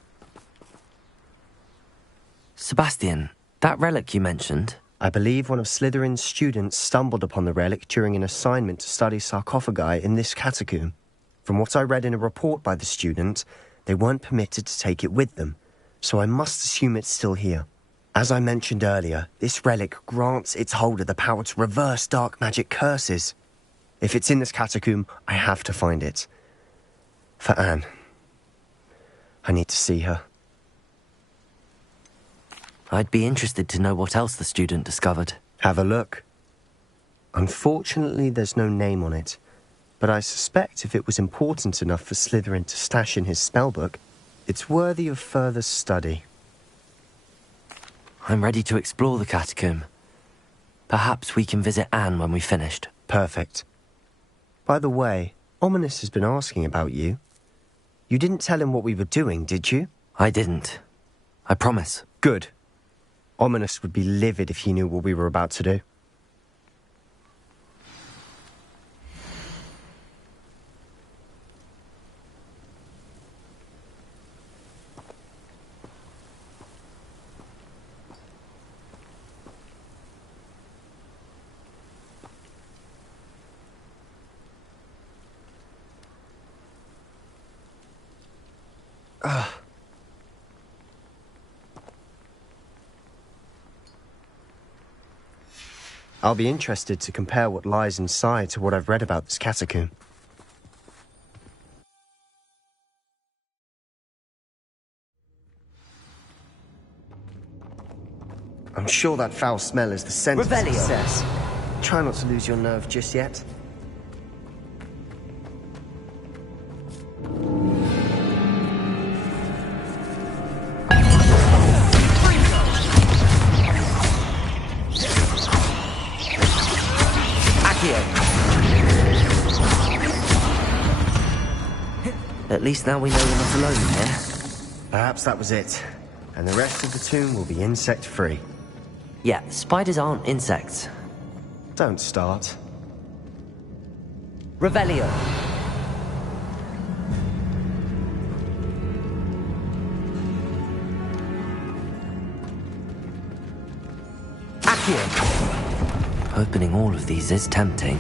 Sebastian, that relic you mentioned... I believe one of Slytherin's students stumbled upon the relic during an assignment to study sarcophagi in this catacomb. From what I read in a report by the student, they weren't permitted to take it with them, so I must assume it's still here. As I mentioned earlier, this relic grants its holder the power to reverse dark magic curses. If it's in this catacomb, I have to find it. For Anne. I need to see her. I'd be interested to know what else the student discovered. Have a look. Unfortunately, there's no name on it, but I suspect if it was important enough for Slytherin to stash in his spellbook, it's worthy of further study. I'm ready to explore the catacomb. Perhaps we can visit Anne when we've finished. Perfect. By the way, Ominous has been asking about you. You didn't tell him what we were doing, did you? I didn't. I promise. Good. Ominous would be livid if he knew what we were about to do. I'll be interested to compare what lies inside to what I've read about this catacomb. I'm sure that foul smell is the scent of success. Try not to lose your nerve just yet. At least now we know we're not alone here. Perhaps that was it. And the rest of the tomb will be insect-free. Yeah, spiders aren't insects. Don't start. Revelio. Accio. Opening all of these is tempting.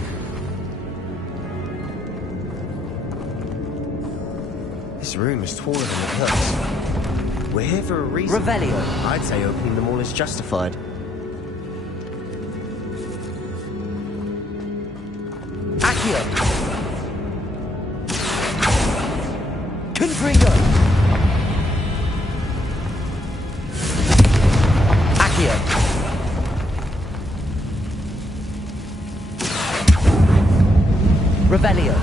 This room is taller than it looks. We're here for a reason. Revelio. I'd say opening them all is justified. Accio. Confringo. Accio. Revelio.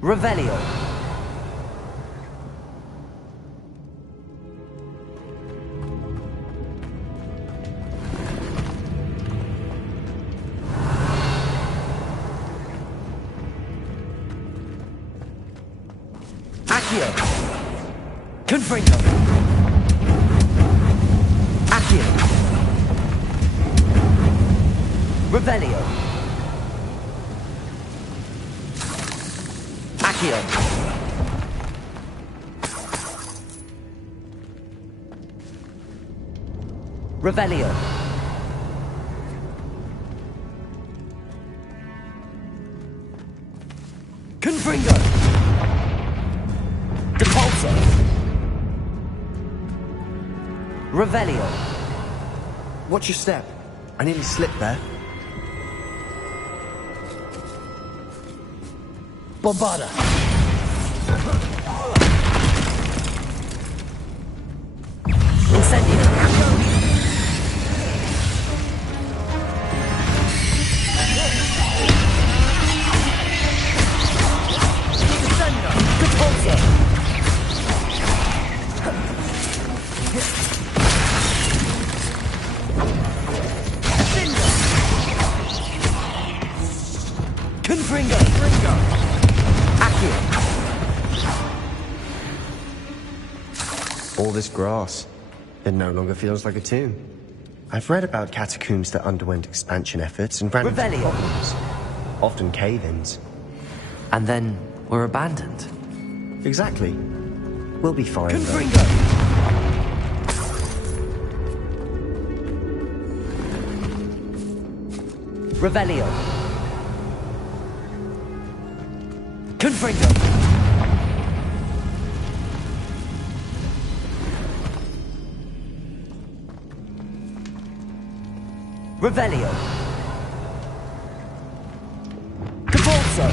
Revelio. Accio. Confringo. Accio. Revelio. Accio. Revelio. Confringo. Depulso. Revelio. Watch your step. I nearly slipped there. Bombarda. Incendio. Depulso. Confringo. All this grass. It no longer feels like a tomb. I've read about catacombs that underwent expansion efforts and ran into problems. Often cave-ins. And then were abandoned. Exactly. We'll be fine. Confringo. Revelio. Confringo. Revelio. Depulso.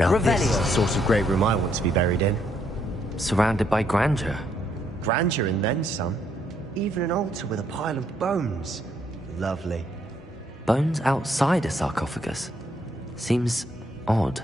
Now this is Revelio. the sort of great room I want to be buried in. Surrounded by grandeur. Grandeur and then some. Even an altar with a pile of bones. Lovely. Bones outside a sarcophagus. Seems odd.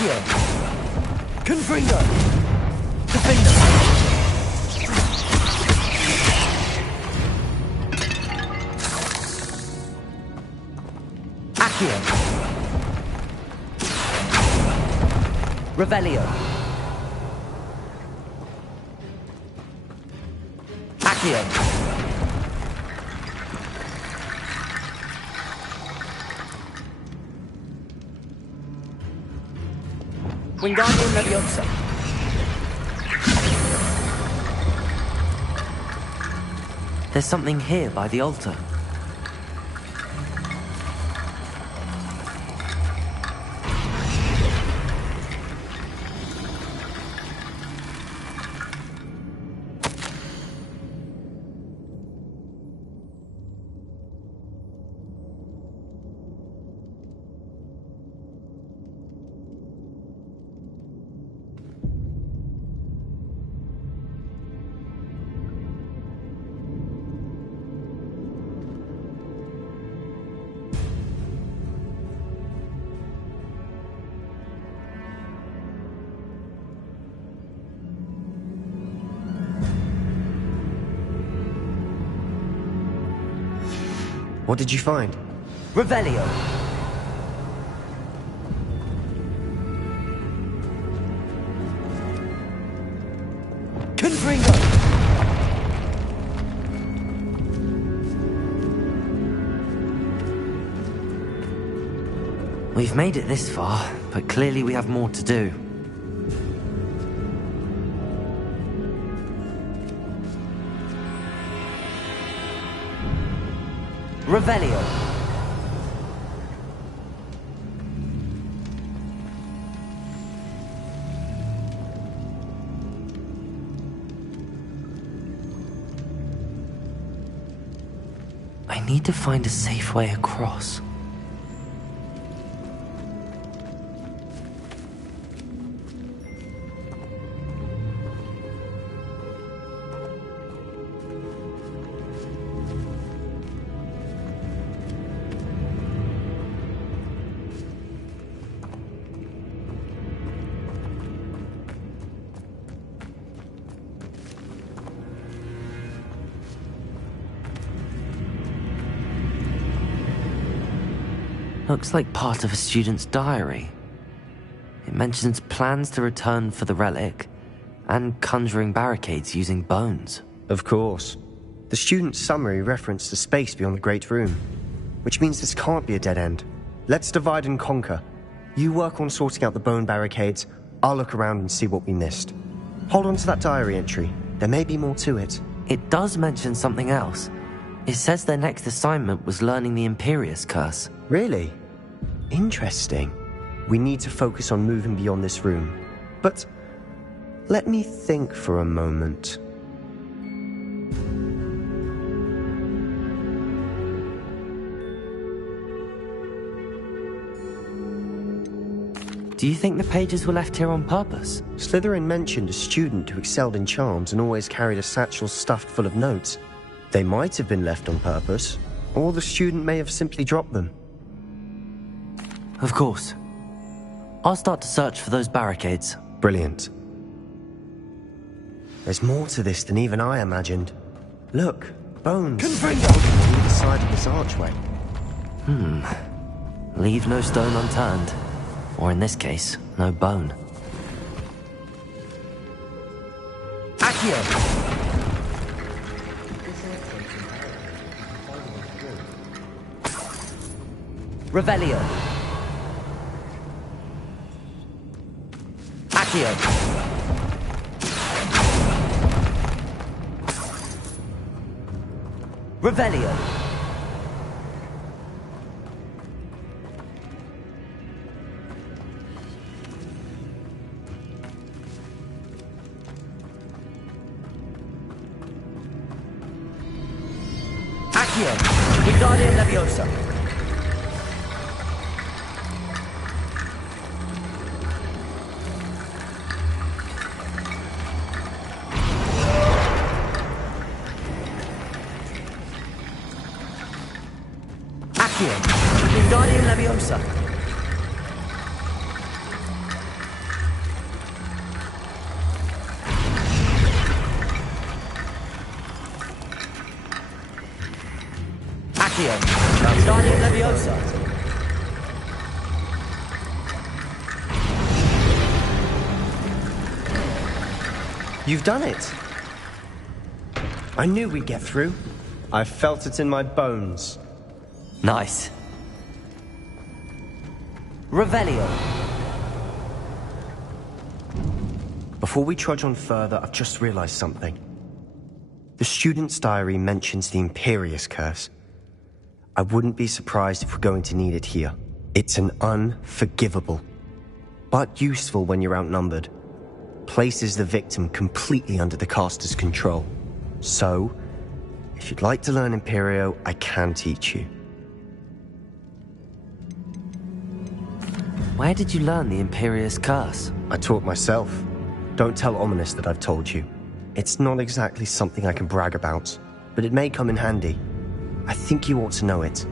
Accio! Confringo! Defender! Accio. Revelio. Accio. Wingardium Leviosa. There's something here by the altar. What did you find? Revelio. Confringo! We've made it this far, but clearly we have more to do. Revelio. I need to find a safe way across. Looks like part of a student's diary. It mentions plans to return for the relic and conjuring barricades using bones. Of course. The student's summary referenced a space beyond the Great Room, which means this can't be a dead end. Let's divide and conquer. You work on sorting out the bone barricades, I'll look around and see what we missed. Hold on to that diary entry. There may be more to it. It does mention something else. It says their next assignment was learning the Imperius Curse. Really? Interesting. We need to focus on moving beyond this room. But let me think for a moment. Do you think the pages were left here on purpose? Slytherin mentioned a student who excelled in charms and always carried a satchel stuffed full of notes. They might have been left on purpose, or the student may have simply dropped them. Of course. I'll start to search for those barricades. Brilliant. There's more to this than even I imagined. Look, bones on either side of this archway. Leave no stone unturned. Or in this case, no bone. Accio! Revelio. Accio. Revelio. Accio! Wingardium Leviosa! Accio! Wingardium Leviosa! Accio! Wingardium Leviosa! You've done it. I knew we'd get through. I felt it in my bones. Nice. Revelio. Before we trudge on further, I've just realized something. The student's diary mentions the Imperious Curse. I wouldn't be surprised if we're going to need it here. It's an unforgivable, but useful when you're outnumbered. Places the victim completely under the caster's control. So, if you'd like to learn Imperio, I can teach you. Where did you learn the Imperious Curse? I taught myself. Don't tell Ominous that I've told you. It's not exactly something I can brag about, but it may come in handy. I think you ought to know it.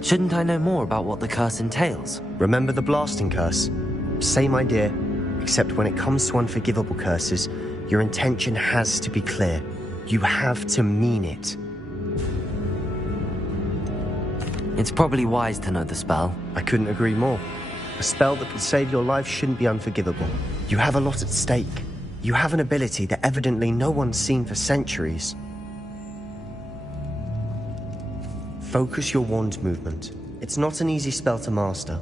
Shouldn't I know more about what the curse entails? Remember the blasting curse? Same idea, except when it comes to unforgivable curses, your intention has to be clear. You have to mean it. It's probably wise to know the spell. I couldn't agree more. A spell that could save your life shouldn't be unforgivable. You have a lot at stake. You have an ability that evidently no one's seen for centuries. Focus your wand movement. It's not an easy spell to master.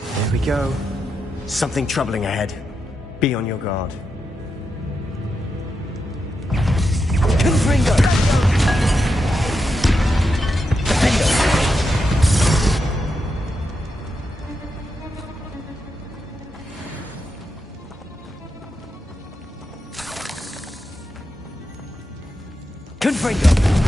There we go. Something troubling ahead. Be on your guard. Confringo! Confringo!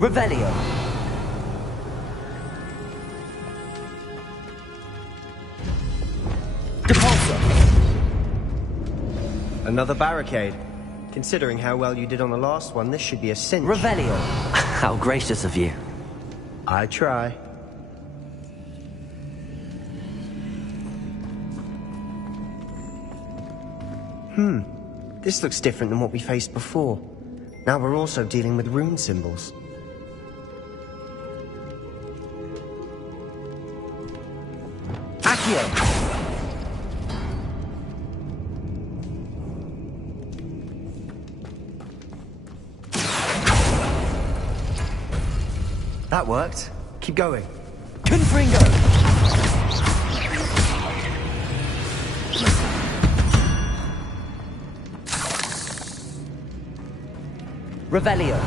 Revelio. Depulso. Another barricade. Considering how well you did on the last one, this should be a cinch. Revelio. How gracious of you. I try. This looks different than what we faced before. Now we're also dealing with rune symbols. Accio! That worked. Keep going. Confringo! Revelio.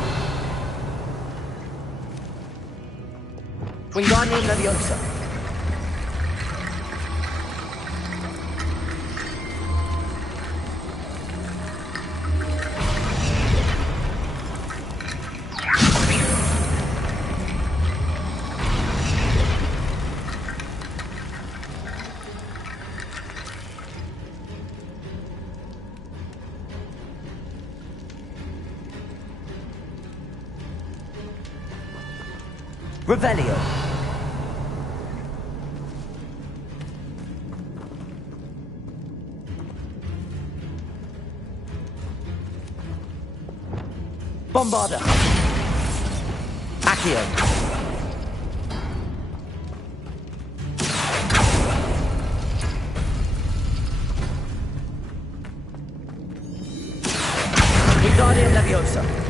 Wingardium Leviosa. Revelio. Bombarda. Accio. Wingardium Leviosa.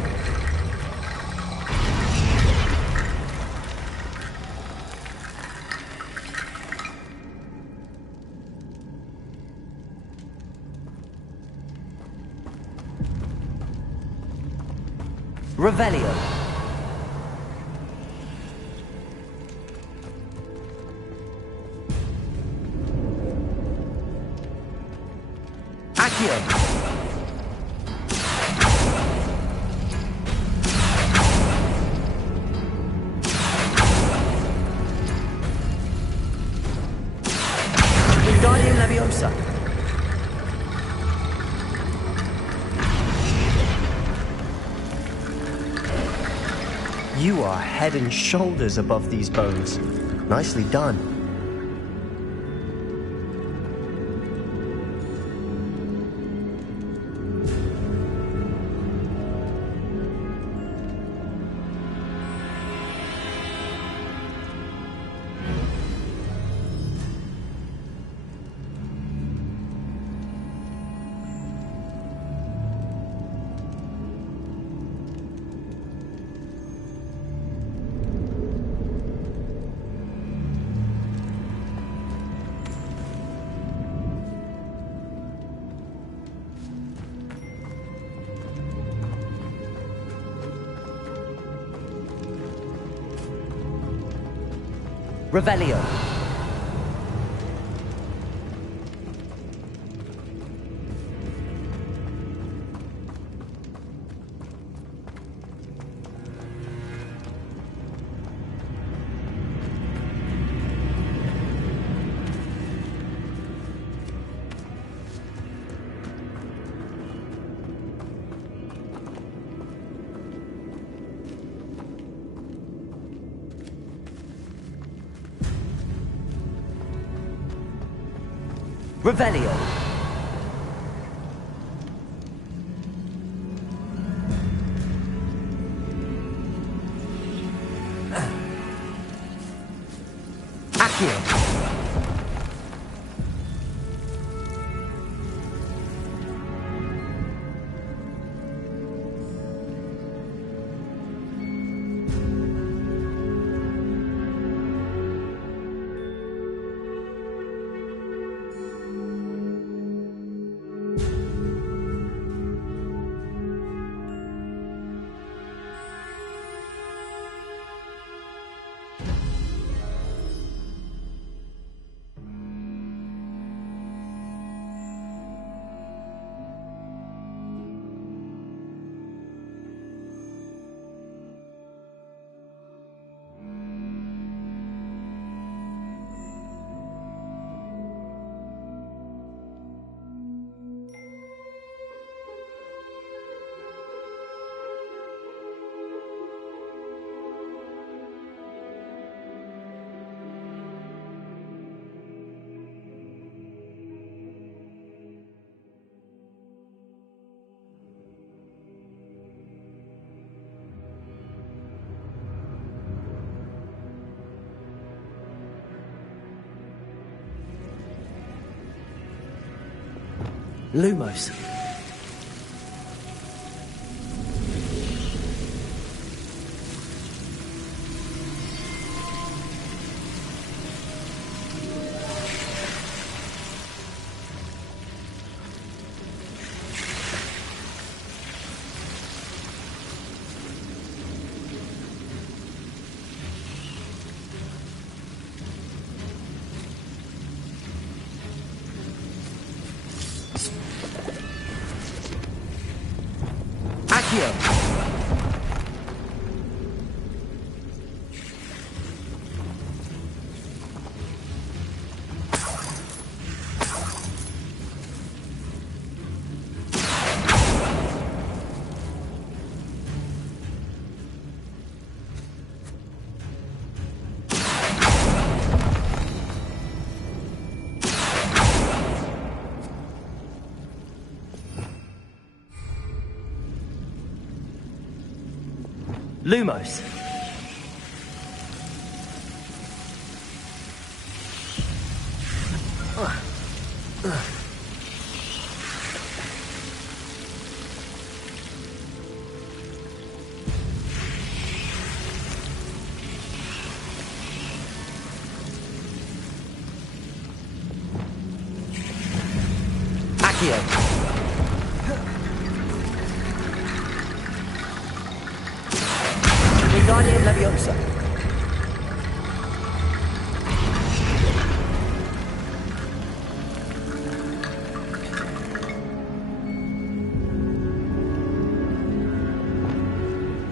Revelio. Accio. Wingardium Leviosa. You are head and shoulders above these bones. Nicely done. Revelio. Revelio. Accio. Lumos. Accio. Lumos. Accio. Wingardium Leviosa.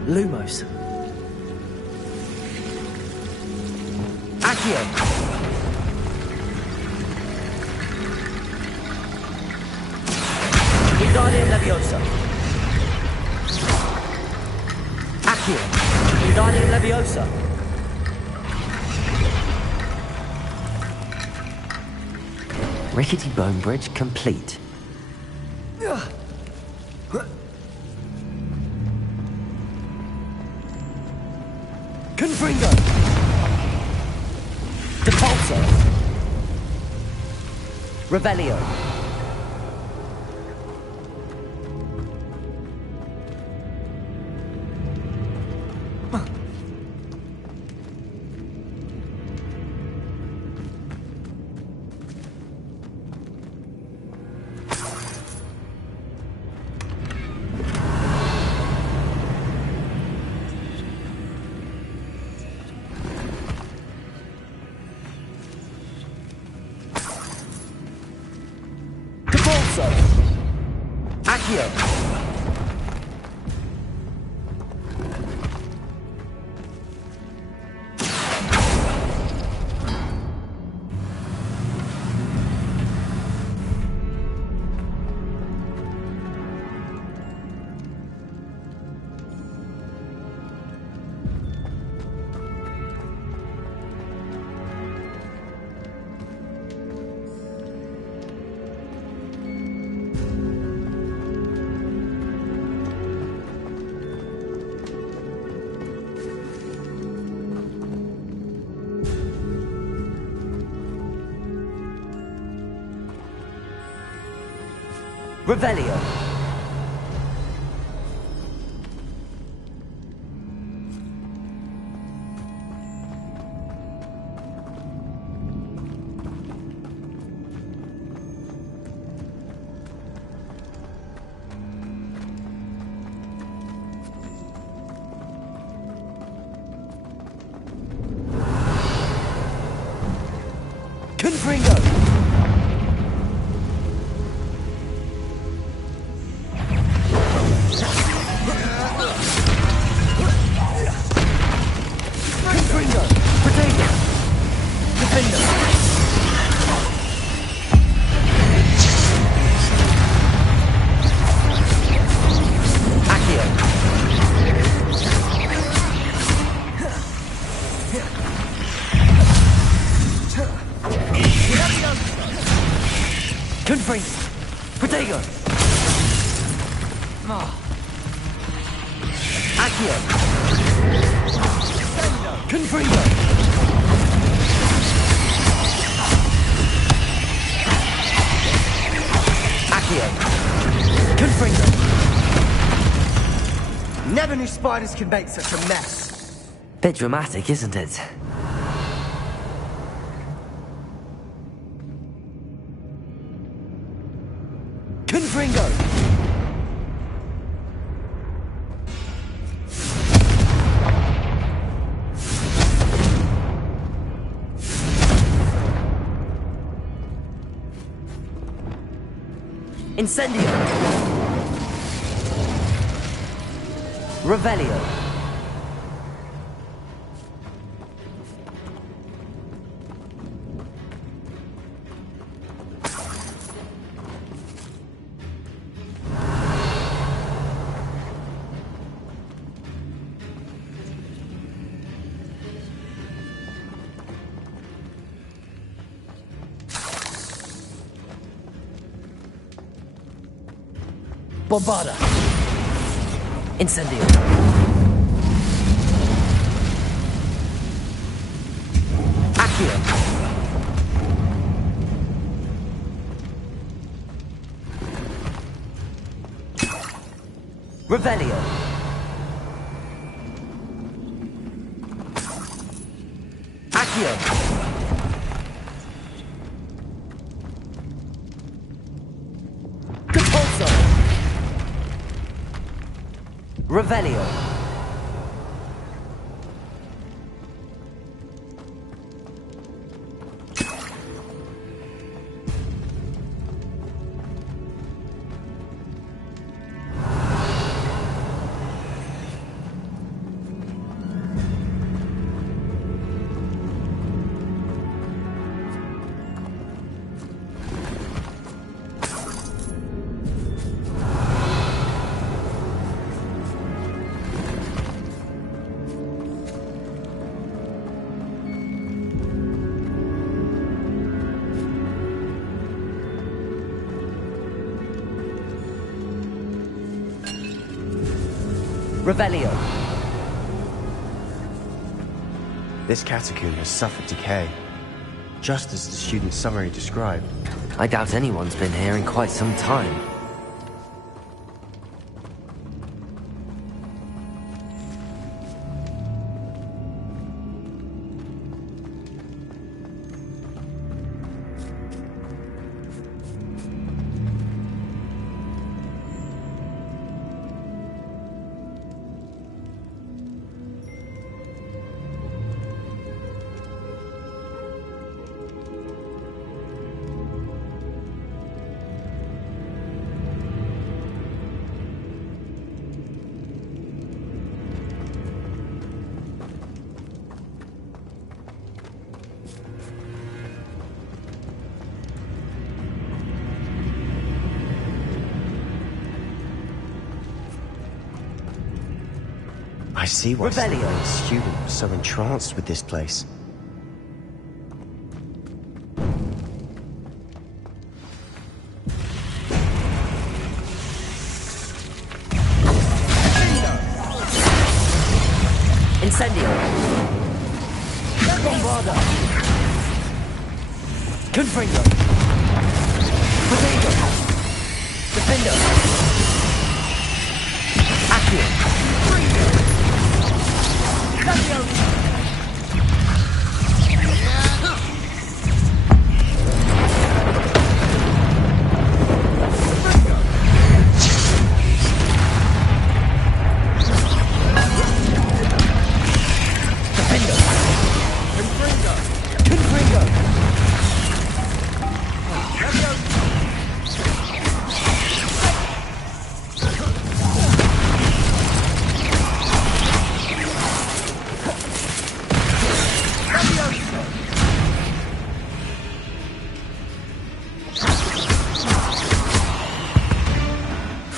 Lumos. Accio. Wingardium Leviosa. Accio. Wingardium Leviosa. Rickety bone bridge complete. Confringo. Depulso. Revelio. Accio. Revelio. Confringo. Protego! Accio! Confringo! Accio! Confringo! Never knew spiders could make such a mess. Bit dramatic, isn't it? Confringo! Incendio. Revelio. Bombarda. Incendio. Accio. Revelio. Accio. Compulso. Revelio. Revelio. This catacomb has suffered decay, just as the student's summary described. I doubt anyone's been here in quite some time. I see why Revelio. the student was so entranced with this place. Incendio. Bombarda. Confringo. Potato. Defender. Accio.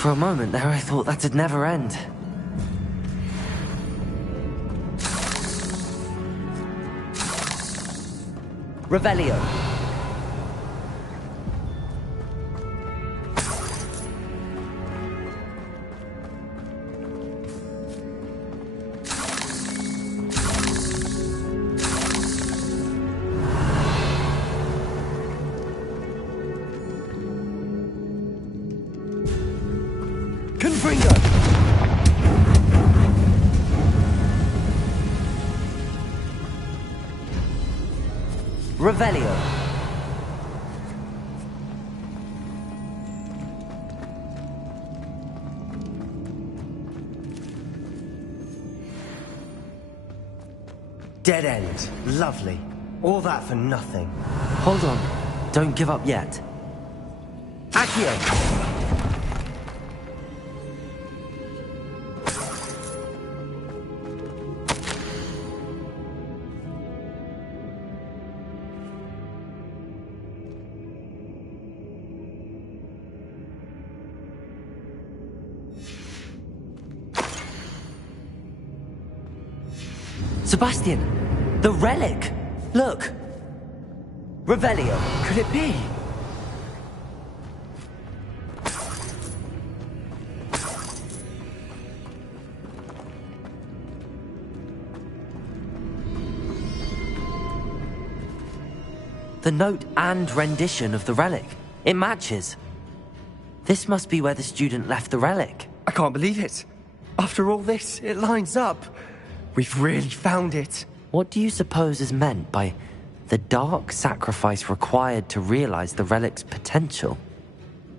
For a moment there, I thought that'd never end. Revelio. Confringo. Revelio. Dead end. Lovely. All that for nothing. Hold on. Don't give up yet. Accio. Sebastian! The relic! Look! Revelio! Could it be? The note and rendition of the relic. It matches. This must be where the student left the relic. I can't believe it. After all this, it lines up. We've really found it. What do you suppose is meant by the dark sacrifice required to realize the relic's potential?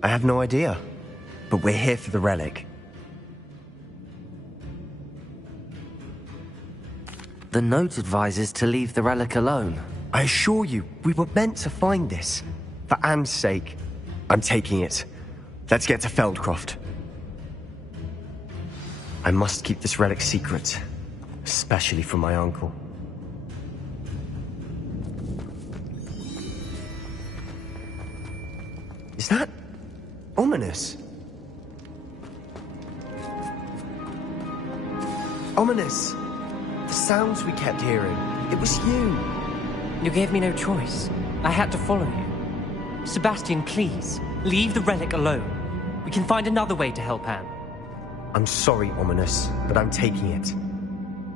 I have no idea, but we're here for the relic. The note advises to leave the relic alone. I assure you, we were meant to find this. For Anne's sake, I'm taking it. Let's get to Feldcroft. I must keep this relic secret, especially from my uncle. Is that ominous? Ominous! The sounds we kept hearing. It was you. You gave me no choice. I had to follow you. Sebastian, please, leave the relic alone. We can find another way to help Anne. I'm sorry, Ominous, but I'm taking it.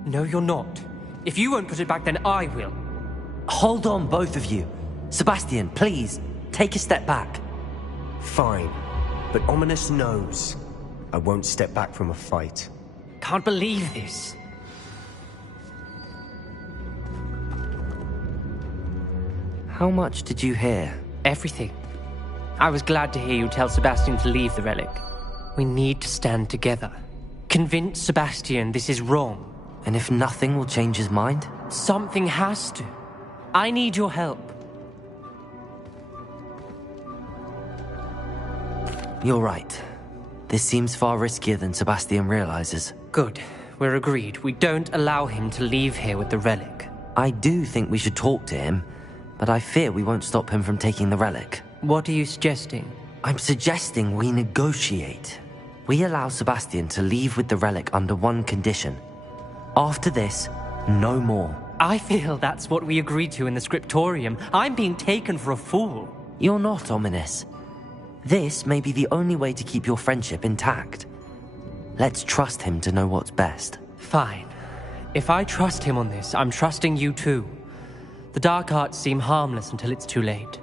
No, you're not. If you won't put it back, then I will. Hold on, both of you. Sebastian, please, take a step back. Fine, but Ominous knows I won't step back from a fight. Can't believe this. How much did you hear? Everything. I was glad to hear you tell Sebastian to leave the relic. We need to stand together. Convince Sebastian this is wrong. And if nothing will change his mind? Something has to. I need your help. You're right. This seems far riskier than Sebastian realizes. Good. We're agreed. We don't allow him to leave here with the relic. I do think we should talk to him, but I fear we won't stop him from taking the relic. What are you suggesting? I'm suggesting we negotiate. We allow Sebastian to leave with the relic under one condition. After this, no more. I feel that's what we agreed to in the scriptorium. I'm being taken for a fool. You're not, Ominous. This may be the only way to keep your friendship intact. Let's trust him to know what's best. Fine. If I trust him on this, I'm trusting you too. The dark arts seem harmless until it's too late.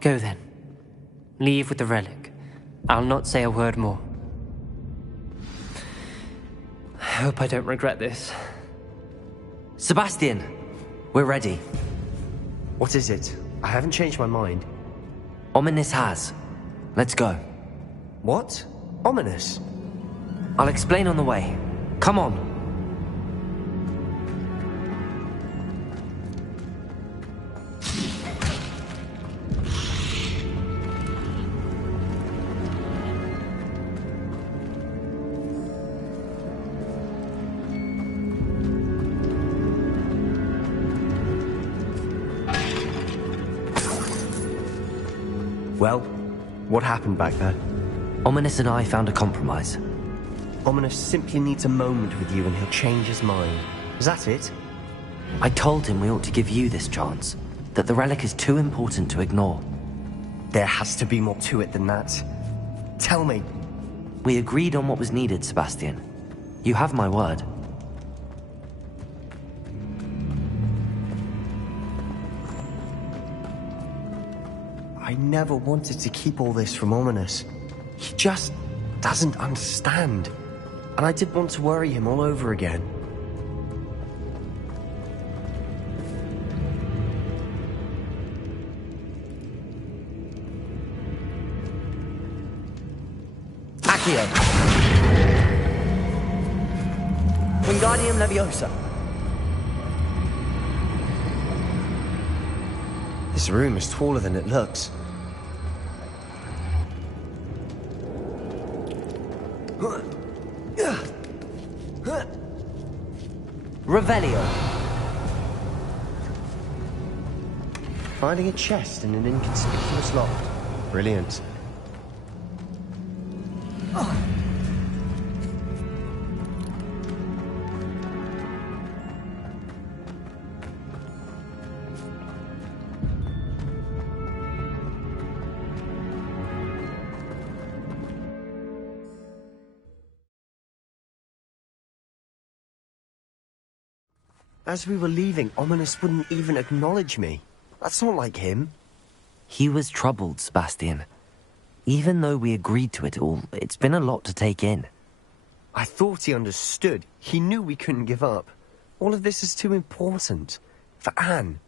Go then. Leave with the relic. I'll not say a word more. I hope I don't regret this. Sebastian, we're ready. What is it? I haven't changed my mind. Ominous has. Let's go. What? Ominous? I'll explain on the way. Come on. Well, what happened back there? Ominous and I found a compromise. Ominous simply needs a moment with you and he'll change his mind. Is that it? I told him we ought to give you this chance, that the relic is too important to ignore. There has to be more to it than that. Tell me. We agreed on what was needed, Sebastian. You have my word. I never wanted to keep all this from Ominous. He just doesn't understand. And I did want to worry him all over again. Accio. Wingardium Leviosa. This room is taller than it looks. Revelio. Finding a chest in an inconspicuous loft. Brilliant. As we were leaving, Ominous wouldn't even acknowledge me. That's not like him. He was troubled, Sebastian. Even though we agreed to it all, it's been a lot to take in. I thought he understood. He knew we couldn't give up. All of this is too important. For Anne.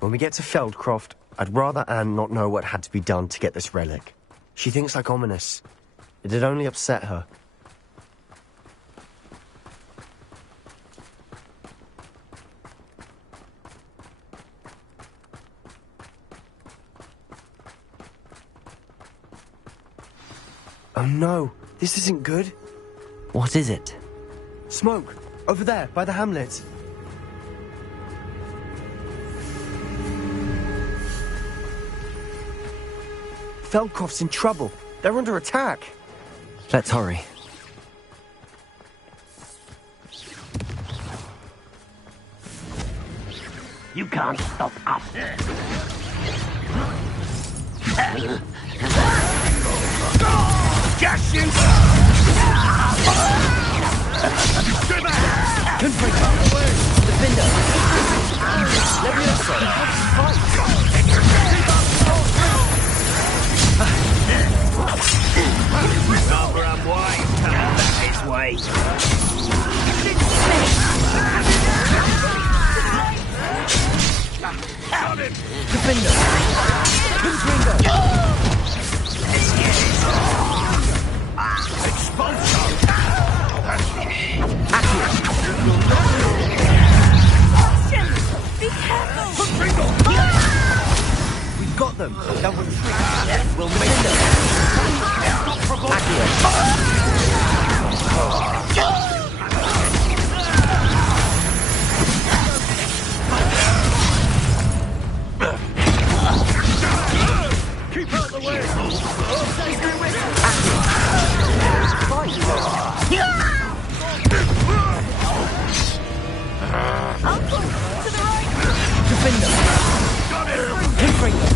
When we get to Feldcroft, I'd rather Anne not know what had to be done to get this relic. She thinks like Ominous. It'd only upset her. Oh no, this isn't good. What is it? Smoke, over there, by the hamlet. Feldcroft's in trouble. They're under attack. Let's hurry. You can't stop us. Just shoot! Defender! Leviosa! Barbara and White, coming back his way. Defender! Confringo! Expulso! Be careful! We've got them. They'll retreat. We'll make them! Keep out the way! Uncle, to the right! Defender! Confringo!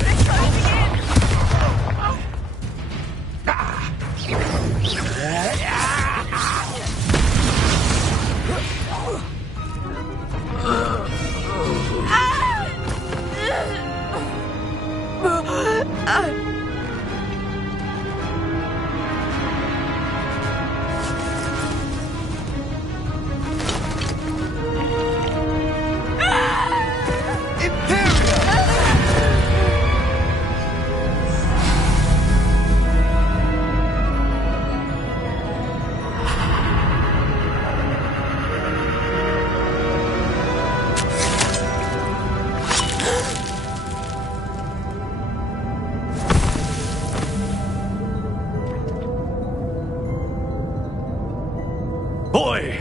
Boy!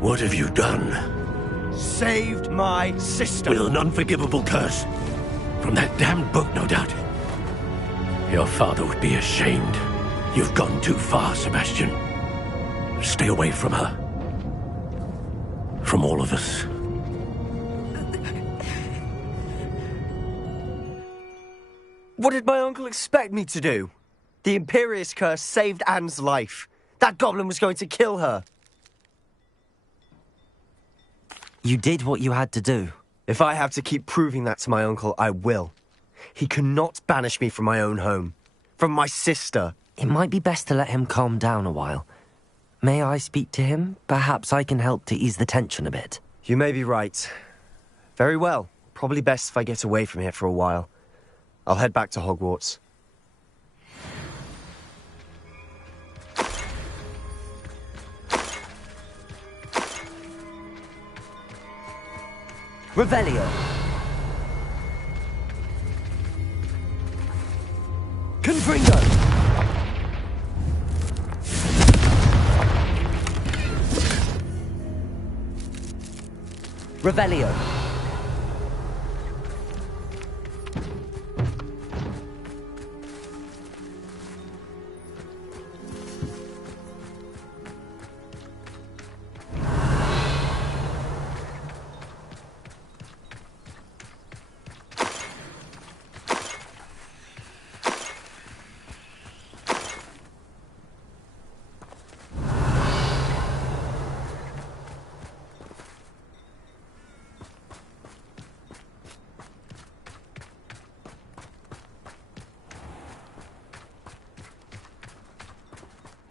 What have you done? Saved my sister. With an unforgivable curse. From that damned book, no doubt. Your father would be ashamed. You've gone too far, Sebastian. Stay away from her. From all of us. What did my uncle expect me to do? The Imperious curse saved Anne's life. That goblin was going to kill her. You did what you had to do. If I have to keep proving that to my uncle, I will. He cannot banish me from my own home. From my sister. It might be best to let him calm down a while. May I speak to him? Perhaps I can help to ease the tension a bit. You may be right. Very well. Probably best if I get away from here for a while. I'll head back to Hogwarts. Revelio. Confringo. Revelio.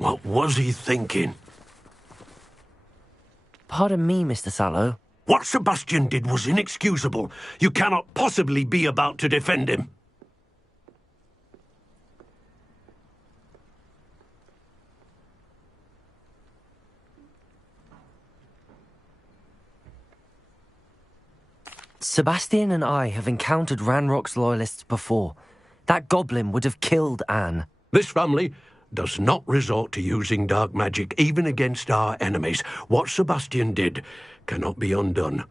What was he thinking? Pardon me, Mr. Sallow. What Sebastian did was inexcusable. You cannot possibly be about to defend him. Sebastian and I have encountered Ranrock's loyalists before. That goblin would have killed Anne. This family does not resort to using dark magic even against our enemies. What Sebastian did cannot be undone.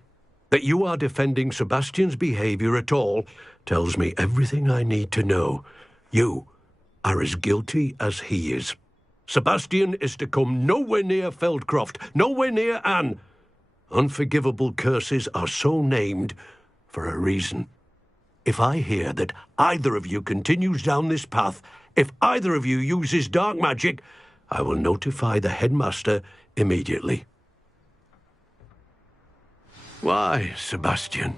That you are defending Sebastian's behavior at all tells me everything I need to know. You are as guilty as he is. Sebastian is to come nowhere near Feldcroft, nowhere near Anne. Unforgivable curses are so named for a reason. If I hear that either of you continues down this path, if either of you uses dark magic, I will notify the headmaster immediately. Why, Sebastian?